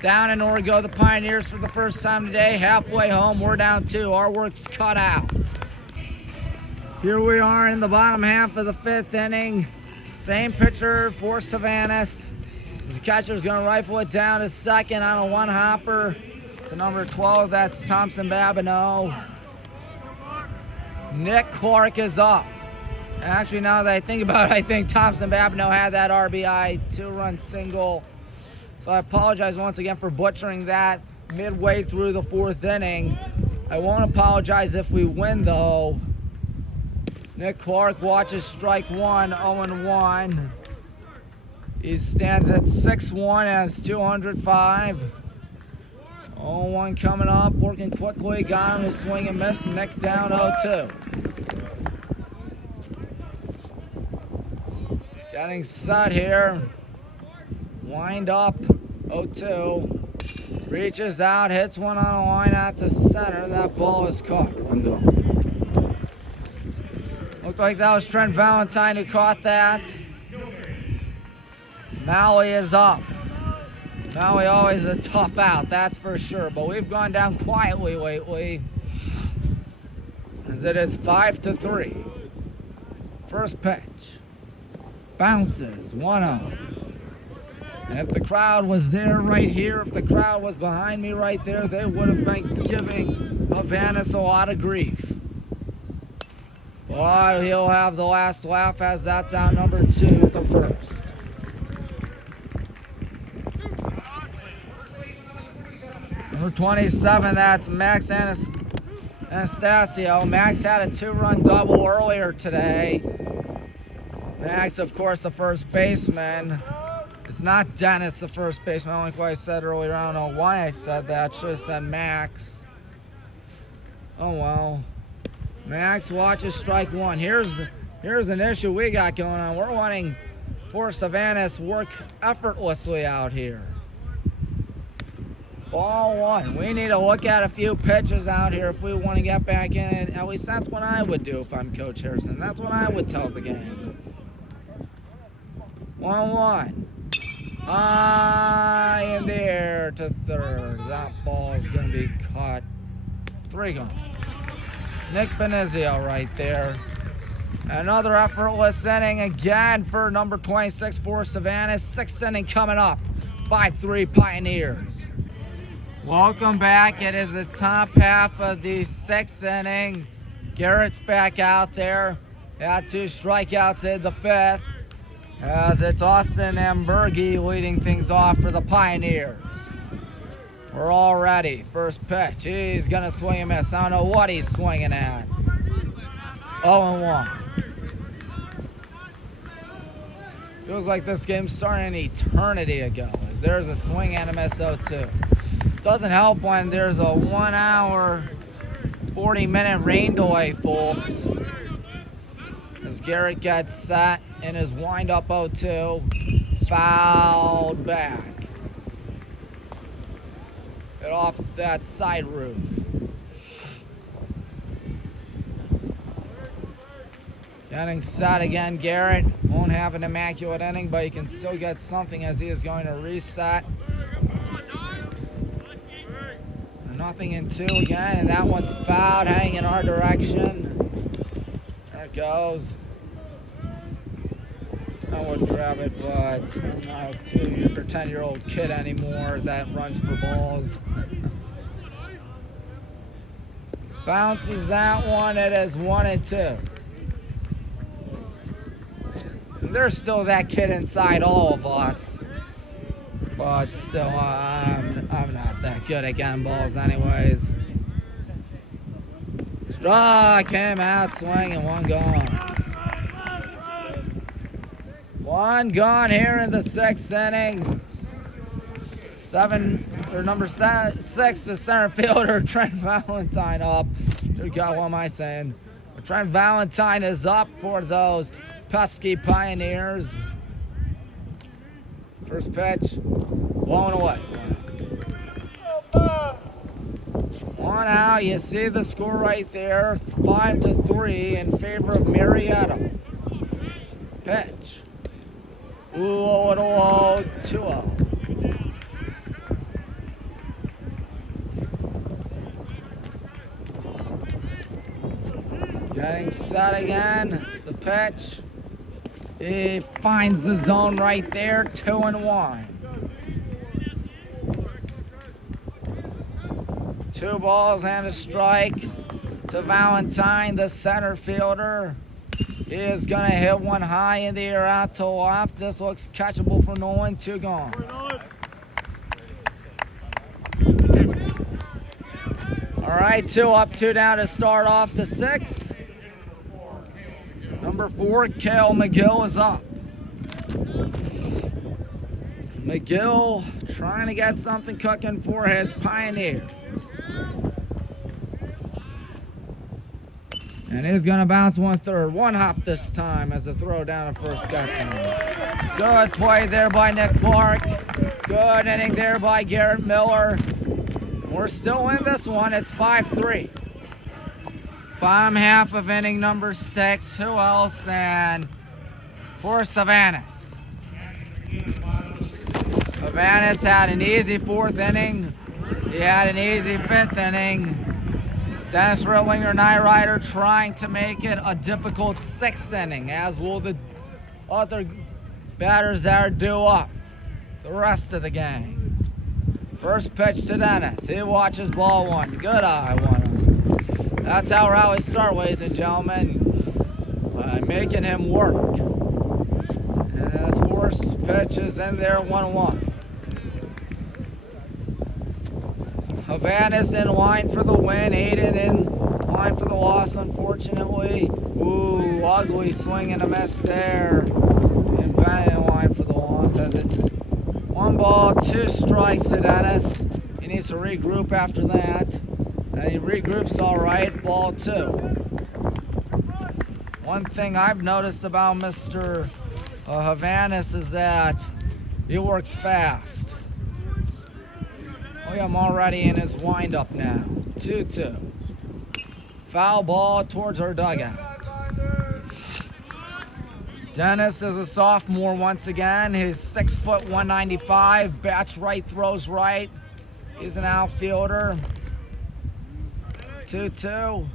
Down and over go the Pioneers for the first time today. Halfway home, we're down 2. Our work's cut out. Here we are in the bottom half of the 5th inning. Same pitcher for Savannah's. The catcher's going to rifle it down to second on a one-hopper to number 12. That's Thompson Babineau. Nick Clark is up. Actually, now that I think about it, I think Thompson Babineau had that RBI 2-run single. So I apologize once again for butchering that midway through the 4th inning. I won't apologize if we win, though. Nick Clark watches strike 1, 0-1. He stands at 6'1", has 205. 0-1 coming up, working quickly. Got him to swing and miss. Nick down 0-2. Getting set here. Wind up, 0-2. Reaches out, hits one on a line out to center. That ball is caught. One go. Looked like that was Trent Valentine who caught that. Maui is up. Maui always a tough out, that's for sure. But we've gone down quietly lately, as it is 5-3. First pitch. Bounces, 1-0. And if the crowd was there right here, if the crowd was behind me right there, they would have been giving Havanas a lot of grief. But he'll have the last laugh as that's out number 2 to first. Number 27, that's Max Anastasio. Max had a 2-run double earlier today. Max, of course, the first baseman. It's not Dennis, the first baseman, like what I said earlier. I don't know why I said that. Should have said Max. Oh, well. Max watches strike 1. Here's an issue we got going on. We're wanting for Savannah's work effortlessly out here. Ball 1. We need to look at a few pitches out here if we want to get back in it. At least that's what I would do if I'm Coach Harrison. That's what I would tell the game. 1-1. High in the air to third. That ball is going to be caught. 3 gone. Nick Benizio right there. Another effortless inning again for number 26 for Savannah. 6th inning coming up. 5-3 Pioneers. Welcome back. It is the top half of the 6th inning. Garrett's back out there. Had 2 strikeouts in the 5th. As it's Austin Ambergi leading things off for the Pioneers. We're all ready. First pitch. He's going to swing and miss. I don't know what he's swinging at. 0-1. Feels like this game started an eternity ago. As there's a swing and a miss 0-2. Doesn't help when there's a 1 hour, 40-minute rain delay, folks. As Garrett gets set in his wind-up 0-2, fouled back. Get off that side roof. Getting set again, Garrett. Won't have an immaculate inning, but he can still get something as he is going to reset. Nothing in 2 again, and that one's fouled, heading in our direction. There it goes. I would grab it, but I'm not a 2 or 10-year-old kid anymore that runs for balls. Bounces that one. It is 1-2. There's still that kid inside all of us. But still, I'm not that good at getting balls anyways. Struck him out swinging. 1 gone. 1 gone here in the 6th inning. Number 6, the center fielder, Trent Valentine up. Dear God, what am I saying? Trent Valentine is up for those pesky Pioneers. First pitch, blown away. 1 out. You see the score right there, 5-3 in favor of Marietta. Pitch. Ooh, 2-0. Getting set again. The pitch. He finds the zone right there. 2-1. 2 balls and a strike to Valentine, the center fielder. He is going to hit one high in the air out to left. This looks catchable for Nolan. 2 gone. All right, 2 up, 2 down to start off the 6th. Number 4, Cale McGill is up. McGill trying to get something cooking for his Pioneers. And he's going to bounce 1/3. 1 hop this time as the throw down to first gets him. Good play there by Nick Clark. Good inning there by Garrett Miller. We're still in this one. It's 5-3. Bottom half of inning number 6. Who else than for Savanas? Savanas had an easy 4th inning. He had an easy 5th inning. Dennis Ritlinger, Night Rider, trying to make it a difficult 6th inning, as will the other batters that are due up the rest of the game. First pitch to Dennis. He watches ball 1. Good eye, 1. That's how rallies start, ladies and gentlemen, by making him work. And his first pitch is in there, 1-1. Havanas in line for the win. Aiden in line for the loss, unfortunately. Ooh, ugly swing and a miss there. And Bennett in line for the loss as it's 1 ball, 2 strikes to Dennis. He needs to regroup after that. And he regroups all right, ball 2. One thing I've noticed about Mr. Havanas is that he works fast. I'm already in his windup now. 2-2. Foul ball towards our dugout. Dennis is a sophomore once again. He's 6 foot 195. Bats right, throws right. He's an outfielder. 2-2.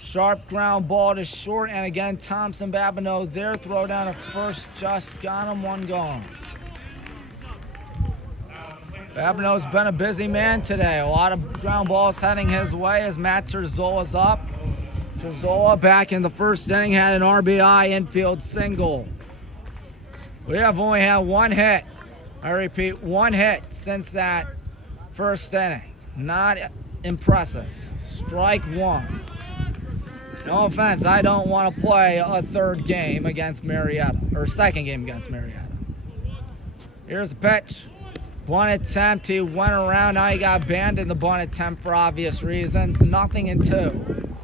Sharp ground ball to short. And again, Thompson Babineau there. Throw down to first. Just got him. 1 gone. Babineau's been a busy man today. A lot of ground balls heading his way as Matt Terzola's up. Terzola back in the 1st inning had an RBI infield single. We have only had 1 hit. I repeat, 1 hit since that 1st inning. Not impressive. Strike 1. No offense, I don't want to play a 3rd game against Marietta, or 2nd game against Marietta. Here's a pitch. Bunt attempt, he went around, now he got banned in the bunt attempt for obvious reasons. Nothing in 2.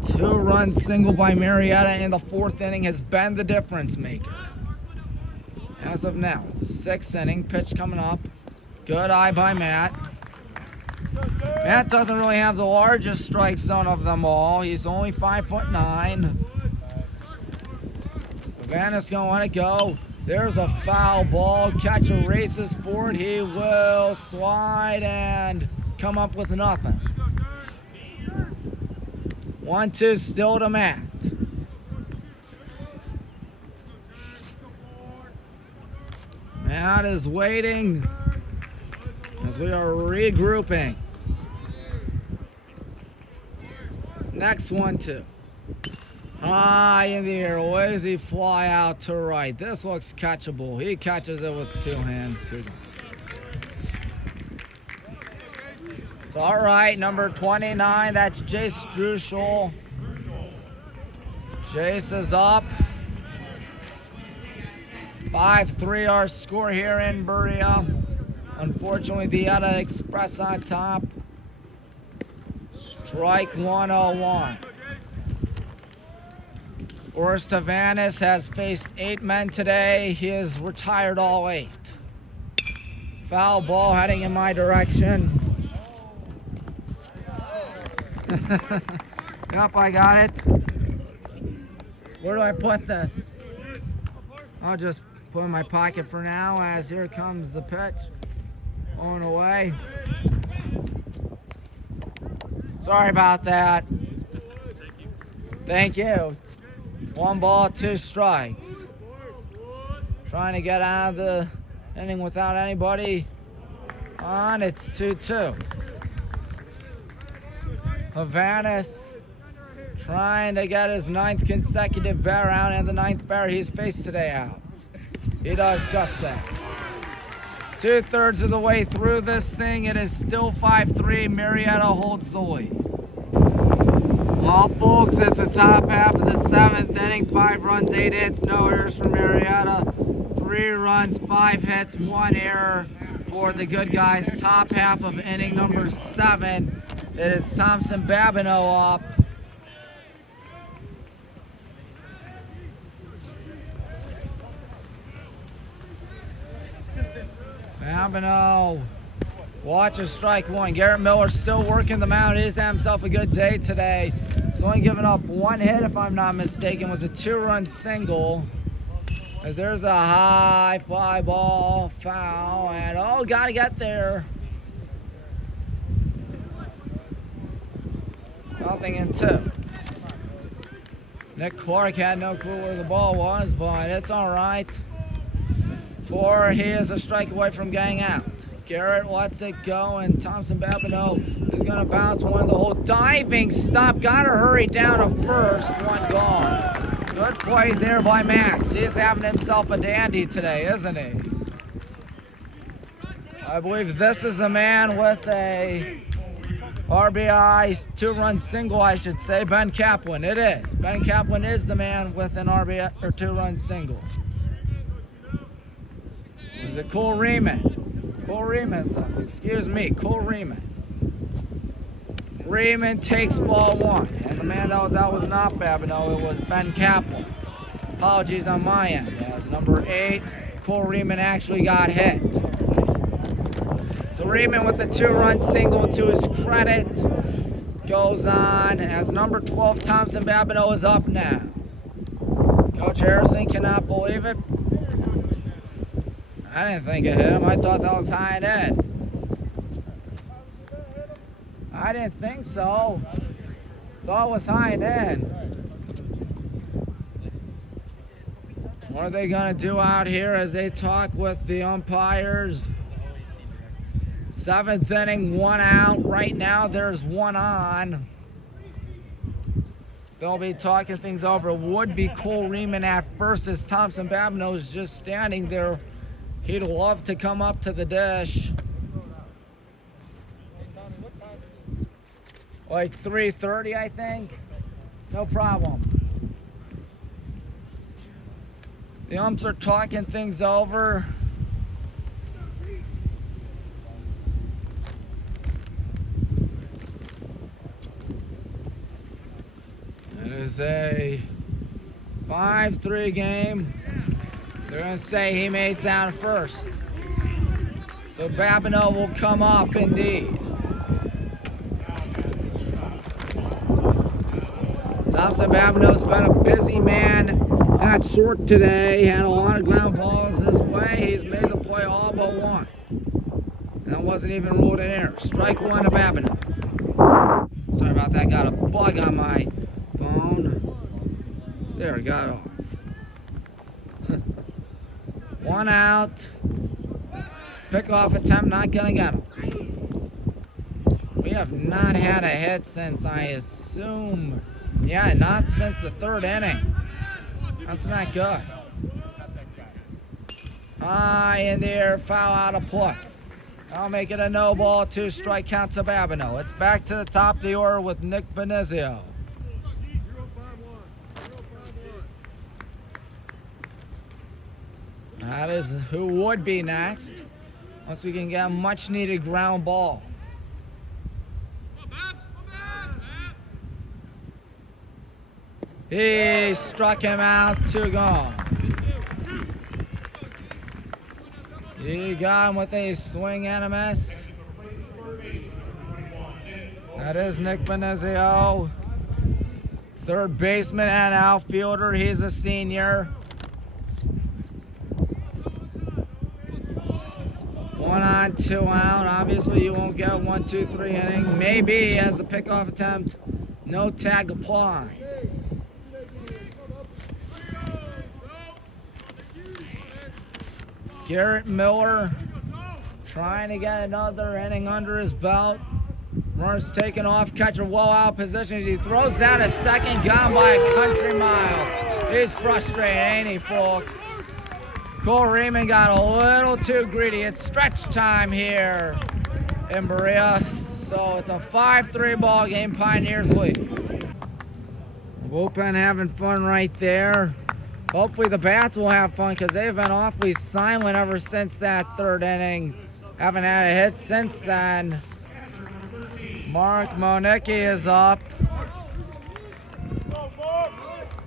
2-run single by Marietta in the 4th inning has been the difference maker. As of now, it's a 6th inning, pitch coming up. Good eye by Matt. Matt doesn't really have the largest strike zone of them all. He's only 5 foot 9. Havana's gonna let it go. There's a foul ball. Catcher races forward. He will slide and come up with nothing. 1-2 still to Matt. Matt is waiting as we are regrouping. Next 1-2. High in the air, lazy fly out to right. This looks catchable. He catches it with 2 hands too. It's all right, number 29, that's Jace Struschel. Jace is up. 5-3 our score here in Berea. Unfortunately, the Etta Express on top. Strike 101. Forrest Havanas has faced 8 men today. He has retired all 8. Foul ball heading in my direction. Yep, I got it. Where do I put this? I'll just put it in my pocket for now as here comes the pitch. On the way. Sorry about that. Thank you. 1 ball, 2 strikes. Trying to get out of the inning without anybody on. It's 2-2. Havanas trying to get his 9th consecutive bear out, and the 9th bear he's faced today out. He does just that. 2/3 of the way through this thing. It is still 5-3. Marietta holds the lead. Well, folks, it's the top half of the 7th inning. 5 runs, 8 hits, no errors for Marietta. 3 runs, 5 hits, 1 error for the good guys. Top half of inning number 7. It is Thompson Babineau up. Babineau, watch a strike 1. Garrett Miller still working the mound. He's had himself a good day today. He's only given up 1 hit, if I'm not mistaken. It was a 2-run single. As there's a high fly ball, foul, and oh, gotta get there. Nothing in 2. Nick Clark had no clue where the ball was, but it's all right. 4, he is a strike away from getting out. Garrett lets it go, and Thompson Babineau is going to bounce one. The whole diving stop. Got to hurry down to first. 1 gone. Good play there by Max. He's having himself a dandy today, isn't he? I believe this is the man with a RBI 2-run single, I should say. Ben Kaplan. It is. Ben Kaplan is the man with an RBI or 2-run single. Is it Cole Riemann? Cole Riemann's up. Excuse me, Cole Riemann. Riemann takes ball 1. And the man that was out was not Babineau, it was Ben Kaplan. Apologies on my end, as number 8, Cole Riemann actually got hit. So Riemann with the 2-run single to his credit goes on as number 12, Thompson Babineau, is up now. Coach Harrison cannot believe it. I didn't think it hit him. I thought that was high and in. I didn't think so. Thought it was high and in. What are they going to do out here as they talk with the umpires? 7th inning, 1 out. Right now, there's 1 on. They'll be talking things over. It would be Cole Riemann at first as Thompson Babineau is just standing there. He'd love to come up to the dish. Like 3:30, I think. No problem. The umps are talking things over. It is a 5-3 game. They're going to say he made down first. So Babineau will come up indeed. Thompson Babineau's been a busy man at short today. Had a lot of ground balls his way. He's made the play all but 1. And that wasn't even ruled an error. Strike 1 to Babineau. Sorry about that. Got a bug on my phone. There, got off. 1 out. Pickoff attempt, not gonna get him. We have not had a hit since, I assume, yeah, not since the 3rd inning. That's not good. High in the air, foul out of play. I'll make it a no ball, 2 strike count to Babineau. It's back to the top of the order with Nick Benizio. That is who would be next, once we can get a much-needed ground ball. He struck him out, 2 gone. He got him with a swing and a miss. That is Nick Benizio, 3rd baseman and outfielder. He's a senior. 1 on, 2 out. Obviously, you won't get 1, 2, 3 inning. Maybe as a pickoff attempt, no tag applied. Garrett Miller trying to get another inning under his belt. Runner's taking off, catcher well out of position as he throws down a second, gone by a country mile. He's frustrated, ain't he, folks? Cole Riemann got a little too greedy. It's stretch time here in Berea, so it's a 5-3 ball game, Pioneers lead. Bullpen having fun right there. Hopefully the bats will have fun because they've been awfully silent ever since that third inning. Haven't had a hit since then. Mark Monicki is up.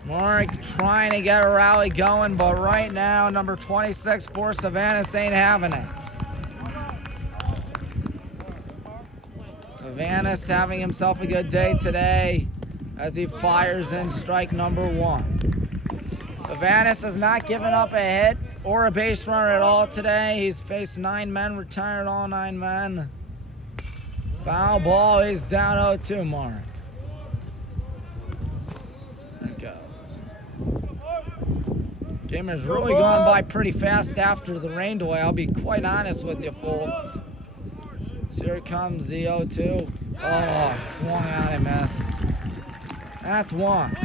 Mark trying to get a rally going, but right now, number 26 for Savannah ain't having it. Savannah's having himself a good day today as he fires in strike number 1. Vanis has not given up a hit or a base runner at all today. He's faced 9 men, retired all 9 men. Foul ball, he's down 0-2, Mark. There it goes. Game has really gone by pretty fast after the rain delay, I'll be quite honest with you folks. So here comes the 0-2. Oh, swung out and missed. That's 1.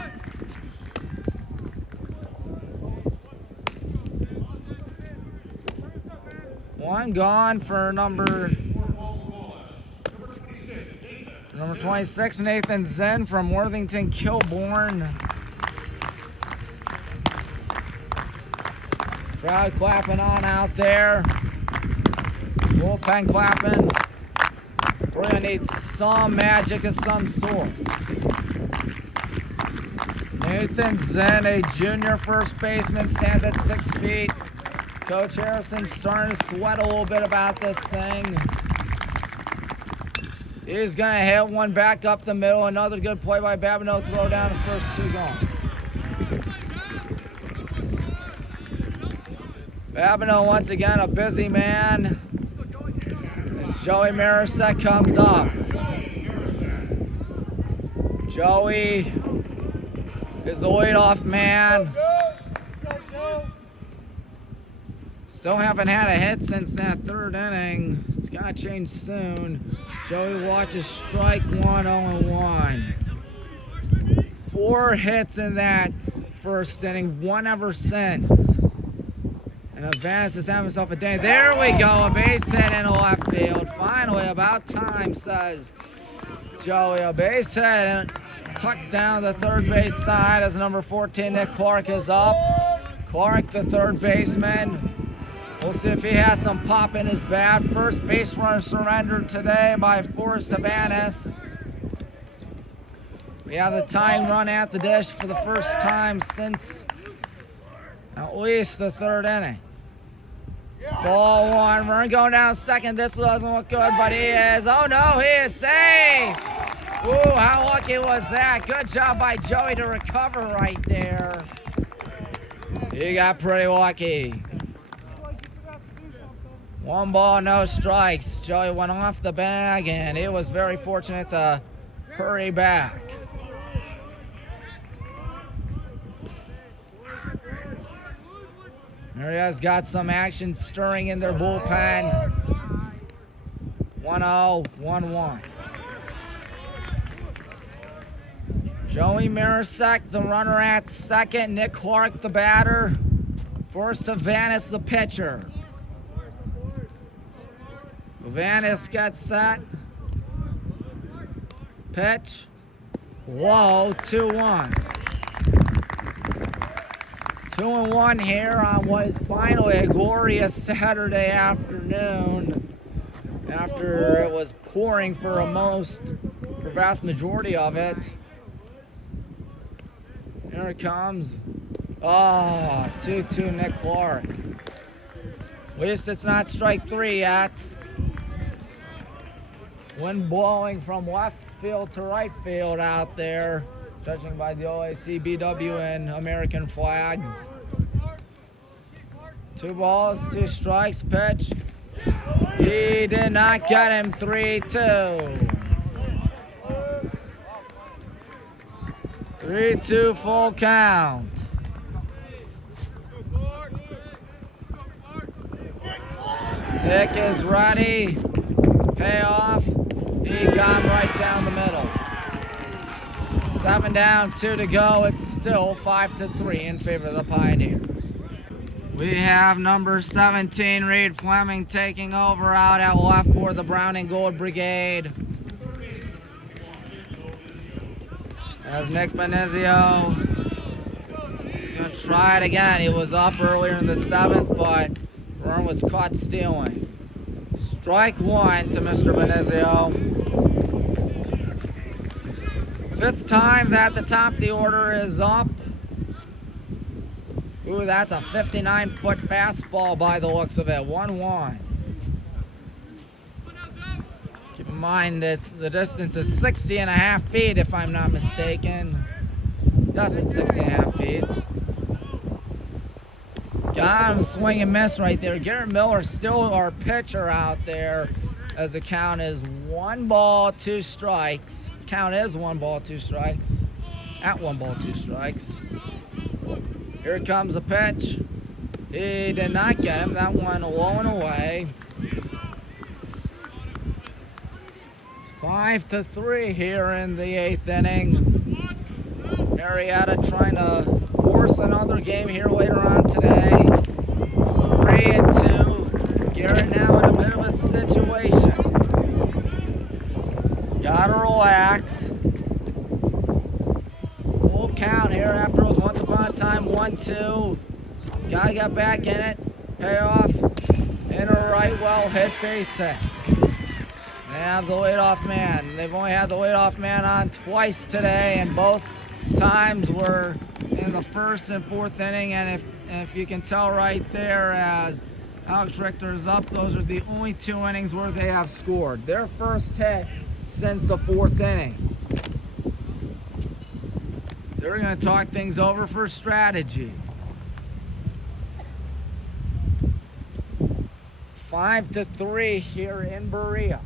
One gone for number 26, Nathan Zen from Worthington Kilbourne. Crowd clapping on out there. Bullpen clapping. We're gonna need some magic of some sort. Nathan Zen, a junior first baseman, stands at 6 feet. Coach Harrison's starting to sweat a little bit about this thing. He's going to hit one back up the middle. Another good play by Babineau. Throw down, the first 2 gone. Babineau once again a busy man. As Joey Marisek comes up. Joey is the leadoff man. Still haven't had a hit since that third inning. It's got to change soon. Joey watches strike 1, 0-1. 4 hits in that first inning, 1 ever since. And Avanis is having himself a day. There we go, a base hit in left field. Finally, about time, says Joey. A base hit and tucked down the third base side as number 14, Nick Clark, is up. Clark, the third baseman. We'll see if he has some pop in his bat. First base runner surrendered today by Forrest Havanis. We have the tying run at the dish for the first time since at least the third inning. Ball 1, runner going down second. This doesn't look good, but he is. Oh no, he is safe. Ooh, how lucky was that? Good job by Joey to recover right there. He got pretty lucky. 1 ball, no strikes. Joey went off the bag, and he was very fortunate to hurry back. Marietta's got some action stirring in their bullpen. 1-0, 1-1. Joey Marisek, the runner at second. Nick Clark, the batter. Forrest Havanis, the pitcher. Havanis gets set. Pitch. Low, 2-1. 2-1 here on what is finally a glorious Saturday afternoon after it was pouring for vast majority of it. Here it comes. Oh, 2-2 Nick Clark. At least it's not strike 3 yet. Wind blowing from left field to right field out there, judging by the OAC, BW, and American flags. 2 balls, 2 strikes, pitch. He did not get him. 3-2. 3-2 full count. Nick is ready. Payoff. He got him right down the middle. 7 down, 2 to go. It's still 5-3 in favor of the Pioneers. We have number 17, Reed Fleming, taking over out at left for the Brown and Gold Brigade. As Nick Benizio is going to try it again. He was up earlier in the 7th, but Vern was caught stealing. Strike 1 to Mr. Benizio. 5th time that the top of the order is up. Ooh, that's a 59-foot fastball by the looks of it. 1-1. Keep in mind that the distance is 60.5 feet, if I'm not mistaken. Yes, it's 60.5 feet. Got him, swing and miss right there. Garrett Miller still our pitcher out there, as the count is 1 ball, 2 strikes. Count is 1 ball, 2 strikes. At 1 ball, 2 strikes. Here comes a pitch. He did not get him. That one low and away. 5-3 here in the 8th inning. Marietta trying to force another game here later on today. 3-2. Garrett now in a bit of a situation. He's got to relax. Full count here after it was once upon a time 1-2. This guy got back in it. Payoff. In a right, well hit base hit. They have the leadoff man. They've only had the leadoff man on twice today, and both times were in the 1st and 4th inning. And if you can tell right there, as Alex Richter is up, those are the only 2 innings where they have scored. Their first hit since the 4th inning. They're going to talk things over for strategy. 5-3 here in Berea.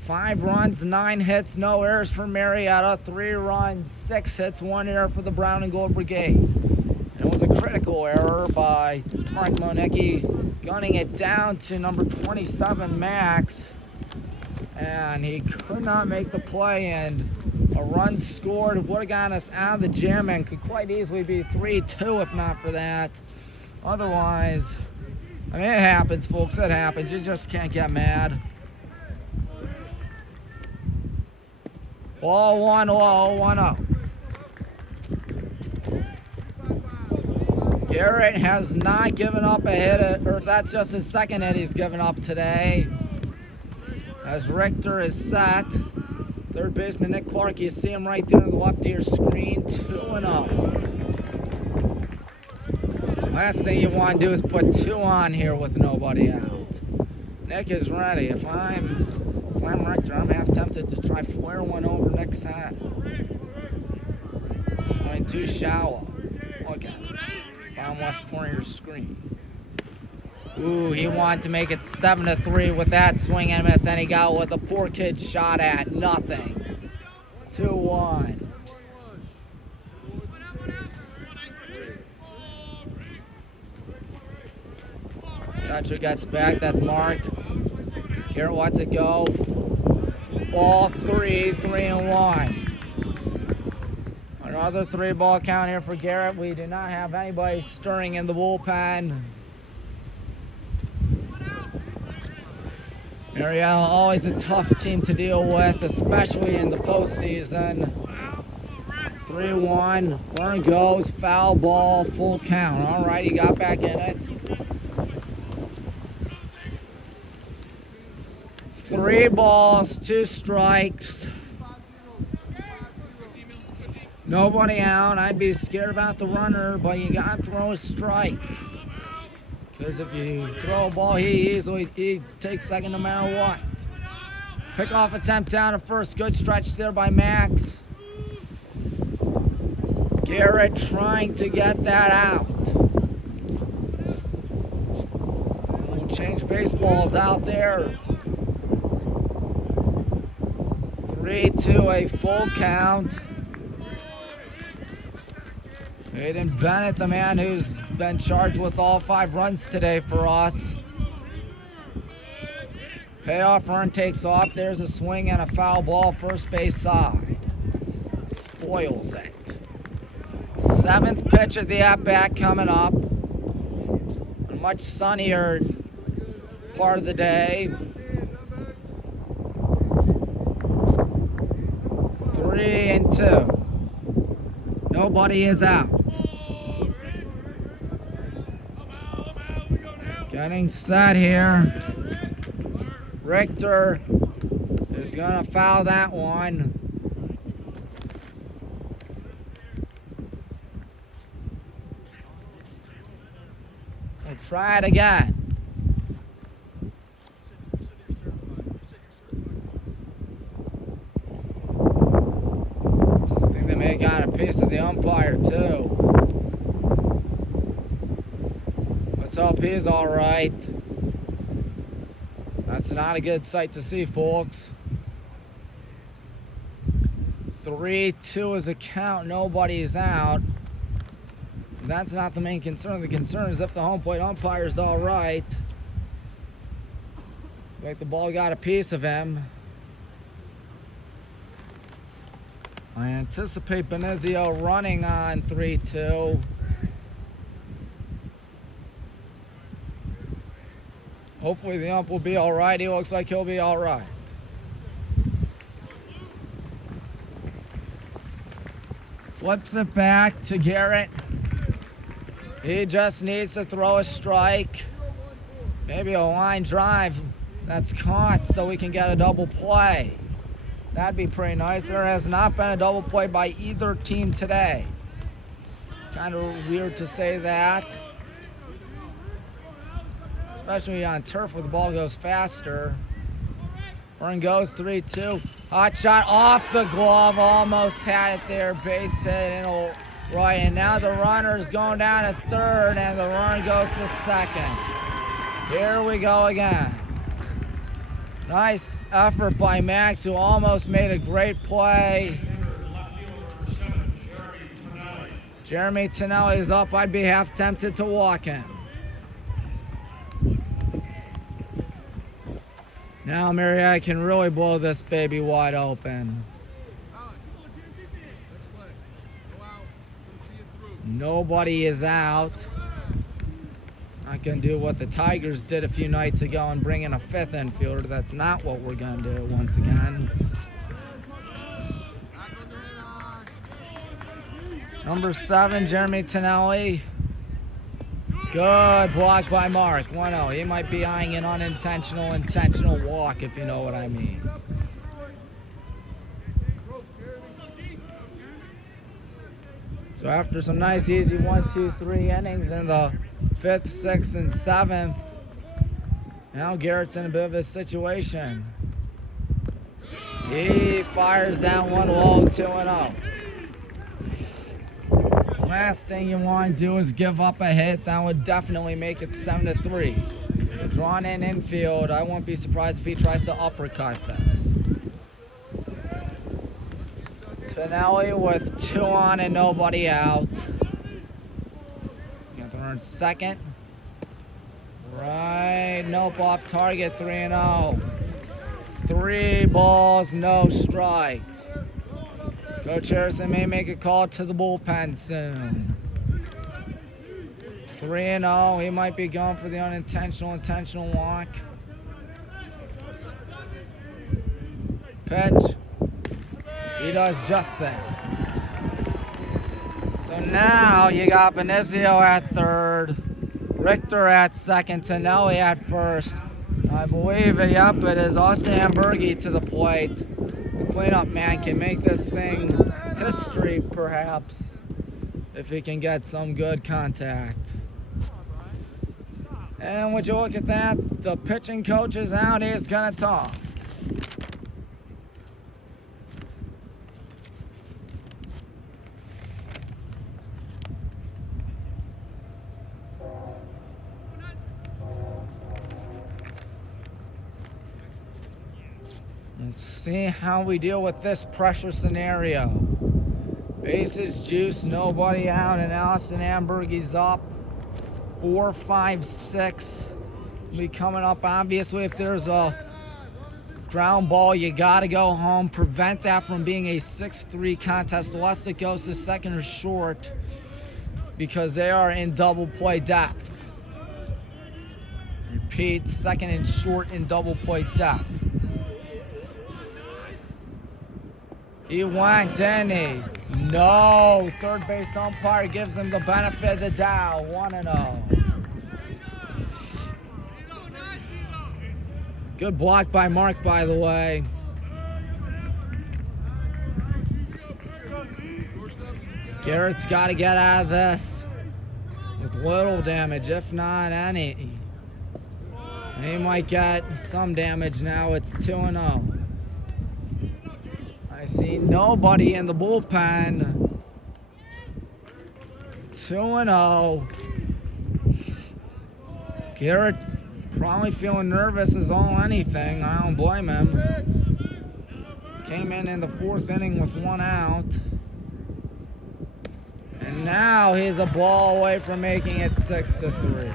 5 runs, 9 hits, no errors for Marietta. 3 runs, 6 hits, 1 error for the Brown and Gold Brigade. And it was a critical error by Mark Monicki, gunning it down to number 27, Max. And he could not make the play, and a run scored would have gotten us out of the gym and could quite easily be 3-2 if not for that. Otherwise, I mean, it happens, folks. It happens. You just can't get mad. Ball 1 low, 1-0. Garrett has not given up a hit, or that's just his 2nd hit he's given up today. As Richter is set. 3rd baseman Nick Clark, you see him right there on the left of your screen, 2-0. Last thing you want to do is put 2 on here with nobody out. Nick is ready. If I'm Richter, I'm half tempted to try flare one over Nick's head. He's playing too shallow. Look at it. Bottom left corner of your screen. Ooh, he wanted to make it 7-3 with that swing and miss, and he got what the poor kid shot at. Nothing. 2-1. Catcher gets back. That's Mark. Garrett lets it go. Ball 3, 3-1. Another 3-ball count here for Garrett. We do not have anybody stirring in the bullpen. Marietta, always a tough team to deal with, especially in the postseason. 3-1. Vern goes, foul ball, full count. All right, he got back in it. 3 balls, 2 strikes. Nobody out. I'd be scared about the runner, but you got to throw a strike. Because if you throw a ball, he takes second no matter what. Pickoff attempt down at first. Good stretch there by Max. Garrett trying to get that out. We'll change baseballs out there. 3-2, a full count. Aiden Bennett, the man who's been charged with all 5 runs today for us. Payoff run takes off. There's a swing and a foul ball first base side. Spoils it. 7th pitch of the at-bat coming up. A much sunnier part of the day. 3-2. Nobody is out. Getting set here. Richter is going to foul that one. We'll try it again. I think they may have gotten a piece of the umpire too. Let's hope he's all right. That's not a good sight to see, folks. 3-2 is a count. Nobody is out. That's not the main concern. The concern is if the home plate umpire's all right. Like the ball got a piece of him. I anticipate Benizio running on 3-2. Hopefully the ump will be all right. He looks like he'll be all right. Flips it back to Garrett. He just needs to throw a strike. Maybe a line drive that's caught so we can get a double play. That'd be pretty nice. There has not been a double play by either team today. Kind of weird to say that. Especially on turf where the ball goes faster. Run goes 3-2. Hot shot off the glove. Almost had it there. Base hit and right. And now the runner's going down to third and the run goes to second. Here we go again. Nice effort by Max, who almost made a great play. Jeremy Tonelli is up. I'd be half tempted to walk him. Now Marietta can really blow this baby wide open. Nobody is out. Not going to do what the Tigers did a few nights ago and bring in a 5th infielder. That's not what we're going to do once again. Number 7, Jeremy Tonelli. Good block by Mark. 1-0. He might be eyeing an intentional walk, if you know what I mean. So after some nice, easy 1, 2, 3 innings in the 5th, 6th, and 7th, now Garrett's in a bit of a situation. He fires down one low, 2-0. Last thing you want to do is give up a hit. That would definitely make it 7-3. A drawn in infield. I won't be surprised if he tries to uppercut this. Tonelli with 2 on and nobody out. Got the runner second. Right. Nope, off target. 3-0. 3 balls, no strikes. Coach Harrison may make a call to the bullpen soon. 3-0. He might be going for the intentional walk. Pitch. He does just that. So now you got Benizio at third, Richter at second, Tonelli at first. I believe it is Austin Ambergi to the plate. The cleanup man can make this thing history, perhaps, if he can get some good contact. And would you look at that? The pitching coach is out. He's going to talk. Let's see how we deal with this pressure scenario. Bases juice, nobody out, and Austin Ambergi's up. 4, 5, 6 will be coming up. Obviously, if there's a Ground ball, you got to go home. Prevent that from being a 6-3 contest unless it goes to second or short because they are in double play depth. Repeat, second and short in double play depth. He went, didn't he? No. Third base umpire gives him the benefit of the doubt. 1-0. Good block by Mark, by the way. Garrett's got to get out of this with little damage, if not any. He might get some damage now. It's 2-0. I see nobody in the bullpen. 2-0. Garrett probably feeling nervous as all anything. I don't blame him. Came in the fourth inning with 1 out. And now he's a ball away from making it 6-3.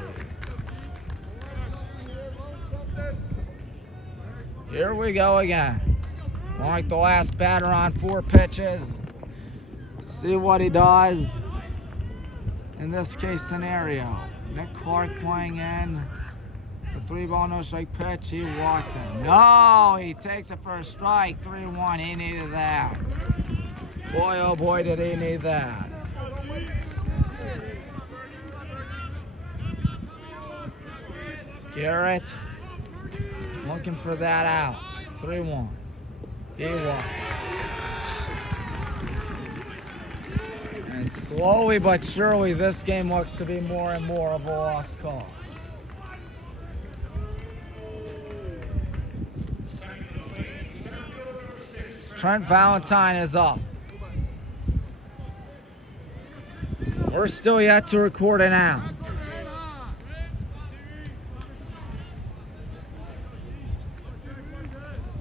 Here we go again. Like the last batter on 4 pitches. See what he does in this case scenario. Nick Clark playing in. The 3-ball no-strike pitch, he walked him. No, he takes it for a strike. 3-1, he needed that. Boy, oh boy, did he need that. Garrett looking for that out. 3-1. He walked. And slowly but surely, this game looks to be more and more of a lost cause. Trent Valentine is up. We're still yet to record an out.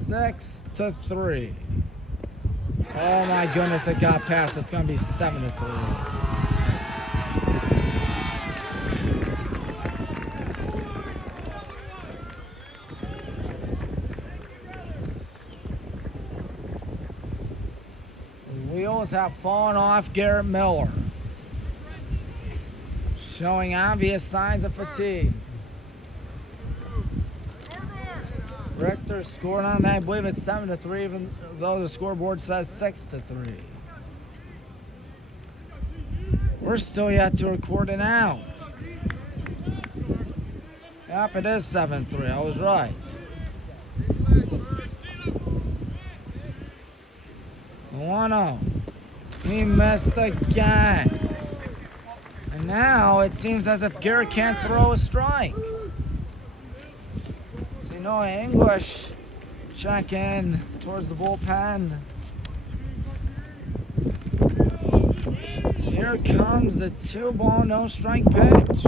Six to 3. Oh my goodness, it got past. It's going to be 7-3. Wheels have fallen off Garrett Miller, showing obvious signs of fatigue. Richter scored on that. I believe it's 7-3, even though the scoreboard says 6-3. We're still yet to record an out. Yep, it is 7-3. I was right. 1-0. He missed again. And now it seems as if Garrett can't throw a strike. See Noah English check in towards the bullpen. So here comes the 2-ball no-strike pitch.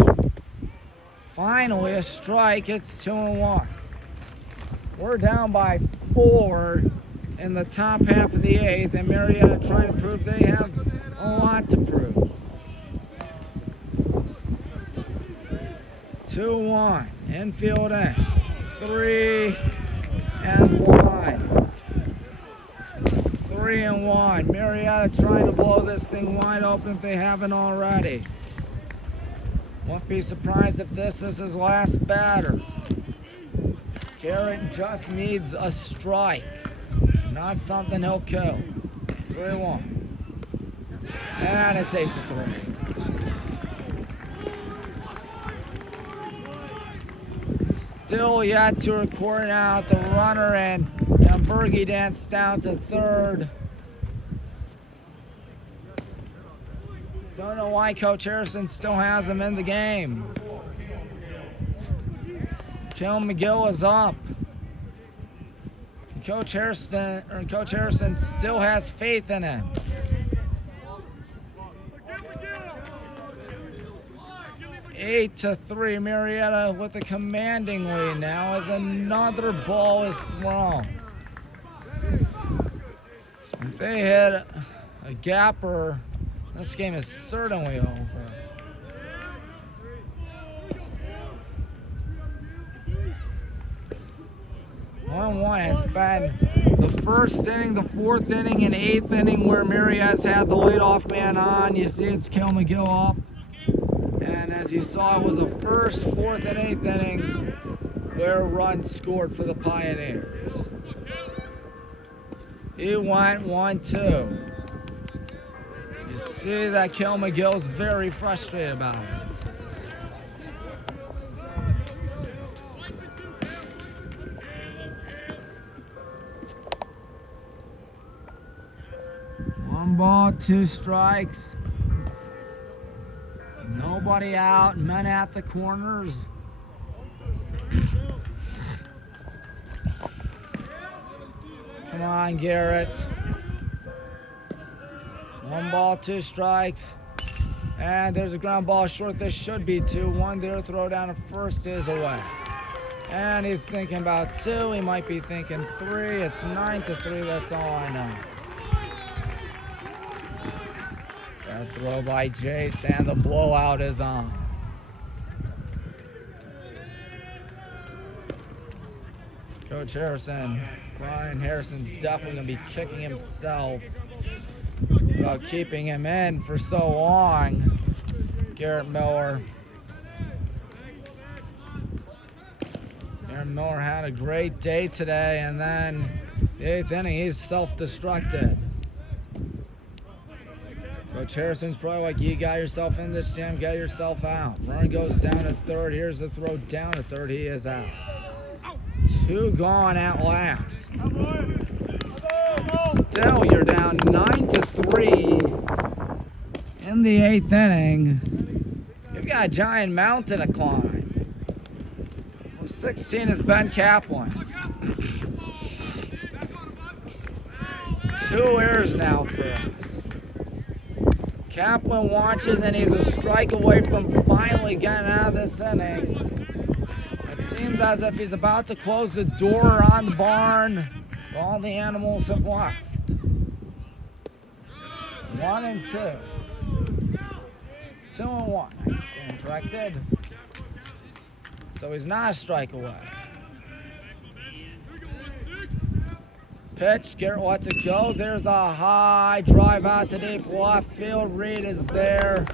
Finally a strike. It's 2-1. We're down by 4 in the top half of the 8th, and Marietta trying to prove they have a lot to prove. 2-1, infield in, 3-1. 3-1. Marietta trying to blow this thing wide open if they haven't already. Won't be surprised if this is his last batter. Garrett just needs a strike. Not something he'll kill. 3-1. And it's 8-3. Still yet to record out the runner, and Berge danced down to third. Don't know why Coach Harrison still has him in the game. Kel McGill is up. Coach Harrison still has faith in him. 8-3, Marietta with a commanding lead now as another ball is thrown. If they hit a gapper, this game is certainly over. 1-1. It's been the first inning, the fourth inning, and eighth inning where Marietta's had the leadoff man on. You see it's Kel McGill up. And as you saw, it was the first, fourth, and eighth inning where runs scored for the Pioneers. He went 1-2. You see that Kel McGill's very frustrated about it. One ball, 2 strikes. Nobody out, men at the corners. Come on, Garrett. 1 ball, 2 strikes. And there's a ground ball short. This should be 2-1 there. Throw down at first is away. And he's thinking about 2. He might be thinking 3. It's 9-3. That's all I know. That throw by Jace, and the blowout is on. Coach Harrison, Brian Harrison's definitely going to be kicking himself about keeping him in for so long. Garrett Miller. Garrett Miller had a great day today, and then the 8th inning, he's self-destructed. Coach Harrison's probably like, you got yourself in this jam, get yourself out. Run goes down to third. Here's the throw down to third. He is out. 2 gone at last. Still, you're down 9-3 in the 8th inning. You've got a giant mountain to climb. 16 is Ben Kaplan. 2 errors now for us. Kaplan watches, and he's a strike away from finally getting out of this inning. It seems as if he's about to close the door on the barn. All the animals have left. 1-2. 2-1. I stand corrected. So he's not a strike away. Pitch, Garrett lets it go. There's a high drive out to deep left field. Reed is there.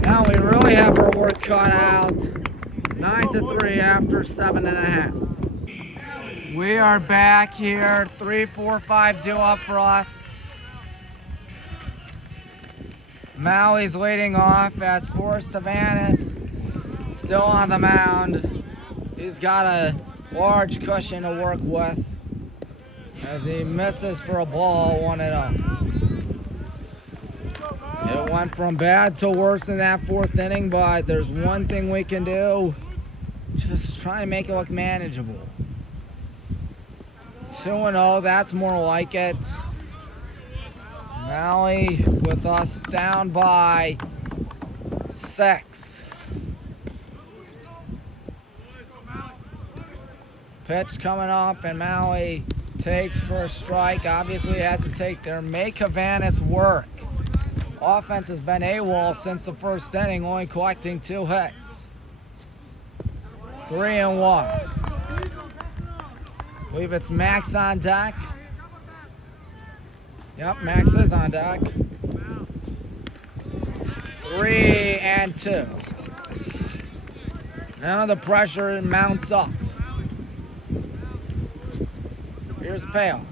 Now we really have our work cut out. 9-3 after 7.5. We are back here. 3, 4, 5 due up for us. Maui's leading off as Forrest Savanas still on the mound. He's got a large cushion to work with as he misses for a ball, 1-0. It went from bad to worse in that 4th inning, but there's one thing we can do. Just try to make it look manageable. 2-0, that's more like it. Maui with us down by 6. Pitch coming up, and Maui takes for a strike. Obviously had to take their make Havanis work. Offense has been AWOL since the 1st inning, only collecting 2 hits. 3-1. I believe it's Max on deck. Yep, Max is on deck. 3-2. Now the pressure mounts up. Here's the payoff.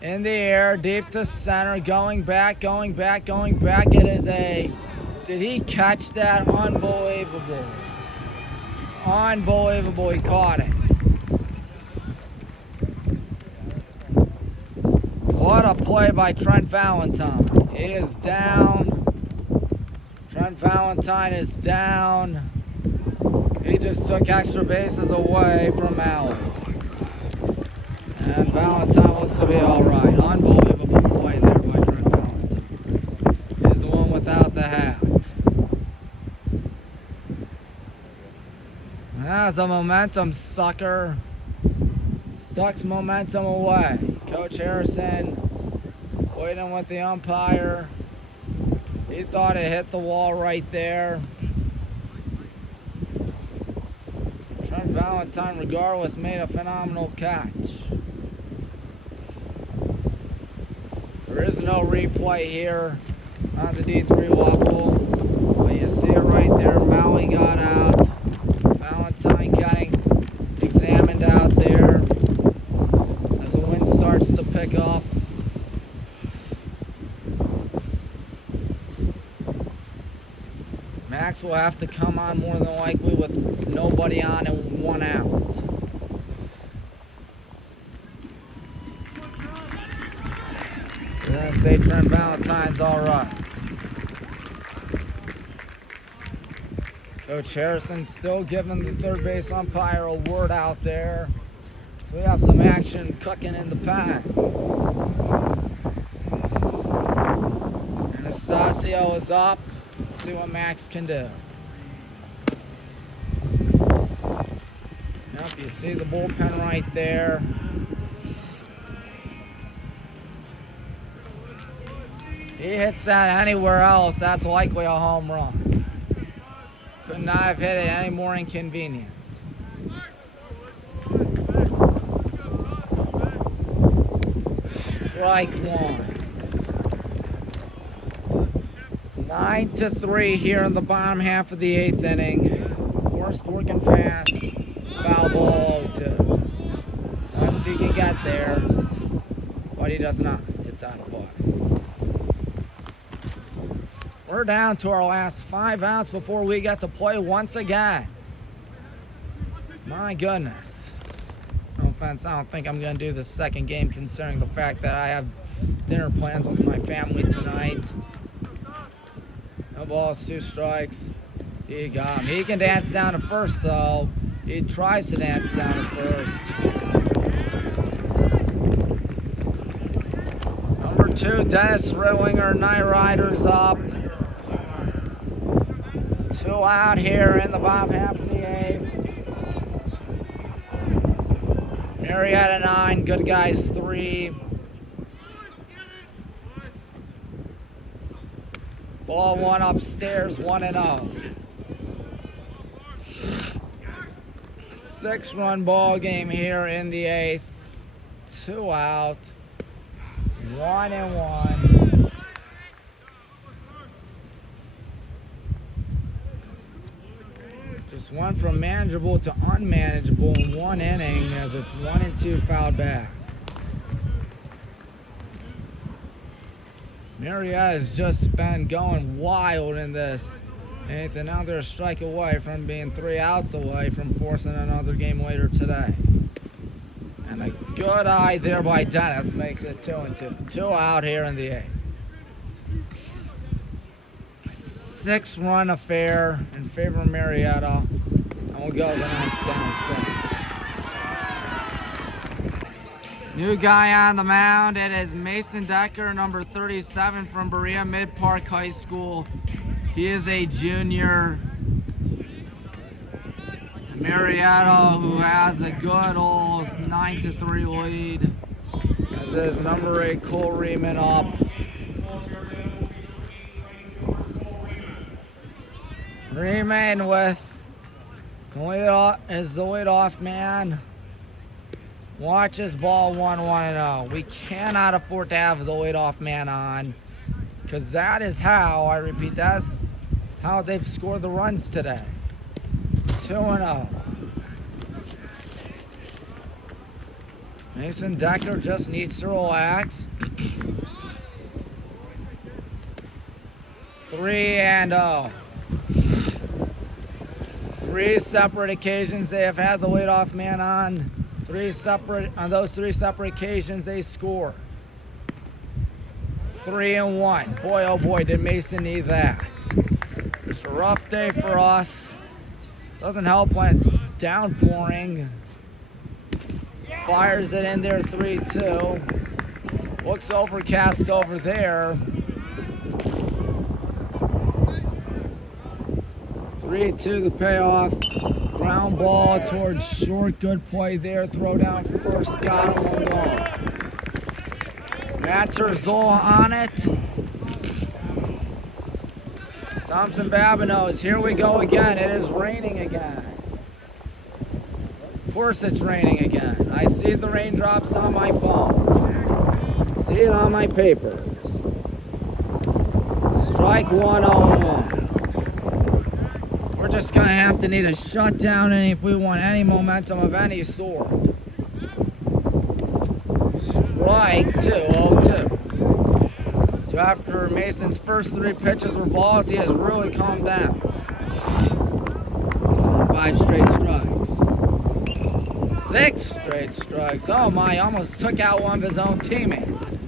In the air, deep to center, going back. It is a, did he catch that? Unbelievable. Unbelievable, he caught it. What a play by Trent Valentine. He is down. Trent Valentine is down. He just took extra bases away from Maui. And Valentine looks to be all right. Unbelievable play there by Trent Valentine. He's the one without the hat. That's a momentum sucker. Sucks momentum away. Coach Harrison waiting with the umpire. He thought it hit the wall right there. Trent Valentine, regardless, made a phenomenal catch. There is no replay here on the D3 waffle, but you see it right there. Maui got out. Valentine getting examined out there as the wind starts to pick up. Max will have to come on more than likely with nobody on and 1 out. We're going to say Trent Valentine's all right. Coach Harrison still giving the third base umpire a word out there. So we have some action cooking in the pan. Anastasio is up. Let's see what Max can do. Yep, you see the bullpen right there. He hits that anywhere else, that's likely a home run. Could not have hit it any more inconvenient. Strike one. 9-3 here in the bottom half of the 8th inning. Forrest working fast. Foul ball 0-2. Best he can get there, but he does not. It's out of play. We're down to our last 5 outs before we get to play once again. My goodness. No offense, I don't think I'm going to do the second game considering the fact that I have dinner plans with my family tonight. No balls, 2 strikes. He got him. He can dance down to first, though. He tries to dance down to first. Number 2, Dennis Ridlinger, Night Riders up. 2 out here in the bottom half of the 8th. Marietta 9, Good Guys 3. Ball 1 upstairs, 1-0. 6-run ball game here in the 8th. 2 out. 1-1. Just went from manageable to unmanageable in 1 inning as it's 1-2 fouled back. Marietta has just been going wild in this 8th, and now they're a strike away from being 3 outs away from forcing another game later today. And a good eye there by Dennis makes it 2-2. 2 out here in the 8th. 6-run affair in favor of Marietta, and we'll go the 9th down 6. New guy on the mound, it is Mason Decker, number 37 from Berea Mid Park High School. He is a junior. Marietta, who has a good old 9-3 lead, as is number 8 Cole Riemann up. Riemann with the leadoff man. Watches ball 1-1-0. We cannot afford to have the leadoff man on, because that is how, I repeat, that's how they've scored the runs today. 2-0. Mason Decker just needs to relax. 3-0. 3 separate occasions they have had the leadoff man on. On those 3 separate occasions they score. 3-1. Boy, oh boy, did Mason need that. It's a rough day for us. Doesn't help when it's downpouring. Fires it in there, 3-2. Looks overcast over there. 3-2 the payoff. Ground ball towards short. Good play there. Throw down for first. Got him. 1 gone. Matt Terzola on it. Thompson Babineaux. Here we go again. It is raining again. Of course it's raining again. I see the raindrops on my phone. See it on my papers. Strike 1-0-1. We're just gonna have to need a shutdown and if we want any momentum of any sort. Strike 2-0-2. So after Mason's first 3 pitches were balls, he has really calmed down. He's thrown 5 straight strikes. 6 straight strikes. Oh my, almost took out one of his own teammates.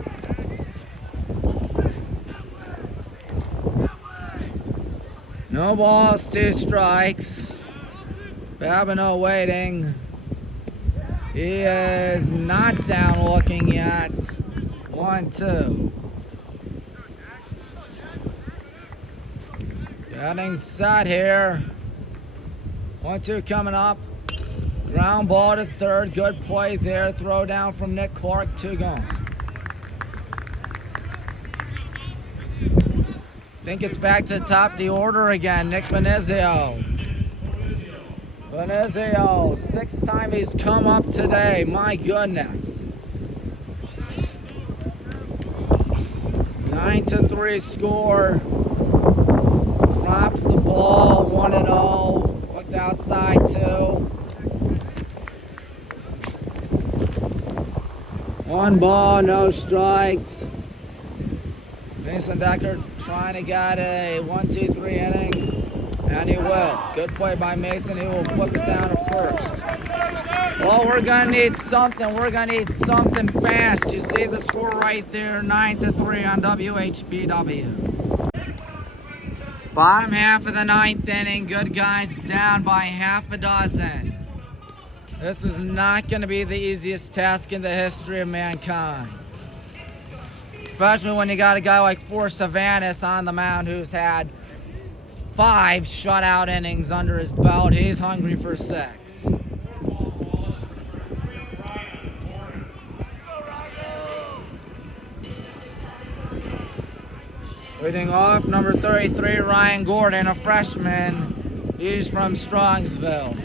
No balls, 2 strikes. Babineau waiting. He is not down looking yet. 1-2. Getting set here. 1-2 coming up. Ground ball to third. Good play there. Throw down from Nick Clark. 2 gone. Think it's back to the top of the order again. Nick Benizio. Benizio. 6th time he's come up today. My goodness. 9-3 score. Drops the ball. 1-0. Looked outside too. 1 ball, no strikes. Mason Decker trying to get a 1-2-3 inning, and he will. Good play by Mason. He will flip it down to first. Well, we're gonna need something. We're gonna need something fast. You see the score right there, 9-3 on WHBW. Bottom half of the 9th inning. Good guys down by half a dozen. This is not going to be the easiest task in the history of mankind. Especially when you got a guy like Forrest Savanis on the mound who's had 5 shutout innings under his belt. He's hungry for 6. Leading off, number 33, Ryan Gordon, a freshman. He's from Strongsville.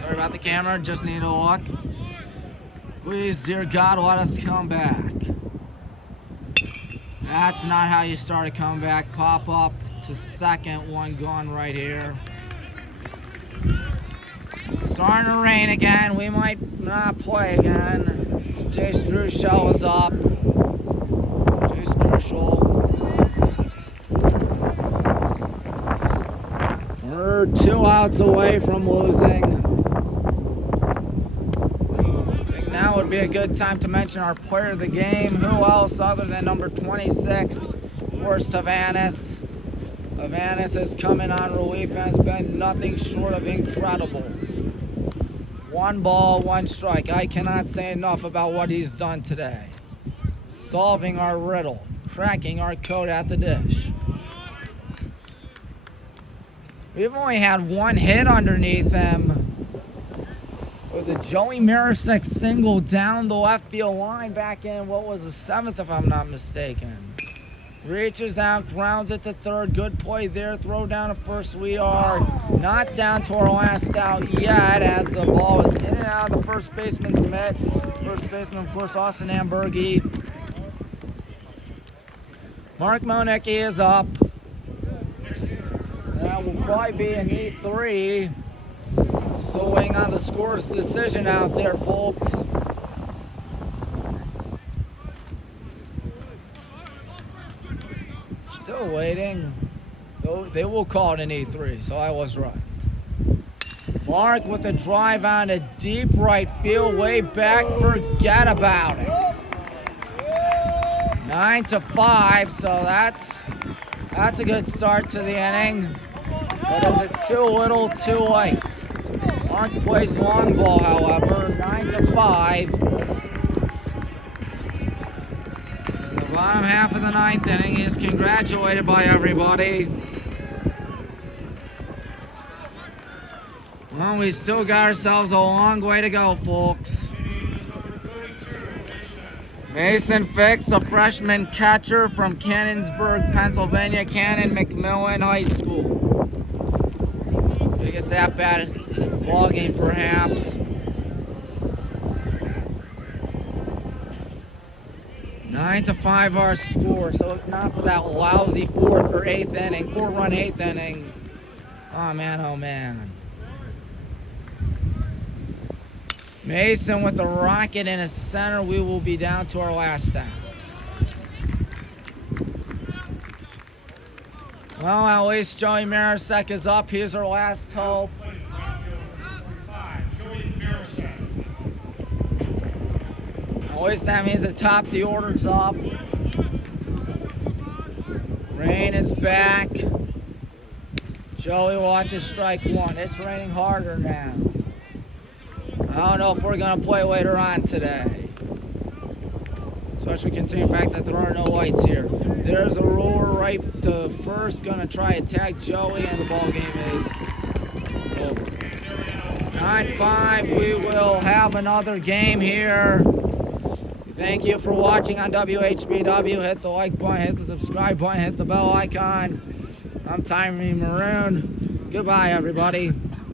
Sorry about the camera, just need a look. Please, dear God, let us come back. That's not how you start a comeback. Pop up to second, 1 gone right here. Starting to rain again. We might not play again. Jace Druschel is up. Jace Druschel. We're 2 outs away from losing. Now would be a good time to mention our player of the game. Who else other than number 26, Forrest Havanis. Havanis has come in on relief and has been nothing short of incredible. 1 ball, 1 strike. I cannot say enough about what he's done today. Solving our riddle, cracking our code at the dish. We've only had 1 hit underneath him. It was a Joey Marasek single down the left field line back in, what was the 7th if I'm not mistaken. Reaches out, grounds it to third. Good play there. Throw down to first. We are not down to our last out yet as the ball is in and out of the first baseman's mitt. First baseman, of course, Austin Ambergy. Mark Monicki is up. That will probably be an E3. Still waiting on the scores decision out there, folks. Still waiting. They will call it an E3, so I was right. Mark with a drive on a deep right field, way back. Forget about it. 9-5, so that's a good start to the inning. But is it too little, too late? Mark plays long ball, however. 9-5. The bottom half of the 9th inning is congratulated by everybody. Well, we still got ourselves a long way to go, folks. Mason Fix, a freshman catcher from Cannonsburg, Pennsylvania, Cannon McMillan High School. Biggest at bat ball game, perhaps. 9-5 our score. So if not for that lousy fourth run eighth inning. Oh man. Mason with the rocket in his center. We will be down to our last out. Well, at least Joey Marasek is up. Here's our last hope. At least that means the top of the order's up. Rain is back. Joey watches strike one. It's raining harder now. I don't know if we're going to play later on today. Especially considering the fact that there are no lights here. There's a roller right to first. Going to try to tag Joey, and the ball game is over. 9-5. We will have another game here. Thank you for watching on WHBW. Hit the like button, hit the subscribe button, hit the bell icon. I'm Tommy Maroon. Goodbye, everybody.